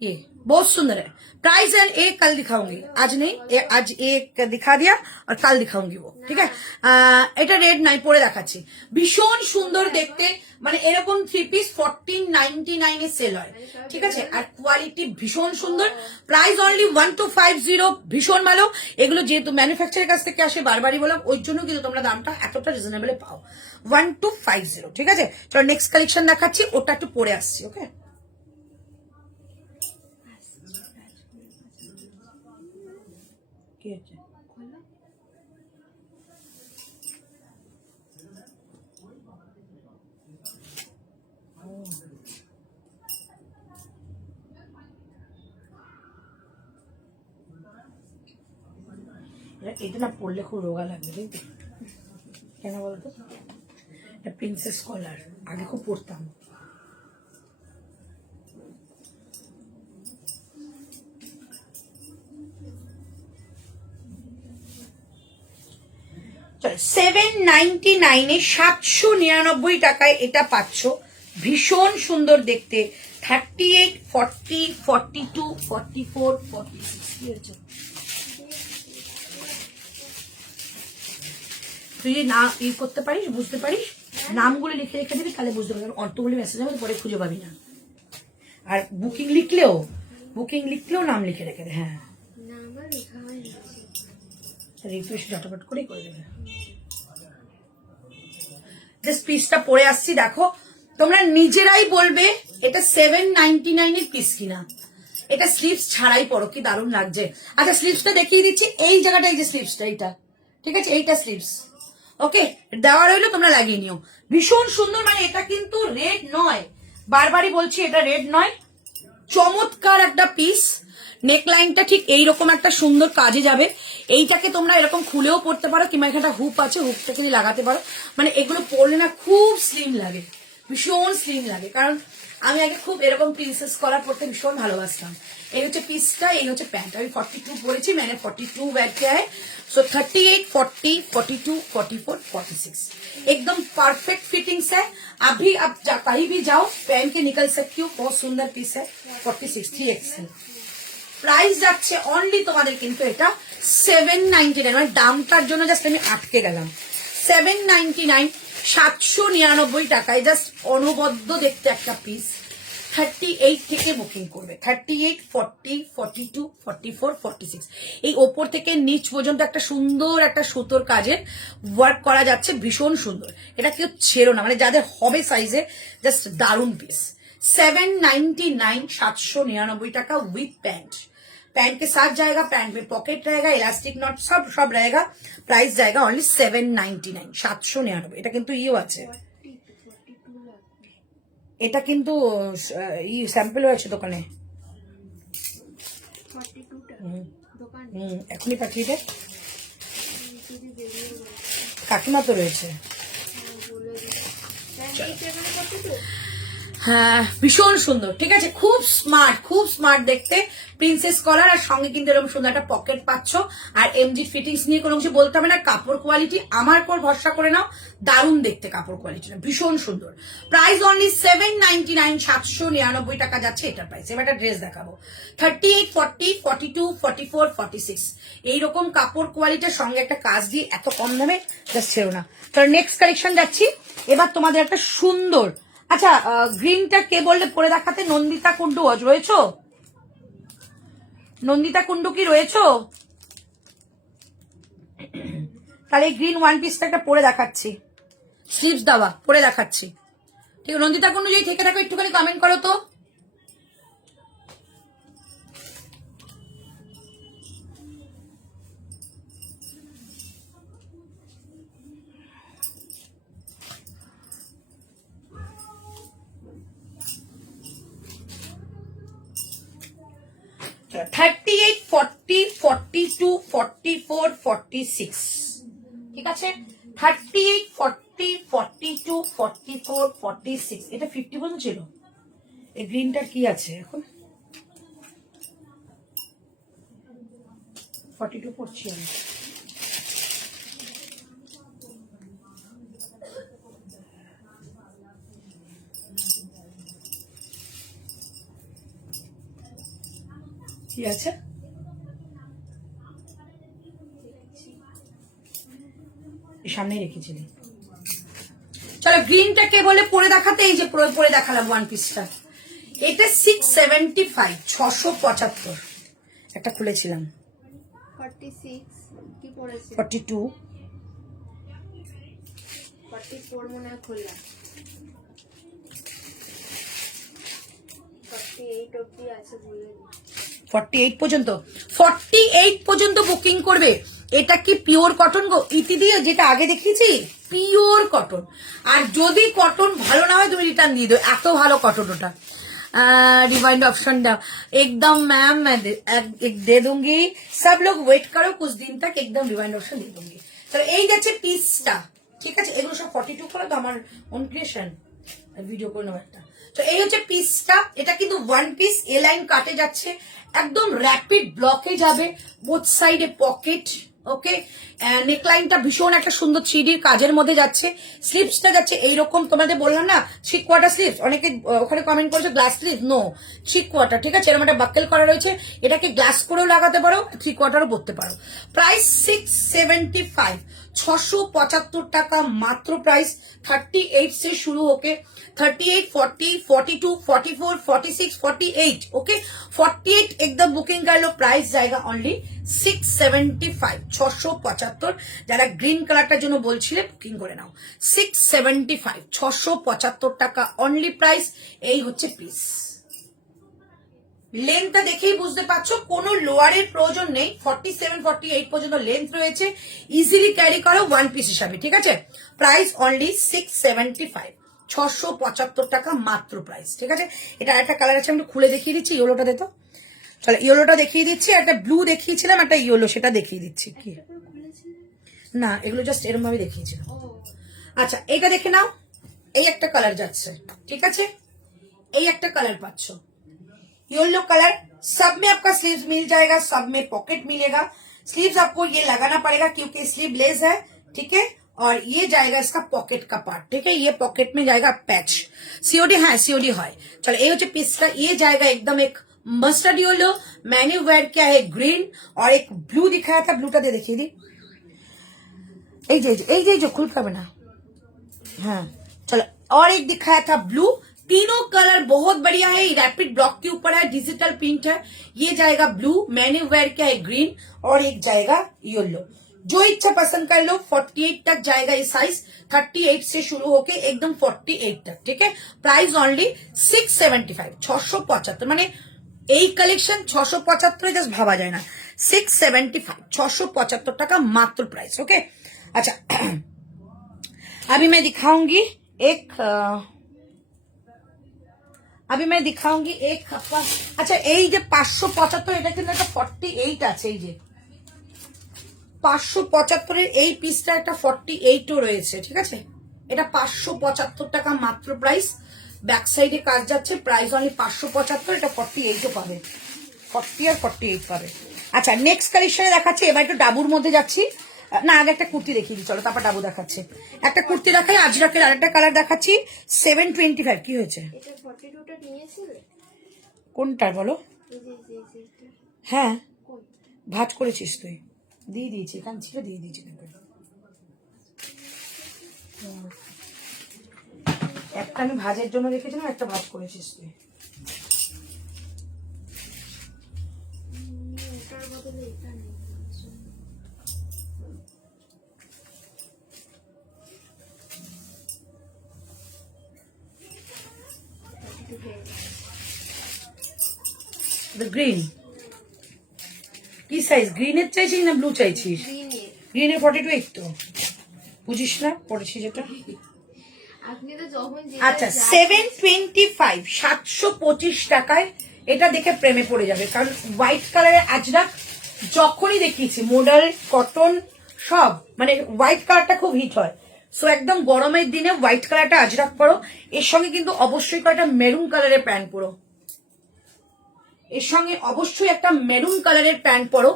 ये बहुत सुंदर है। प्राइस एंड एक कल दिखाऊंगी, आज नहीं, आज एक दिखा दिया और कल दिखाऊंगी वो, ठीक है। এটা রেড নাই, পরে দেখাচ্ছি। ভীষণ সুন্দর দেখতে, মানে এরকম থ্রি পিস 1499 এ সেল হয়, ঠিক আছে। আর কোয়ালিটি ভীষণ সুন্দর। প্রাইস অনলি 1250, ভীষণ ভালো। এগুলো যেহেতু ম্যানুফ্যাকচারের কাছ থেকে আসে, বারবারই বললাম, ওই জন্য কিন্তু তোমরা দামটা এতটা রিজনেবলে পাও। 1250, ঠিক আছে। চলো নেক্সট কালেকশন দেখাচ্ছি, ওটা একটু পরে আসছি, ওকে। কি হচ্ছে? এটা না পড়লে খুব রোগা লাগবে, দেখবি কেন বলতো? এটা প্রিন্সেস কলার, আগে খুব পড়তাম। চল 799 এ 799 টাকায় এটা পাচ্ছ। ভীষণ সুন্দর দেখতে। 38, 40, 42, 44, 46 কি হচ্ছে? তুই না ই করতে পারিস, বুঝতে পারিস, নামগুলো লিখে রেখে দিবি, তাহলে বুঝতে পারবি। অর্থগুলি মেসেজ হবে, পরে খুঁজে পাবি না। আর বুকিং লিখলেও নাম লিখে রেখে দে। হ্যাঁ নাম আমার লেখা হয় না রিফ্রেশ ঝটপট করেই করে দেবে। জাস্ট পিসটা পরে আসছি, দেখো তোমরা নিজেরাই বলবে এটা 799 এর পিস কিনা। এটা স্লিভস ছাড়াই পরো, কি দারুণ লাগছে। আচ্ছা স্লিভসটা দেখিয়ে দিচ্ছি, এই জায়গাটা, এই যে স্লিভসটা, এইটা ঠিক আছে, এইটা স্লিভস ওকে দেওয়া রইলো, তোমরা লাগিয়ে নিও। ভীষণ সুন্দর, মানে এটা কিন্তু রেড নয়, বারবারই বলছি এটা রেড নয়, চমৎকার একটা পিস। নেকলাইনটা ঠিক এইরকম একটা সুন্দর কাজে যাবে। এইটাকে তোমরা এরকম খুলেও পড়তে পারো, কিংবা এখানে হুপ আছে, হুপটাকে দিয়ে লাগাতে পারো। মানে এগুলো পরলে না খুব স্লিম লাগে, ভীষণ স্লিম লাগে। কারণ আমি আগে খুব এরকম প্রিন্সেস কলার পরতে ভীষণ ভালোবাসতাম। এই হচ্ছে পিসটা, এই হচ্ছে প্যান্ট। আমি 42 পরেছি, मैंने 42 बैठ के है। सो 38, 40, 42, 44, 46 एकदम परफेक्ट फिटिंग्स है। अभी आप कहीं भी जाओ पहन के निकल सकती हो, बहुत सुंदर पीस है। 46 3XL প্রাইস যাচ্ছে অনলি তোমাদের কিন্তু এটা 799, মানে দামটার জন্য জাস্ট আমি আটকে গেলাম। 799, 799 টাকায় জাস্ট অনবদ্য দেখতে একটা পিস। 38 থেকে বুকিং করবে, 38, 40, 42, 44, 46 এই ওপর থেকে নিচ পর্যন্ত একটা সুন্দর একটা সুতোর কাজের ওয়ার্ক করা যাচ্ছে, ভীষণ সুন্দর। এটা কেউ ছেড়ো না, মানে যাদের হবে সাইজে জাস্ট দারুণ পিস। 799, 799 টাকা विथ पैंट। पैंट के साथ जाएगा, पैंट में पॉकेट रहेगा, इलास्टिक नॉट सब रहेगा। प्राइस जाएगा ओनली 799, 799। এটা কিন্তু ইও আছে, 42 লাগবে। এটা কিন্তু ই স্যাম্পলও আছে দোকানে। 42 টা দোকান এখনই পাঠিয়ে দে, যদি বেরিয়ে গেল কাকিমা তো রয়েছে। বলে দিই। এই পেমেন্ট করতে তো হ্যাঁ ভীষণ সুন্দর, ঠিক আছে, খুব স্মার্ট দেখতে, প্রিন্সেস কলার। আর সঙ্গে কিন্তু এরকম সুন্দর একটা পকেট পাচ্ছ। আর এমজি ফিটিংস নিয়ে কোনো কিছু বলতে হবে না। কাপড় কোয়ালিটি আমার উপর ভরসা করে নাও, দারুণ দেখতে কাপড় কোয়ালিটিটা, ভীষণ সুন্দর। প্রাইস অনলি 799, 799 টাকা যাচ্ছে এটার প্রাইস। এবার একটা ড্রেস দেখাবো, 38, 40, 42, 44, 46 এইরকম কাপড় কোয়ালিটির সঙ্গে একটা কাজ দিয়ে এত কম দামে জাস্ট ছেড়ো না। তাহলে নেক্সট কালেকশন যাচ্ছি। এবার তোমাদের একটা সুন্দর, আচ্ছা গ্রিনটা কে বললে পরে দেখাতে? নন্দিতা কুন্ডু রয়েছো? নন্দিতা কুন্ডু কি রয়েছো? তাহলে গ্রিন ওয়ান পিসটা একটা পরে দেখাচ্ছি, স্লিভস দেওয়া পরে দেখাচ্ছি। ঠিক আছে নন্দিতা কুন্ডু যদি থেকে থাকো একটুখানি কমেন্ট করো তো। चलो 38, 40, 42, 44, 46 ঠিক আছে। 38, 40, 42, 44, 46 এটা 50 পর্যন্ত ছিল। এই গ্রিনটা কি আছে এখন? 42 পড়ছি আমি। কি আছে? সামনে রেখেছিলি। চলো গ্রিনটাকে বলে পরে দেখাতে, এই যে পরে দেখালাম ওয়ান পিসটা। এটা 675, 675 একটা খুলেছিলাম। 46 কি পড়েছে? 42, 44 মনে হয় খুললাম। 48 অবধি আছে বলে দিই। 48 পর্যন্ত, 48 পর্যন্ত বুকিং করবে। এটা কি পিওর কটন গো? ইতি দিয়ে যেটা আগে দেখিয়েছি পিওর কটন। আর যদি কটন ভালো না হয় তুমি রিটার্ন দিয়ে দেবে, এত ভালো কটন ওটা। रिवाइंड ऑप्शन दाओ एकदम मैम, मैं दे दूंगी। सब लोग वेट करो कुछ दिन तक, एकदम रिवाइंड ऑप्शन दे दूंगी। तो এই যাচ্ছে পিসটা, ঠিক আছে। এগুলো সব 42 করে তো আমার ওন ক্রিয়েশন, ভিডিও করে নেবো একটা। তো এই হচ্ছে পিসটা। এটা কিন্তু ওয়ান পিস, এ লাইন কাটে যাচ্ছে, একদম র্যাপিড ব্লকে যাবে, বোথ সাইডে পকেট। ওকে নেকলাইনটা ভীষণ একটা সুন্দর থ্রিডির কাজের মধ্যে যাচ্ছে। স্লিভসটা যাচ্ছে এইরকম, তোমাদের বললাম না 3 কোয়ার্টার স্লিভস। অনেকে ওখানে কমেন্ট করেছে গ্লাস স্লিভ, নো 3 কোয়ার্টার, ঠিক আছে। এরকম একটা বাক্কেল করা রয়েছে, এটাকে গ্লাস করেও লাগাতে পারো, 3 কোয়ার্টারও পরতে পারো। প্রাইস 675। 675 টাকা মাত্র প্রাইস। 38 से शुरू होके 38, 40, 42, 44, 46, 48, ओके 48 एकदम बुकिंग कर लो, प्राइस जाएगा ओनली 675, 675। যারা গ্রিন কালারটার জন্য বলছিলে বুকিং করে নাও, 675, 675 টাকা অনলি প্রাইস। এই হচ্ছে পিস। লেন্থটা দেখেই বুঝতে পারছো কোনো লোয়ারের প্রয়োজন নেই, 47, 48 পর্যন্ত লেন্থ রয়েছে, ইজিলি ক্যারি করো ওয়ান পিস হিসাবে, ঠিক আছে। প্রাইস অনলি 675, 675 টাকা মাত্র প্রাইস, ঠিক আছে। এটা একটা কালার আছে, আমি একটু খুলে দেখিয়ে দিচ্ছি, ইয়েলোটা দে তো। চলো ইয়েলোটা দেখিয়ে দিচ্ছি, একটা ব্লু দেখিয়েছিলাম, একটা ইয়েলো, সেটা দেখিয়ে দিচ্ছি। কি না, এগুলো জাস্ট এরকম ভাবে দেখিয়েছিলাম। আচ্ছা এটা দেখে নাও, এই একটা কালার যাচ্ছে, ঠিক আছে। এই একটা কালার পাচ্ছ, येलो कलर, सब में आपका स्लीव्स मिल जाएगा, सब में पॉकेट मिलेगा। स्लीव्स आपको ये लगाना पड़ेगा क्योंकि स्लीवलेस है, ठीक है। और ये जाएगा इसका पॉकेट का पार्ट, ठीक है। ये पॉकेट में जाएगा पैच, सीओडी, हाँ सीओडी है। चलो ये हो पिस्ता, ये जाएगा एकदम एक मस्टर्ड येलो, मैंने वेयर किया है ग्रीन, और एक ब्लू दिखाया था, ब्लूटा दे देखिए दी, जो खुल पाবে না, हाँ चलो। और एक दिखाया था ब्लू, तीनों कलर बहुत बढ़िया है, रैपिड ब्लॉक के ऊपर है, डिजिटल प्रिंट है। ये जाएगा ब्लू, मैंने वेयर किया है ग्रीन, और एक जाएगा येलो। जो इच्छा पसंद कर लो, 48 तक जाएगा ये साइज, 38 से शुरू होके एकदम 48 तक, ठीक है। प्राइस ओनली 675, 675, মানে এই কালেকশন 675 জাস্ট ভাবা যায় না, 675, 675 টাকা মাত্র প্রাইস, ওকে। अच्छा अभी मैं दिखाऊंगी एक আচ্ছা এই যে 575, এটা কিন্তু একটা 48 আছে, এই যে 575 এর এই পিসটা একটা 48ও রয়েছে, ঠিক আছে। এটা 575 টাকা মাত্র প্রাইস, ব্যাক সাইডে কাজ যাচ্ছে, প্রাইস অনলি 575, এটা 48ও পাবে, 40 আর 48 পাবে। আচ্ছা নেক্সট কালেকশনে দেখাচ্ছি, এবার একটু ডাবুর মধ্যে যাচ্ছি, না আগে একটা কুর্তি দেখিয়ে দিই, চলো তারপর ডাবু দেখাচ্ছে। একটা কুর্তি দেখাই, আজরাকের আরেকটা কালার দেখাচ্ছি, 725। কি হয়েছে, এটা 42টা নিয়েছিলে? কোনটার বলো? এই যে হ্যাঁ কোন? ভাঁজ করেছিস তুই? দিয়ে দিয়েছি, এখান ছিল দিয়ে দিয়েছি, একটা আমি ভাজের জন্য রেখেছিলাম, একটা ভাজ করেছিস তুই। এটার বদলে এটা নেই। গ্রিন কি সাইজ, গ্রিনের চাইছিস না ব্লু চাইছিস? গ্রিনের। গ্রিনের 42 তো বুঝিস না, পড়েছি যেটা। আপনি তো যখন আচ্ছা 725, 725 টাকায় এটা দেখে প্রেমে পড়ে যাবে, কারণ হোয়াইট কালারের আজরাক যখনই দেখিয়েছি, মডেল কটন সব, মানে হোয়াইট কালারটা খুব হিট হয়। সো একদম গরমের দিনে হোয়াইট কালারটা আজরাক পরো, এর সঙ্গে কিন্তু অবশ্যই একটা মেরুন কালারের প্যান্ট পরো, এর সঙ্গে অবশ্যই একটা মেরুন কালারের প্যান্ট পরো,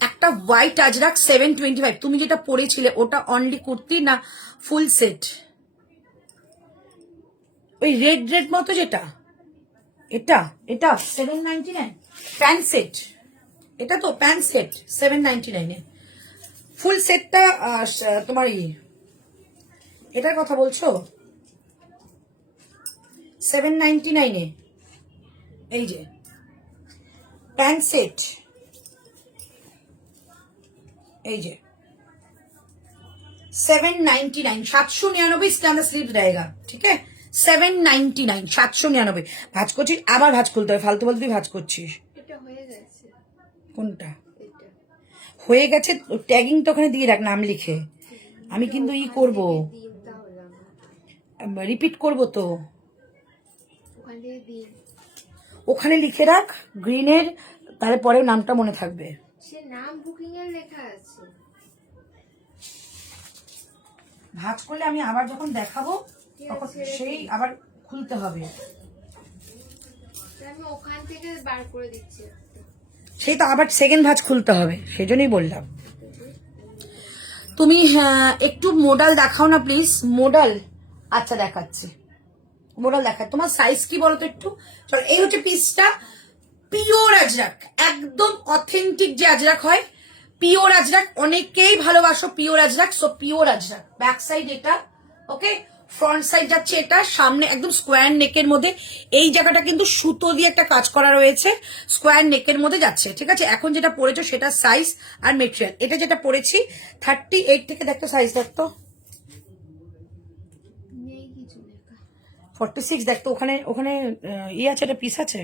একটা হোয়াইট আজরাক 725। তুমি যেটা পরেছিলে ওটা অনলি কুর্তি না ফুল সেট? ওই রেড মতো যেটা, এটা 799 প্যান্ট সেট, এটা তো প্যান্ট সেট 799 ফুল সেটটা তোমার এটার কথা বলছো? 799 এই যে প্যান্ট সেট, এই যে 799, 799 इसके अंदर स्लीव रहेगा, ठीक है। 799, 799 ভাঁজ করছিস, আবার ভাঁজ খুলতে হবে, ফালতু ফালতু ভাঁজ করছিস। এটা হয়ে গেছে। কোনটা এটা হয়ে গেছে? ট্যাগিং তো ওখানে দিয়ে রাখ, নাম লিখে। আমি কিন্তু করবো, দিন তাহলে রিপিট করবো তো, ওখান থেকে দিন। ওখানে লিখে রাখ গ্রিনের, তাহলে পরেও নামটা মনে থাকবে। সে নাম বুকিং এর লেখা আছে। ভাঁজ করলে আমি আবার যখন দেখাবো তখন সেই আবার খুলতে হবে, আমি ওখান থেকে বার করে দিচ্ছি। সেই তো আবার সেকেন্ড ভাঁজ খুলতে হবে, সেজন্যই বললাম। তুমি একটু মোডাল দেখাও না প্লিজ, মোডাল। আচ্ছা দেখাচ্ছি, মোডাল দেখায়। তোমার সাইজ কি বলো তো একটু। চলো এই হচ্ছে পিসটা, পিওর আজরাক, একদম অথেন্টিক যে আজরাক হয়, পিওর আজরাক, অনেকেই ভালোবাসো pure Ajrak, so pure Ajrak. Back side এটা, ওকে, ফ্রন্ট সাইড যাচ্ছে এটা, সামনে একদম স্কোয়ার নেকের মধ্যে, এই জায়গাটা কিন্তু সুতো দিয়ে একটা কাজ করা রয়েছে, স্কোয়ার নেকের মধ্যে যাচ্ছে, ঠিক আছে। এখন যেটা পরেছো সেটা সাইজ আর মেটেরিয়াল, এটা যেটা পরেছি 38 থেকে দেখতো সাইজ দেখতো নেই কিছু লেখা। 46 দেখতো, ওখানে ওখানে আছে, একটা পিস আছে।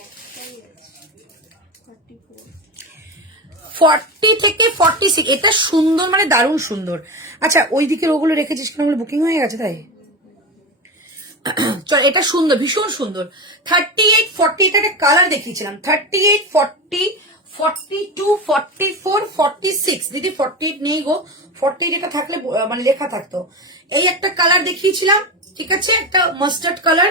একটাই আছে 44। 40 থেকে 46, এটা সুন্দর, মানে দারুণ সুন্দর। আচ্ছা, ওই দিকের ওগুলো রেখেছিস কেন, ওগুলো বুকিং হয়ে গেছে তাই? চল, এটা সুন্দর, ভীষণ সুন্দর। 38, 40, এটা একটা কালার দেখিয়েছিলাম। 38, 40, 42, 44, 46, দিদি 48 নেই গো, 48 এটা থাকলে মানে লেখা থাকতো। এই একটা কালার দেখিয়েছিলাম, ঠিক আছে, একটা মাস্টার্ড কালার,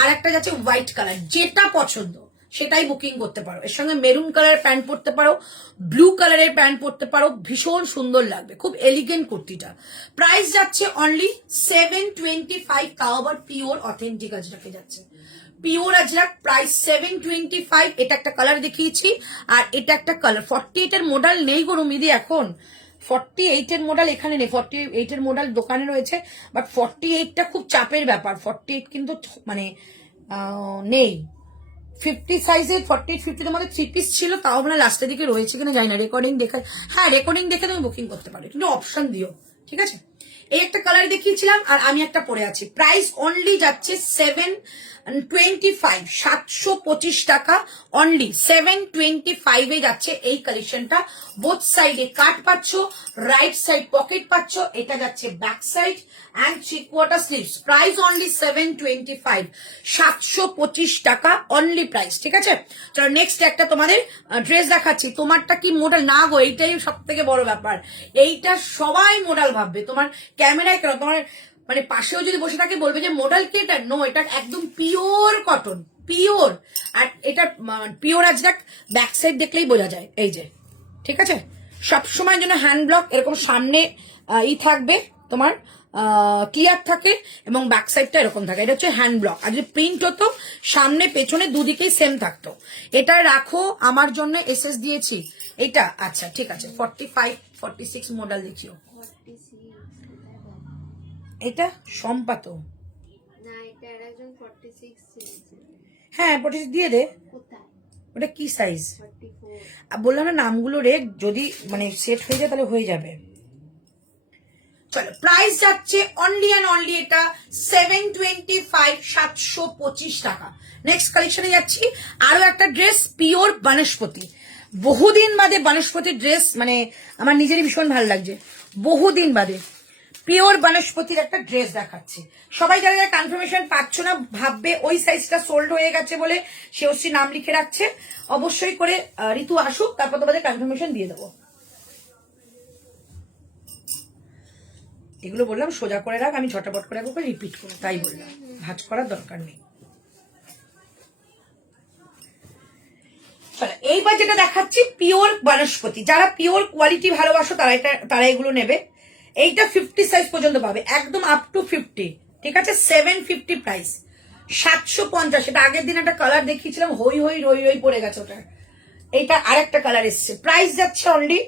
আর একটা যাচ্ছে হোয়াইট কালার, যেটা পছন্দ সেটাই বুকিং করতে পারো। এর সঙ্গে মেরুন কালারের প্যান্ট পরতে পারো, ব্লু কালারের প্যান্ট পরতে পারো, ভীষণ সুন্দর লাগবে, খুব এলিগেন্ট কুর্তিটা। প্রাইস যাচ্ছে অনলি 725, তাও আবার পিওর অথেন্টিক আজরাকে যাচ্ছে। Pure Ajrak, price 725। এটা একটা কালার দেখিয়েছি, আর এটা একটা কালার। 48 এর মডেল নেই গো রুমিদি এখন, 48 এর মডেল এখানে নেই, 48 এর মডেল দোকানে রয়েছে, বাট 48টা খুব চাপের ব্যাপার, 48 কিন্তু মানে নেই। 50 সাইজের 48, 50 তোমাদের 3 পিস ছিল, তাও মানে লাস্টের দিকে রয়েছে কিনা জানি না, রেকর্ডিং দেখে, হ্যাঁ রেকর্ডিং দেখে তুমি বুকিং করতে পারো, কিন্তু অপশন দিও, ঠিক আছে। এই একটা কালার দেখিয়েছিলাম, আর আমি একটা পরে আছি। প্রাইস অনলি যাচ্ছে 725, 725 টাকা অনলি, 725 এ যাচ্ছে এই কালেকশনটা। বোথ সাইডে কাট পাচ্ছ, রাইট সাইড পকেট পাচ্ছ, এটা যাচ্ছে back side and 3/4 sleeves. Price only 725, 725 টাকা অনলি প্রাইস, ঠিক আছে। চলো নেক্সট একটা তোমাদের ড্রেস দেখাচ্ছি। তোমারটা কি মডেল না গো, এইটাই সব থেকে বড় ব্যাপার, এইটা সবাই মডেল ভাববে, তোমার ক্যামেরায় কেন, তোমার মানে পাশেও যদি বসে থাকে বলবে যে মডেল কি এটা, নো, এটা একদম পিওর কটন, পিওর। আর এটা পিওর আজরাক, ব্যাক সাইড দেখলেই বোঝা যায়, এই যে, ঠিক আছে। সবসময়ের জন্য হ্যান্ড ব্লক এরকম সামনে থাকবে তোমার, ক্লিয়ার থাকে, এবং ব্যাক সাইডটা এরকম থাকে, এটা হচ্ছে হ্যান্ড ব্লক। আর যদি প্রিন্ট হতো সামনে পেছনে দুদিকেই সেম থাকতো। এটা রাখো, আমার জন্য এসএস দিয়েছি এটা, আচ্ছা ঠিক আছে। 45, 46 মডেল দেখিও, 46 এটা সম্পাত, না, এটা এর একজন 46 চেয়েছে। হ্যাঁ 46 দিয়ে দে। কোথায়? ওটা কি সাইজ 44। বললাম না, নামগুলো রে, যদি মানে সেট হয়ে যায় তাহলে হয়ে যাবে। চলো, প্রাইস যাচ্ছে অনলি অ্যান্ড অনলি এটা 725, 725 টাকা। নেক্সট কালেকশনে যাচ্ছি, আরো একটা ড্রেস, পিওর বনস্পতি। বহুদিন বাদে বনস্পতির ড্রেস, মানে আমার নিজেরই ভীষণ ভালো লাগছে, বহুদিন বাদে পিওর বনস্পতির একটা ড্রেস দেখাচ্ছি। সবাই যারা যারা কনফার্মেশন পাচ্ছ না, ভাববে ওই সাইজটা সোল্ড হয়ে গেছে বলে সে নাম লিখে রাখছে। অবশ্যই করে ঋতু আসুক, তারপর তোমাদের কনফার্মেশন দিয়ে দেবো। এগুলো বললাম সোজা করে রাখ, আমি ঝটাপট করে একবার রিপিট করবো, তাই বললাম, ভাঁজ করার দরকার নেই। চলো, এইবার যেটা দেখাচ্ছি পিওর বনস্পতি, যারা পিওর কোয়ালিটি ভালোবাসো তারা এগুলো নেবে। এইটা 50 সাইজ পর্যন্ত পাবে, একদম আপ টু 50, ঠিক আছে। 750 প্রাইস, 750। এটা আগের দিন একটা কালার দেখিয়েছিলাম, হই হই রই রই পড়ে গেছে ওটা, এইটা আরেকটা কালার এসছে। প্রাইস যাচ্ছে অনলি,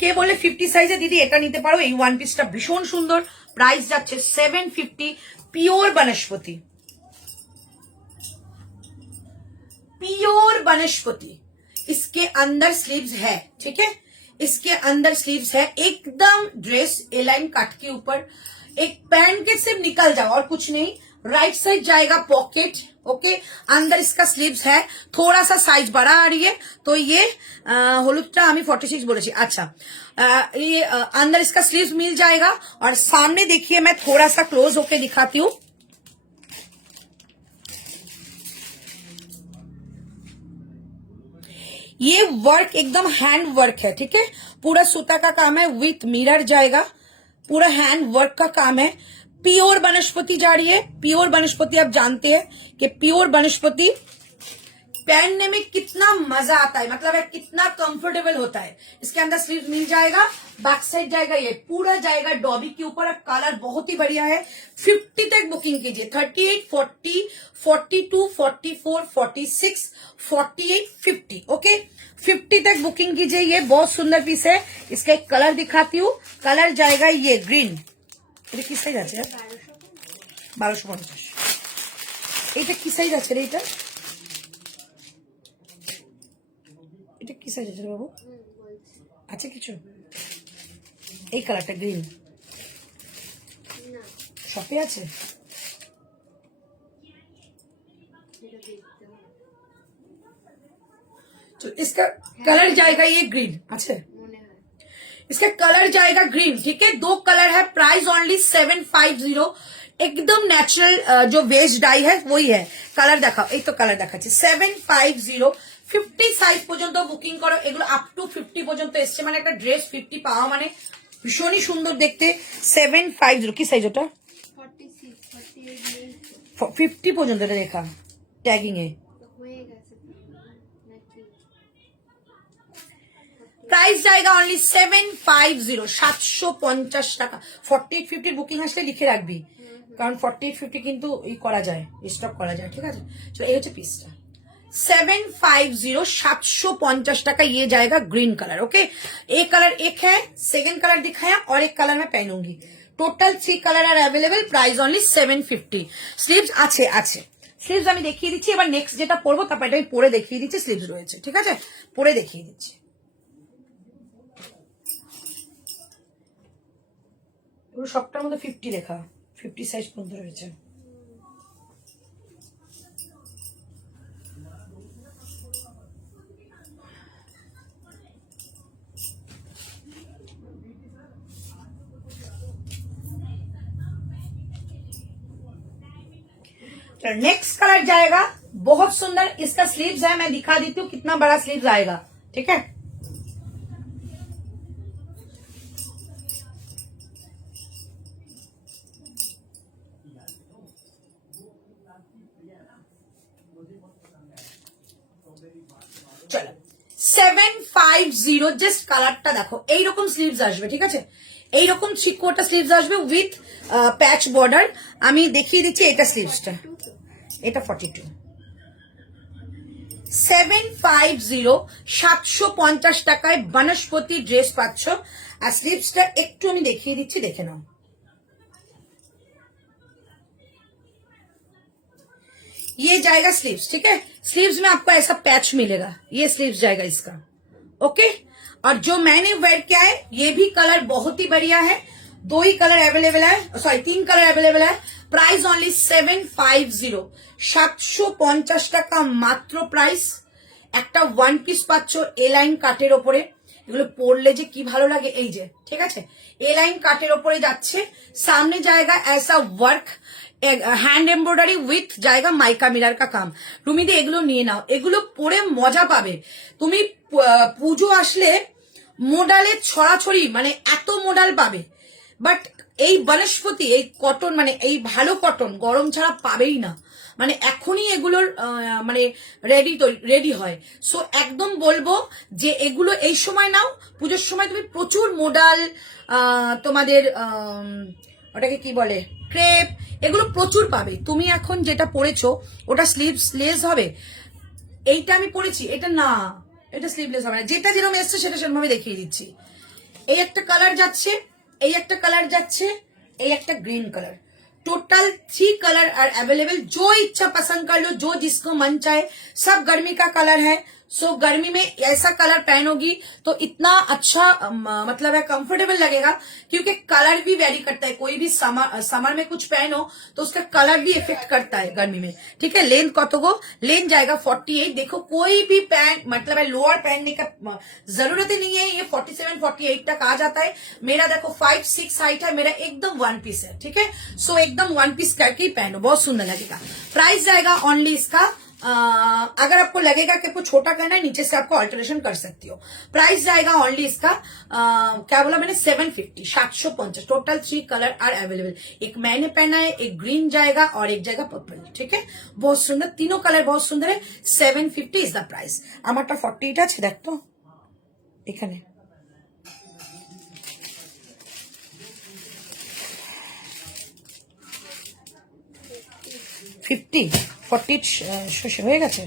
কে বলে 50 সাইজে দিদি এটা নিতে পারো, এই ওয়ান পিসটা ভীষণ সুন্দর। প্রাইস যাচ্ছে 750, পিওর বনস্পতি, प्योर वनस्पति। इसके अंदर स्लीव्स है, ठीक है, इसके अंदर स्लीव्स है, एकदम ड्रेस ए लाइन कट के ऊपर, एक पैंट के सिर्फ निकल जाओ और कुछ नहीं। राइट साइड जाएगा पॉकेट, ओके, अंदर इसका स्लीव्स है, थोड़ा सा साइज बड़ा आ रही है, तो ये हलुदटा हमें 46 बोले, अच्छा, ये अंदर इसका स्लीव्स मिल जाएगा। और सामने देखिए, मैं थोड़ा सा क्लोज होके दिखाती हूँ, ये वर्क एकदम हैंड वर्क है, ठीक है, पूरा सूता का काम है, विथ मिरर जाएगा, पूरा हैंड वर्क का काम है। प्योर वनस्पति जा रही है, प्योर वनस्पति आप जानते हैं कि प्योर वनस्पति पहनने में कितना मजा आता है, मतलब है कितना कंफर्टेबल होता है। इसके अंदर स्लीव मिल जाएगा, बैक साइड जाएगा, ये पूरा जाएगा डॉबी के ऊपर। कलर बहुत ही बढ़िया है। 50 तक बुकिंग कीजिए, 38, 40, 42, 44, 46, 48, 50। ओके, 50 तक बुकिंग कीजिए। ये बहुत सुंदर पीस है। इसका एक कलर दिखाती हूँ। कलर जाएगा ये ग्रीन। কি সাইজ আছে? 1250। এইটা কি সাইজ আছে রে? এটা কি সাইজ আছে বাবু? আছে কিছু? এই কালারটা গ্রিন শপে আছে? तो इसका कलर जाएगा ये ग्रीन। अच्छा, इसका कलर जाएगा ग्रीन। ठीक है, 2 कलर है। Price only 750। एकदम नेचुरल जो वेस्ट डाई है वही है। कलर देखाओ, এই তো কালার দেখাচ্ছি। 750। 50 সাইজ পর্যন্ত বুকিং করো। এগুলো আপ টু 50 পর্যন্ত এসছে, মানে একটা ড্রেস 50 পাওয়া মানে ভীষণই সুন্দর দেখতে। 750 কি সাইজ ওটা? 50 পর্যন্ত এটা লেখা ট্যাগিং এ। प्राइस जाएगा ओनली 750, 750 টাকা। 48, 50 বুকিং আসলে লিখে রাখবি, কারণ 48, 50 কিন্তু এই করা যায়, স্টক করা যায়। ঠিক আছে, চলো এই হচ্ছে পিসটা। 750, 750 টাকা। ये जाएगा ग्रीन कलर। ओके, एक कलर एक है, सेकंड कलर दिखाया और एक कलर मैं पहनूंगी। টোটাল 3 কালার আর অ্যাভেলেবেল। Price only 750। স্লিভস আছে আছে, স্লিভস আমি দেখিয়ে দিচ্ছি। এবার নেক্সট যেটা পরবো তারপর এটা আমি পরে দেখিয়ে দিচ্ছি। স্লিভস রয়েছে, ঠিক আছে, পরে দেখিয়ে দিচ্ছি। এগুলো সবটার মধ্যে 50 লেখা, 50 সাইজ পর্যন্ত রয়েছে। नेक्स्ट कलर जाएगा बहुत सुंदर। इसका स्लीव्स है, मैं दिखा देती हूँ कितना बड़ा स्लीव्स आएगा। ठीक है, চলো 750। জাস্ট কালারটা দেখো, এইরকম স্লিভস আসবে। ঠিক আছে, এইরকম 3/4 স্লিভস আসবে উইথ প্যাচ বর্ডার। আমি দেখিয়ে দিচ্ছি এটা স্লিভসটা, এটা 42। 750, 750 টাকায় বনস্পতি ড্রেস পাচ্ছ। আর স্লিভসটা একটু আমি দেখিয়ে দিচ্ছি, দেখে নাও। ये जाएगा स्लीव्स। ठीक है, स्लीव्स में आपको ऐसा पैच मिलेगा, ये स्लीव्स जाएगा इसका। ओके, और जो मैंने वेयर किया है ये भी कलर बहुत ही बढ़िया है। 2 ही कलर अवेलेबल है, सॉरी 3 कलर अवेलेबल है। प्राइस ओनली 750, 750 টাকা মাত্র প্রাইস। একটা 1 পিস পাচ্ছ এ লাইন কাটের ওপরে। এগুলো পরলে যে কি ভালো লাগে, এই যে। ঠিক আছে, এ লাইন কাটের ওপরে যাচ্ছে। সামনে জায়গা ऐसा ওয়ার্ক, হ্যান্ড এমব্রয়ডারি উইথ জায়গা মাইকা মিরার কা কাম। তুমি দিয়ে এগুলো নিয়ে নাও, এগুলো পরে মজা পাবে তুমি। পুজো আসলে মোডালে ছড়াছড়ি, মানে এত মোডাল পাবে। বাট এই বনস্পতি, এই কটন, মানে এই ভালো কটন গরম ছাড়া পাবেই না। মানে এখনই এগুলোর মানে রেডি হয়। সো একদম বলবো যে এগুলো এই সময় নাও, পুজোর সময় তুমি প্রচুর মোডাল, তোমাদের ওটাকে কি বলে, ক্রেপ, এগুলো প্রচুর পাবে। তুমি এখন যেটা পরেছো ওটা স্লিভলেস হবে। এইটা আমি পরেছি, এটা না, এটা স্লিভলেস হবে না। যেটা যেরকম এসছে সেটা সেরকম দেখিয়ে দিচ্ছি। এই একটা কালার যাচ্ছে, এই একটা কালার যাচ্ছে, এই একটা green colour. Total 3 colour are available. जो इच्छा पसंद कर लो, जो जिसको मन चाहे। सब गर्मी का कलर है। सो गर्मी में ऐसा कलर पहनोगी तो इतना अच्छा मतलब है कंफर्टेबल लगेगा, क्योंकि कलर भी वेरी करता है। कोई भी समर में कुछ पहनो तो उसका कलर भी इफेक्ट करता है गर्मी में। ठीक है, लेंथ कतगो, लेंथ जाएगा 48। देखो कोई भी पैंट मतलब है लोअर पहनने का जरूरत ही नहीं है। ये 47, 48 तक आ जाता है। मेरा देखो 5'6" हाइट है, मेरा एकदम 1 पीस है। ठीक है, सो एकदम 1 पीस करके ही पहनो, बहुत सुंदर लगेगा। प्राइस जाएगा ओनली इसका अगर आपको लगेगा कि आपको छोटा करना है नीचे से आपको ऑल्टरेशन कर सकती हो। प्राइस जाएगा ओनली इसका क्या बोला मैंने 750 750। Total 3 colour are available. एक मैंने पहना है, एक ग्रीन जाएगा और एक जाएगा पर्पल। ठीक है, बहुत सुंदर, तीनों कलर बहुत सुंदर है। 750 इज द प्राइस। আমারটা 48 আছে, দেখ তো এখানে। ফিফটি 40 হয়ে গেছে।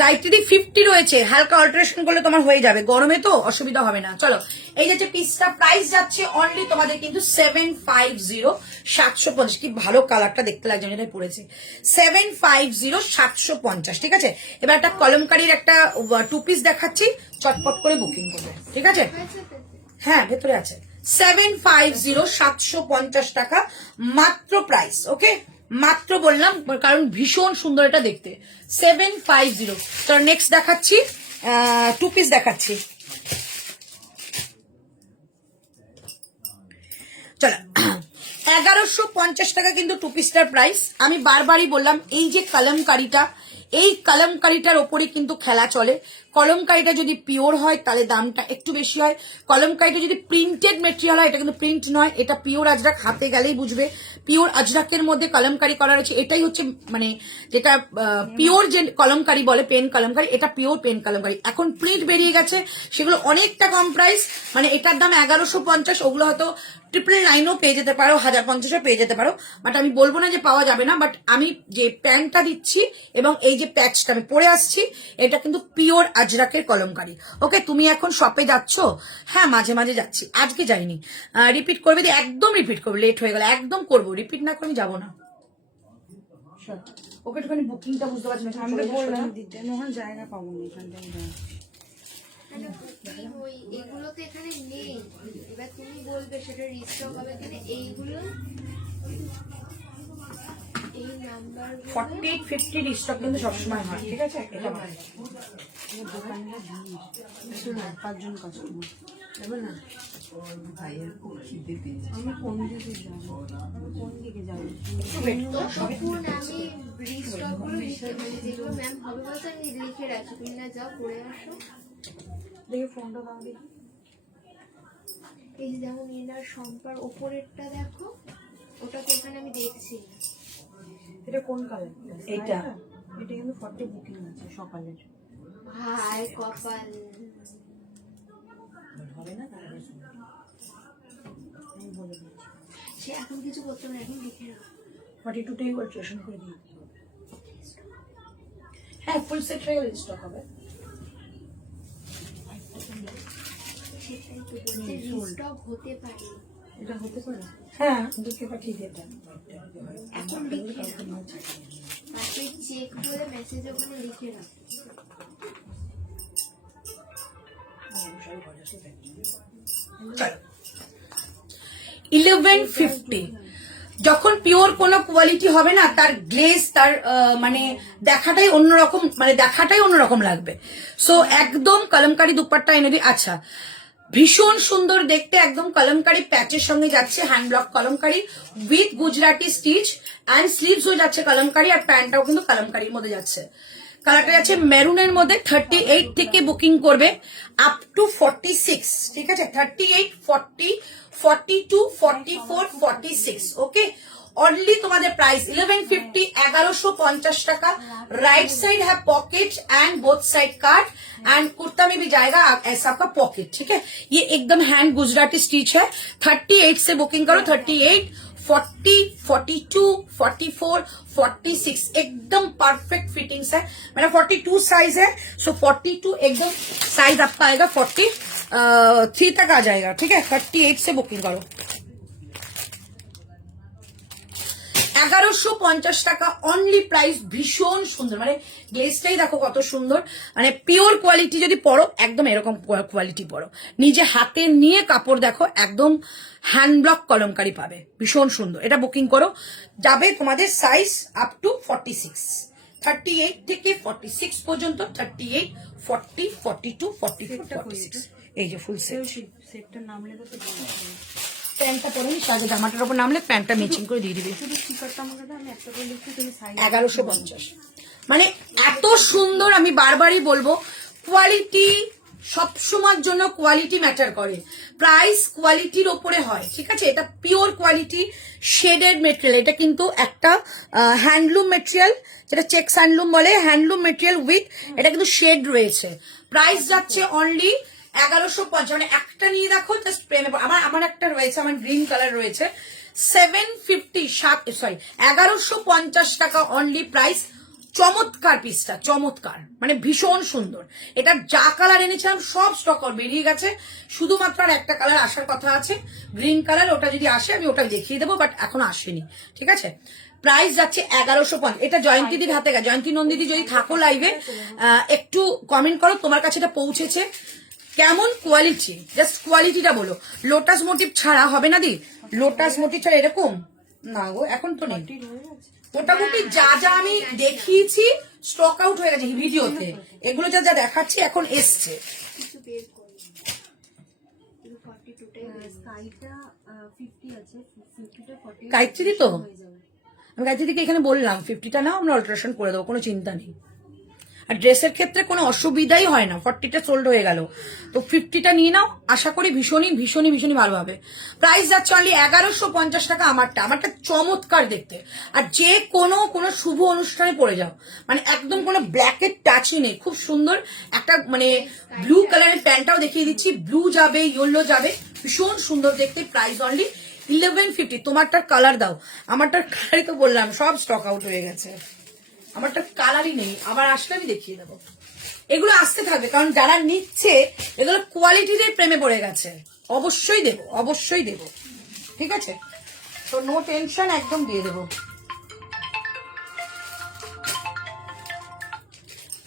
গাইট্রি 50 রয়েছে, হালকা অল্টারেশন করলে তোমার হয়ে যাবে, গরমে তো অসুবিধা হবে না। চলো, এই যে পিসটা প্রাইস যাচ্ছে অনলি তোমাদের কিন্তু 750 750। কি ভালো কালারটা দেখতে লাগছে, আমি এটাই পড়েছি। 750 750। ঠিক আছে, এবার একটা কলমকারীর একটা 2 পিস দেখাচ্ছি, চটপট করে বুকিং করবে। ঠিক আছে, হ্যাঁ ভেতরে আছে। 750 750 টাকা মাত্র প্রাইস। ওকে, মাত্র বললাম কারণ ভীষণ সুন্দর এটা দেখতে। 750। তো নেক্সট দেখাচ্ছি 2 পিস দেখাচ্ছি। চলো, 1150 টাকা কিন্তু 2 পিসটার প্রাইস। আমি বারবারই বললাম এই যে কলমকারিটা, এই কলমকারিটার ওপরে কিন্তু খেলা চলে। কলমকারিটা যদি পিওর হয় তাহলে দামটা একটু বেশি হয়। কলমকারিটা যদি প্রিন্টেড মেটেরিয়াল হয়, এটা কিন্তু প্রিন্ট নয়, এটা পিওর আজরাক, হাতে গেলেই বুঝবে পিওর আজরাকের মধ্যে কলমকারি করা রয়েছে। এটাই হচ্ছে মানে যেটা পিওর যে কলমকারি বলে, পেন কলমকারি, এটা পিওর পেন কলমকারি। এখন প্রিন্ট বেরিয়ে গেছে, সেগুলো অনেকটা কম প্রাইস, মানে এটার দাম 1150, ওগুলো হয়তো 999 পেয়ে যেতে পারো, 1050 পেয়ে যেতে পারো। বাট আমি বলবো না যে পাওয়া যাবে না, বাট আমি যে প্যান্টটা দিচ্ছি এবং এই যে প্যাচটা আমি পরে আসছি, এটা কিন্তু পিওর আজরাকের কলমকারি। ওকে, তুমি এখন শপে যাচ্ছ? হ্যাঁ, মাঝে মাঝে যাচ্ছি, আজকে যাইনি। রিপিট করবে, একদম রিপিট করবে, লেট হয়ে গেল একদম করবো, রিপিট না করে আমি যাবো না। ওকে, একটুখানি বুকিংটা বুঝতে পারছি না, আমরা বললাম দিতে, এখন জায়গা পাবো না এখান থেকে। এগুলো তো এখানে নেই, এবার তুমি বলবে সেটা রিস্টক হবে কিনা। এইগুলো এই নাম্বার 48 50 রিস্টক কিন্তু সবসময় হয়। ঠিক আছে, এটা দোকানটা ভিড়, 5জন কাস্টমার যাবে না। আমি কোন দিকে যাবো, কোন দিকে যাবো? তখন আমি রিস্টক গুলো মানে যেগুলো ম্যাম হবে বলছে আমি লিখে রাখি, তুমি না যাও করে আসো। দেখে ফোনটা দাও দেখি। এই যে যেমন এনার সম্পার ওপরেরটা দেখো, ওটা তো এখানে আমি দেখছি না। এটা কোন কালার? এইটা এটা কিন্তু 40 বুকিং আছে সকালের। ভাই কপাল, হবে না তাহলে আমি বলে দিচ্ছি। সে এখন কিছু করতে না, এখন লিখে রাখো। 42টাই অল্টারেশন করে দিই। হ্যাঁ, ফুল সেট হয়ে রিস্টক হবে। সেটাই তো বলছে, রিস্টক হতে পারে। এটা হতে পারে। হ্যাঁ, দুটো পাঠিয়ে দিতে। এখন লিখে রাখো, পাশে চেক করে মেসেজ ওখানে লিখে রাখো। 1150। যখন পিওর কোনো কোয়ালিটি হবে না, তার গ্লেজ, তার মানে দেখাটাই অন্যরকম লাগবে। সো একদম কলমকারি দুপাট্টা এনে দিই। আচ্ছা, ভীষণ সুন্দর দেখতে, একদম কলমকারি প্যাচের সঙ্গে যাচ্ছে, hand block kalamkari with Gujarati stitch and sleeves হয়ে যাচ্ছে কলমকারি, আর প্যান্টটাও কিন্তু কলমকারির মধ্যে যাচ্ছে। কালারটা যাচ্ছে মেরুনের মধ্যে। 38 থেকে বুকিং করবে আপ টু 46। ঠিক আছে, 38 40 42 44 46। ওকে, অনলি তোমাদের প্রাইস 1150, 1150 টাকা। राइट साइड है pocket and both side card and kurta में भी जाएगा ऐसा आपका पॉकेट। ठीक है, ये एकदम हैंड गुजराती स्टिच है। 38 से बुकिंग करो, 38 40 42 44 46 एकदम परफेक्ट फिटिंग्स है। मेरा 42 साइज है, सो 42 एकदम साइज आपका आएगा 43 तक आ जाएगा। ठीक है, 38 से बुकिंग करो। 1150 টাকা অনলি প্রাইস। ভীষণ সুন্দর, মানে গ্লেজটাই দেখো কত সুন্দর, মানে পিওর কোয়ালিটি যদি পরো, একদম এরকম কোয়ালিটি পরো, নিজে হাতে নিয়ে কাপড় দেখো, একদম হ্যান্ড ব্লক কলমকারি পাবে, ভীষণ সুন্দর। এটা বুকিং করো, যাবে তোমাদের সাইজ আপ টু 46, 38 থেকে 46 পর্যন্ত, 38 40 42 44 46। এই যে ফুল সেট, সেটটার নাম লেখা তো প্যান্টটা পরে নিস, আগে জামাটার উপর নামলে প্যান্টটা ম্যাচিং করে দিয়ে দিবি। শুধু স্টিকারটা আমাকে দাও, আমি একটা করে লিখছি, তুমি সাইজ 1150। মানে এত সুন্দর, আমি বারবারই বলবো কোয়ালিটি সবসময়ের জন্য কোয়ালিটি ম্যাটার করে, প্রাইস কোয়ালিটির ওপরে হয়, ঠিক আছে। এটা পিওর কোয়ালিটি শেডেড মেটেরিয়াল, এটা কিন্তু একটা হ্যান্ডলুম মেটেরিয়াল, যেটা চেক্স হ্যান্ডলুম বলে, হ্যান্ডলুম মেটেরিয়াল উইথ এটা কিন্তু শেড রয়েছে। প্রাইস যাচ্ছে অনলি 1150। মানে একটা নিয়ে দেখো জাস্ট প্রেমে আমার একটা রয়েছে, আমার গ্রিন কালার রয়েছে 750, 1150 টাকা অনলি প্রাইস। চমৎকার পিসটা, চমৎকার, মানে ভীষণ সুন্দর। এটা যা কালার এনেছিলাম সব স্টক বেরিয়ে গেছে, শুধুমাত্র আর একটা কালার আসার কথা আছে, গ্রিন কালার। ওটা যদি আসে আমি ওটা দেখিয়ে দেবো, বাট এখন আসেনি, ঠিক আছে। প্রাইস যাচ্ছে 1150। এটা জয়ন্তীদির হাতে গেছে। জয়ন্তী নন্দিদি যদি থাকো লাইভে, একটু কমেন্ট করো তোমার কাছে এটা পৌঁছেছে কেমন কোয়ালিটি, জাস্ট কোয়ালিটিটা বলো। লোটাস মোটিভ ছাড়া হবে না দি, লোটাস মোটিভ ছাড়া এরকম না গো, এখন তো নেই। মোটামুটি যা যা আমি দেখিয়েছি স্টক আউট হয়ে গেছে ভিডিওতে, এগুলো যা যা দেখাচ্ছি এখন এসছে। কিছু বের করি, 42টাই স্কাইটা 50 আছে, 50টা 40 গায়ত্রী তো হয়ে যাবে। আমি গায়ত্রীদিকে এখানে বললাম 50টা নাও, আমরা অল্টারেশন করে দেবো, কোনো চিন্তা নেই। আর ড্রেসের ক্ষেত্রে কোনো অসুবিধাই হয় না, 40টা সোল্ড হয়ে গেল, তো 50টা নিয়ে নাও, আশা করি ভীষণই ভীষণই ভীষণই ভালো হবে। প্রাইস যাচ্ছে অনলি 1150 টাকা। আমারটা চমৎকার দেখতে, আর যে কোনো শুভ অনুষ্ঠানে পরে যাও, মানে একদম কোনো ব্ল্যাকের টাচই নেই, খুব সুন্দর একটা মানে ব্লু কালারের প্যান্টটাও দেখিয়ে দিচ্ছি, ব্লু যাবে, ইয়েলো যাবে, ভীষণ সুন্দর দেখতে। Price only 1150। তোমারটার কালার দাও, আমারটার কালারই তো বললাম সব স্টক আউট হয়ে গেছে, আমারটা কালারই নেই, আবার আসলে আমি দেখিয়ে দেবো। এগুলো আসতে থাকবে, কারণ যারা নিচ্ছে এগুলো কোয়ালিটির প্রেমে পড়ে গেছে। অবশ্যই দেবো, অবশ্যই দেবো, ঠিক আছে, তো নো টেনশন, একদম দিয়ে দেবো।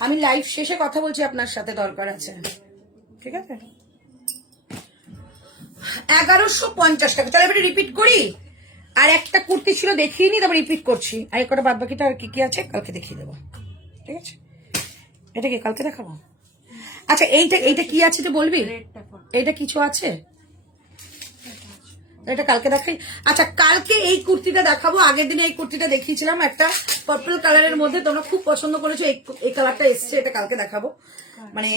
আমি লাইভ শেষে কথা বলছি আপনার সাথে, দরকার আছে, ঠিক আছে। 1150 টাকা। চলো এবারে রিপিট করি। আর একটা কুর্তি ছিল দেখিয়ে নি, তারপর রিপিট করছি। আর একটা বাদ বাকিটা আর কি কি আছে কালকে দেখিয়ে দেবো, ঠিক আছে। এটা কি কালকে দেখাবো? আচ্ছা এইটা কি আছে তো বলবি, এইটা কিছু আছে, এটা কালকে দেখাই। আচ্ছা কালকে এই কুর্তিটা দেখাবো, আগের দিনে এই কুর্তিটা দেখিয়েছিলাম একটা পার্পল কালারের মধ্যে, তোমরা খুব পছন্দ করেছো, এই কালারটা এসছে, এটা কালকে দেখাবো। মানে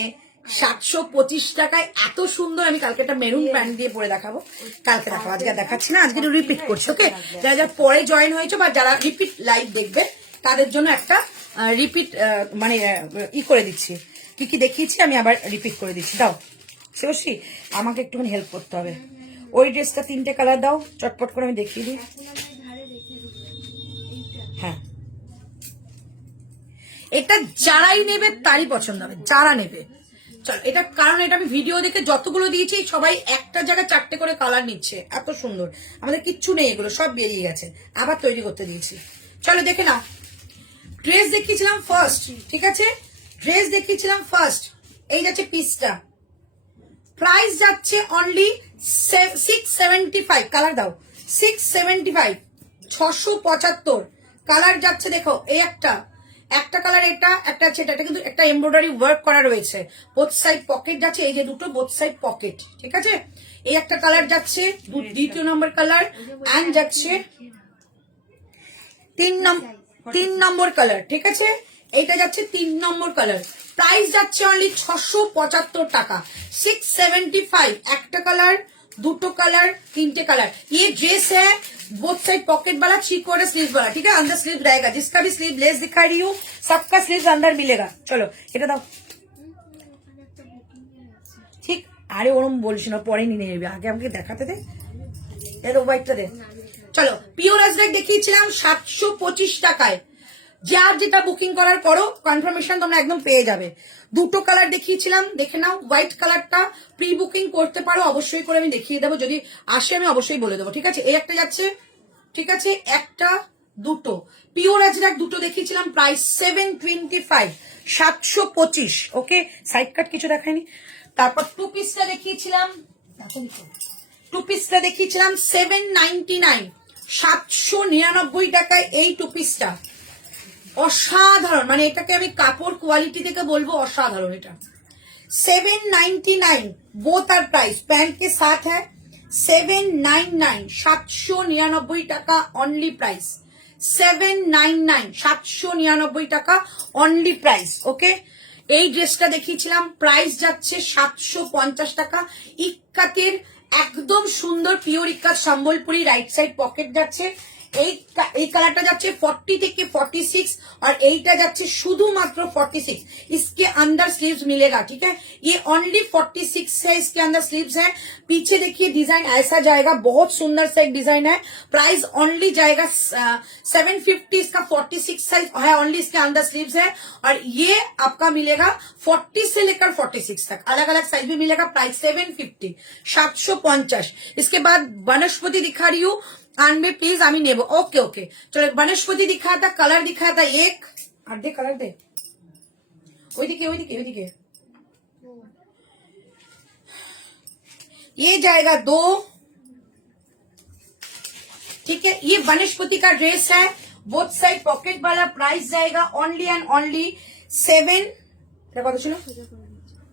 725 টাকায় এত সুন্দর, আমি কালকে একটা মেরুন প্যান্ট দিয়ে পরে দেখাবো, কালকে দেখাবো, আজকে দেখাচ্ছি না, আজকে রিপিট করছি, ওকে। যারা যারা পরে জয়েন হয়েছে বা যারা রিপিট লাইভ দেখবে তাদের জন্য একটা রিপিট মানে করে দিচ্ছি, কি কি দেখিয়েছি আমি আবার রিপিট করে দিচ্ছি। দাও শিবশ্রী, আমাকে একটুখানি হেল্প করতে হবে, ওই ড্রেসটা 3টে কালার দাও, চটপট করে আমি দেখিয়ে দিই। হ্যাঁ, এটা যারাই নেবে তারই পছন্দ হবে, যারা নেবে। চলো এটা, কারণ এটা আমি ভিডিও দেখে যতগুলো দিয়েছি সবাই একটা জায়গায় 4টে করে কালার নিচ্ছে, এত সুন্দর। আমাদের কিচ্ছু নেই, এগুলো সব বেরিয়ে গেছে, আবার তৈরি করতে দিয়েছি। চলো দেখে নাও। ড্রেস দেখিয়েছিলাম ফার্স্ট, ঠিক আছে, ড্রেস দেখিয়েছিলাম ফার্স্ট, এই যাচ্ছে পিসটা। প্রাইস যাচ্ছে অনলি 675। কালার দাও, 675, 675 কালার যাচ্ছে। দেখো এই একটা কালার, এটা একটা আছে, এটা কিন্তু একটা এমব্রয়ডারি ওয়ার্ক করা রয়েছে, বোথ সাইড পকেট যাচ্ছে, এই যে দুটো বোথ সাইড পকেট, ঠিক আছে। এই একটা কালার যাচ্ছে, দ্বিতীয় নম্বর কালার, অ্যান্ড যাচ্ছে 3 নম্বর কালার, ঠিক আছে। এইটা যাচ্ছে 3 নম্বর কালার। প্রাইস যাচ্ছে অনলি 675 টাকা। 675, একটা কালার, দুটো কালার, 3টে कलर। ये ड्रेस है बोथ साइड पॉकेट वाला, 3/4 स्लीव वाला, ठीक है। अंदर स्लीव रहेगा, जिसका भी स्लीव लेस दिखा रही हूँ सबका स्लीव अंदर मिलेगा। चलो এটা দাও, ঠিক। আরে ওরম বলিস না, পরে নিয়ে নেবে, আগে আমাকে দেখাতে দে, এর হোয়াইটটা দে। চলো পিওর আজরাক দেখিয়েছিলাম 725 টাকায়, যার যেটা বুকিং করার করো, কনফার্মেশন তোমরা একদম পেয়ে যাবে। দুটো কালার দেখিয়েছিলাম, দেখে নাও। হোয়াইট কালারটা প্রি বুকিং করতে পারো, অবশ্যই করে আমি দেখিয়ে দেবো, যদি আসে আমি অবশ্যই বলে দেবো, ঠিক আছে। এই একটা যাচ্ছে, ঠিক আছে, একটা দুটো পিওর আজরাক দুটো দেখিয়েছিলাম, প্রাইস 725, 725, ওকে। সাইড কাট কিছু দেখায়নি। তারপর টু পিসটা দেখিয়েছিলাম, টু পিসটা দেখিয়েছিলাম 799, 799 টাকায় এই টু পিসটা। অসাধারণ, মানে এটাকে আমি কাপড় কোয়ালিটি থেকে বলবো অসাধারণ। এটা 799 बोथ आर प्राइस, पैंट के साथ है, 799 799 টাকা অনলি প্রাইস 799 799 টাকা অনলি প্রাইস ওকে এই ড্রেসটা দেখিয়েছিলাম প্রাইস যাচ্ছে 750 টাকা ইক্কাতের একদম সুন্দর পিওর ইক্কাত সম্বলপুরি রাইট সাইড পকেট যাচ্ছে এই কালারটা যাচ্ছে 40 থেকে 46 और এইটা যাচ্ছে শুধুমাত্র 46 इसके अंदर स्लीव्स मिलेगा ठीक है ये ओनली 46 है इसके अंदर स्लीव्स है पीछे देखिए डिजाइन ऐसा जाएगा बहुत सुंदर सा एक डिजाइन है प्राइस ओनली जाएगा 750 इसका 46 साइज है ओनली इसके अंदर स्लीव्स है और ये आपका मिलेगा 40 से लेकर 46 तक अलग अलग साइज में मिलेगा प्राइस 750 750 इसके बाद वनस्पति दिखा रही हूँ आनबे प्लीज आमी नेबो ओके ओके चलो वनस्पति दिखाया था कलर दिखाया था एक और दे कलर दे ओइदिके ये जाएगा 2 ठीक है ये वनस्पति का ड्रेस है बोथ साइड पॉकेट वाला प्राइस जाएगा ओनली एंड ओनली 7 এটা কত ছিল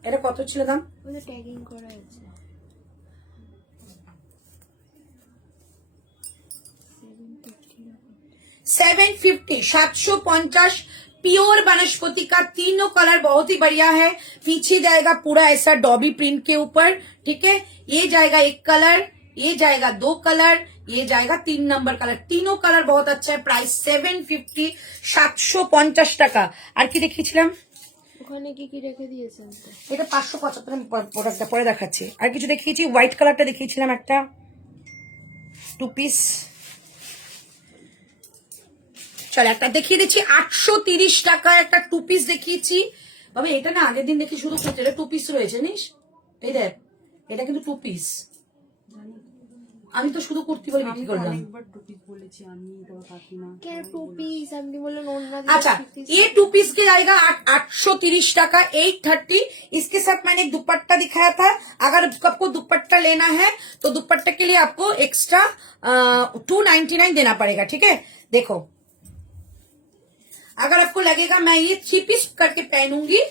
এটা কত ছিল দাম ওটা ট্যাগিং করা আছে 750 750 प्योर वनस्पति का तीनों कलर बहुत ही बढ़िया है पीछे जाएगा पूरा ऐसा डॉबी प्रिंट के ऊपर ठीक है ये जाएगा एक कलर ये जाएगा 2 कलर ये जाएगा 3 नंबर कलर तीनों कलर बहुत अच्छा है प्राइस 750 750 টাকা আর কি দেখিয়েছিলাম ওখানে কি কি রেখে দিয়েছেন এটা 575 প্রোডাক্টটা পরে দেখাচ্ছি আর কিছু দেখিয়েছি হোয়াইট কালারটা দেখিয়েছিলাম একটা 2 পিস চল একটা দেখিয়ে দিচ্ছি 830 টাকা একটা 2 পিস দেখিয়েছি বাবা এটা না আগের দিন দেখি শুধু এটা 2 পিস রয়েছে জানিস এই দেখ এটা কিন্তু 2 পিস আমি তো শুধু কুর্তি বলে বিক্রি করলাম অনেকবার 2 পিস বলেছি আমি তোর কাকিমা কে 2 পিস আপনি বললেন ওন্না अच्छा ये 2 पीस के जाएगा 830 टाका 830 इसके साथ मैंने एक दुपट्टा दिखाया था अगर आपको दुपट्टा लेना है तो दुपट्टे के लिए आपको एक्स्ट्रा 299 देना पड़ेगा ठीक है देखो अगर आपको लगेगा मैं ये 3 पीस करके पहनूंगी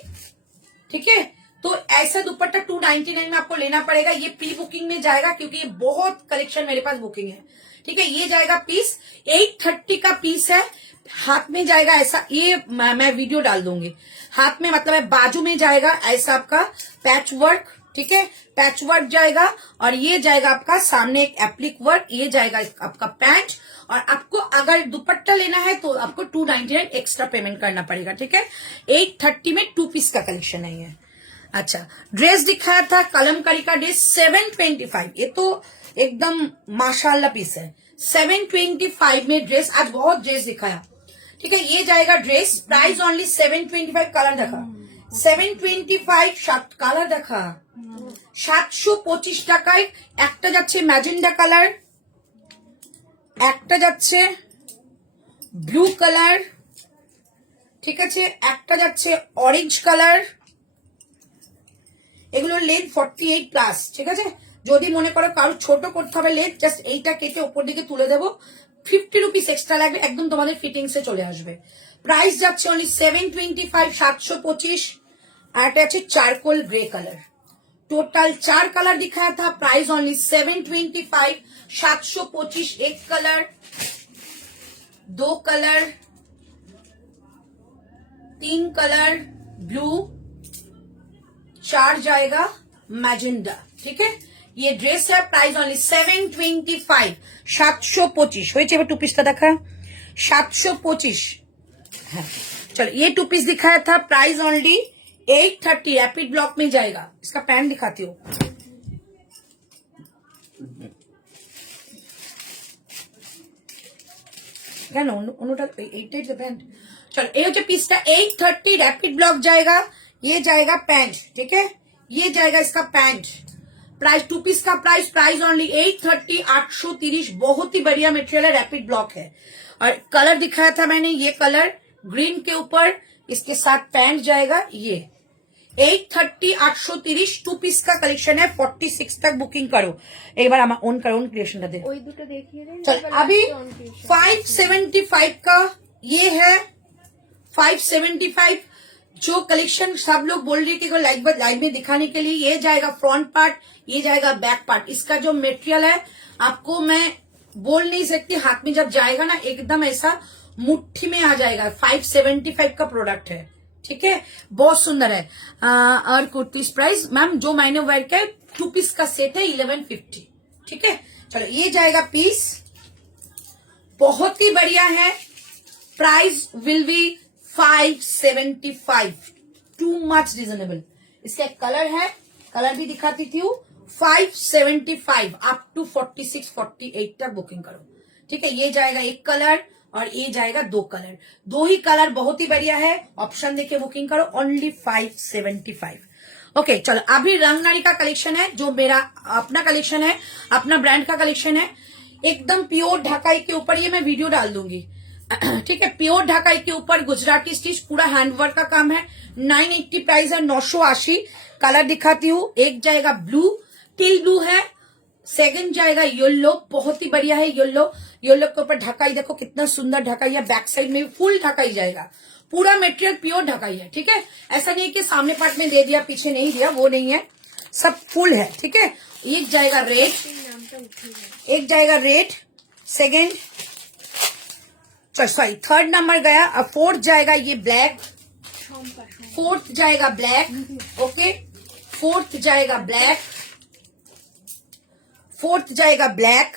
ठीक है तो ऐसा दुपट्टा 299 में आपको लेना पड़ेगा ये प्री बुकिंग में जाएगा क्योंकि ये बहुत कलेक्शन मेरे पास बुकिंग है ठीक है ये जाएगा पीस 830 का पीस है हाथ में जाएगा ऐसा ये मैं वीडियो डाल दूंगी हाथ में मतलब है बाजू में जाएगा ऐसा आपका पैच वर्क ठीक है पैच वर्क जाएगा और ये जाएगा आपका सामने एक एप्लिक वर्क ये जाएगा आपका पैंट और आपको अगर दुपट्टा लेना है तो आपको 299 एक्स्ट्रा पेमेंट करना पड़ेगा ठीक है 830 में 2 पीस का कलेक्शन है ये अच्छा ड्रेस दिखाया था कलमकारी का ड्रेस 725 ये तो एकदम माशाल्लाह पीस है 725 में ड्रेस आज बहुत ड्रेस दिखाया ठीक है ये जाएगा ड्रेस प्राइस ओनली 725 कलर देखा 725 कलर देखा 725 টাকায় একটা যাচ্ছে ম্যাজেন্ডা কালার একটা যাচ্ছে ব্লু কালার ঠিক আছে একটা যাচ্ছে অরেঞ্জ কালার এগুলোর লেন্থ 48 প্লাস ঠিক আছে যদি মনে করো কারো ছোট করতে হবে লেন্থ জাস্ট এইটা কেটে উপর দিকে তুলে দেবো 50 রুপিস এক্সট্রা লাগবে একদম তোমাদের ফিটিংসে চলে আসবে প্রাইস যাচ্ছে অনলি 725 725 আর এটা আছে charcoal grey colour total 4 colour दिखाया था प्राइस ओनली 725 725 एक कलर 2 कलर 3 कलर ब्लू 4 जाएगा मैजेंडा ठीक है ये ड्रेस है प्राइस ओनली 725 725 হয়েছে এবার 2 পিসটা দেখা 725 হ্যাঁ चलो ये 2 पीस दिखाया था प्राइस ओनली 830 रैपिड ब्लॉक में जाएगा इसका पैंट दिखाती हूँ क्या ना उन्होंने 8 पैंट चलो ये जो पीसटा 830 रैपिड ब्लॉक जाएगा ये जाएगा पैंट ठीक है ये जाएगा इसका पैंट प्राइस 2 पीस का प्राइस ओनली 830 830 बहुत ही बढ़िया मटेरियल है रैपिड ब्लॉक है और कलर दिखाया था मैंने ये कलर ग्रीन के ऊपर इसके साथ पैंट जाएगा ये 830 830 2 पीस का कलेक्शन है 46 तक बुकिंग करो एक बार ओन करो ओन क्रिएशन का दे ওই দুটো দেখিয়ে দেন चल अभी 575 का ये है 575 जो कलेक्शन सब लोग बोल रहे हैं कि लाइव में दिखाने के लिए, ये जाएगा फ्रंट पार्ट, ये जाएगा बैक पार्ट। इसका जो मटेरियल है आपको मैं बोल नहीं सकती, हाथ में जब जाएगा ना एकदम ऐसा मुट्ठी में आ जाएगा। 575 का प्रोडक्ट है, ठीक है, बहुत सुंदर है। और कुर्तीज प्राइस मैम जो मैंने वेयर किया 2 पीस का सेट है 1150, ठीक है। चलो ये जाएगा पीस, बहुत ही बढ़िया है। Price will be 575, too much reasonable. इसका एक कलर है, कलर भी दिखाती थी, 575 अप टू 46 48 तक बुकिंग करो, ठीक है। ये जाएगा एक कलर और ये जाएगा 2 कलर, 2 ही कलर, बहुत ही बढ़िया है। ऑप्शन देके बुकिंग करो, ओनली 575। ओके चलो, अभी रंगनारी का कलेक्शन है, जो मेरा अपना कलेक्शन है, अपना ब्रांड का कलेक्शन है। एकदम प्योर ढकाई के ऊपर ये मैं वीडियो डाल दूंगी, ठीक है। प्योर ढकाई के ऊपर गुजराती स्टिच, पूरा हैंडवर्क का काम है। 980 प्राइस है, 980। कलर दिखाती हूँ, एक जाएगा ब्लू, टिल ब्लू है, सेकंड जाएगा येलो, बहुत ही बढ़िया है येलो। येलो के ऊपर ढकाई देखो कितना सुंदर ढकाई है, बैक साइड में फुल ढकाई जाएगा, पूरा मटेरियल प्योर ढकाई है, ठीक है। ऐसा नहीं है कि सामने पार्ट में दे दिया पीछे नहीं दिया, वो नहीं है, सब फुल है, ठीक है। एक जाएगा रेड, एक जाएगा red, second sorry third number गया। अब फोर्थ जाएगा ये ब्लैक, फोर्थ जाएगा ब्लैक, ओके, फोर्थ जाएगा ब्लैक, फोर्थ जाएगा ब्लैक,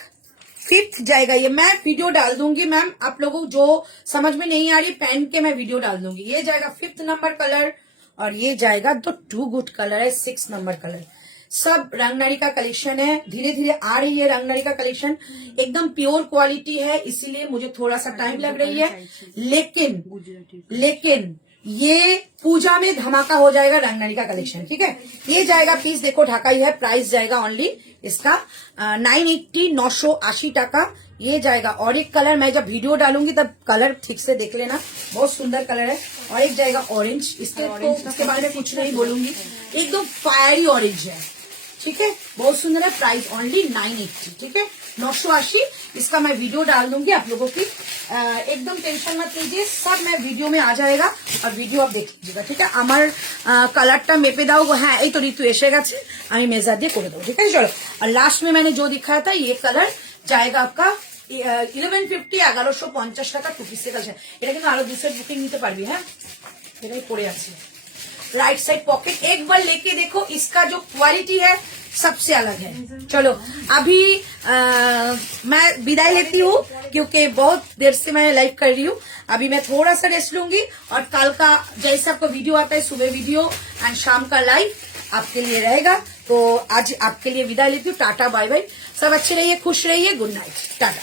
फिफ्थ जाएगा ये। मैं वीडियो डाल दूंगी मैम, आप लोगों को जो समझ में नहीं आ रही पहन के मैं वीडियो डाल दूंगी। ये जाएगा 5th नंबर कलर और ये जाएगा तो 2 गुड कलर है, 6 नंबर कलर। सब रंगनारी का कलेक्शन है, धीरे धीरे आ रही है रंगनारी का कलेक्शन, एकदम प्योर क्वालिटी है, इसलिए मुझे थोड़ा सा टाइम लग रही है, लेकिन ये पूजा में धमाका हो जाएगा रंगनारी का कलेक्शन, ठीक है। ये जाएगा पीस, देखो ढाकाई है, प्राइस जाएगा ओनली इसका 980 980 टका। ये जाएगा और एक कलर मैं जब वीडियो डालूंगी तब कलर ठीक से देख लेना, बहुत सुंदर कलर है। और एक जाएगा ऑरेंज, इसके बारे में कुछ नहीं बोलूंगी, एकदम फायरी ऑरेंज है, ठीक है, बहुत सुंदर है। प्राइस ओनली 980, ठीक है, 980। इसका मैं वीडियो डाल दूंगी आप लोगों की, एकदम टेंशन मत लीजिए, सब मैं वीडियो में आ जाएगा और वीडियो आप देख लीजिएगा, ठीक है। আমার কালারটা মেপে দাও, হ্যাঁ এই তো ঋতু এসে গেছে, আমি মেজার দিয়ে করে দেবো, ঠিক है। चलो, और लास्ट में मैंने जो दिखाया था ये कलर जाएगा आपका 1150, 1150 টাকা 2 পিস কালেকশন। এটা কিন্তু আরো 2 সেট বুকিং নিতে পারবি, হ্যাঁ, এটাই পড়ে আছে। राइट साइड पॉकेट, एक बार लेके देखो, इसका जो क्वालिटी है सबसे अलग है। चलो अभी मैं विदाई लेती हूँ क्योंकि बहुत देर से मैं लाइव कर रही हूँ। अभी मैं थोड़ा सा रेस्ट लूंगी और कल का जैसे आपको वीडियो आता है, सुबह वीडियो एंड शाम का लाइव आपके लिए रहेगा। तो आज आपके लिए विदाई लेती हूँ, टाटा बाय बाय, सब अच्छे रहिए, खुश रहिए, गुड नाइट, टाटा।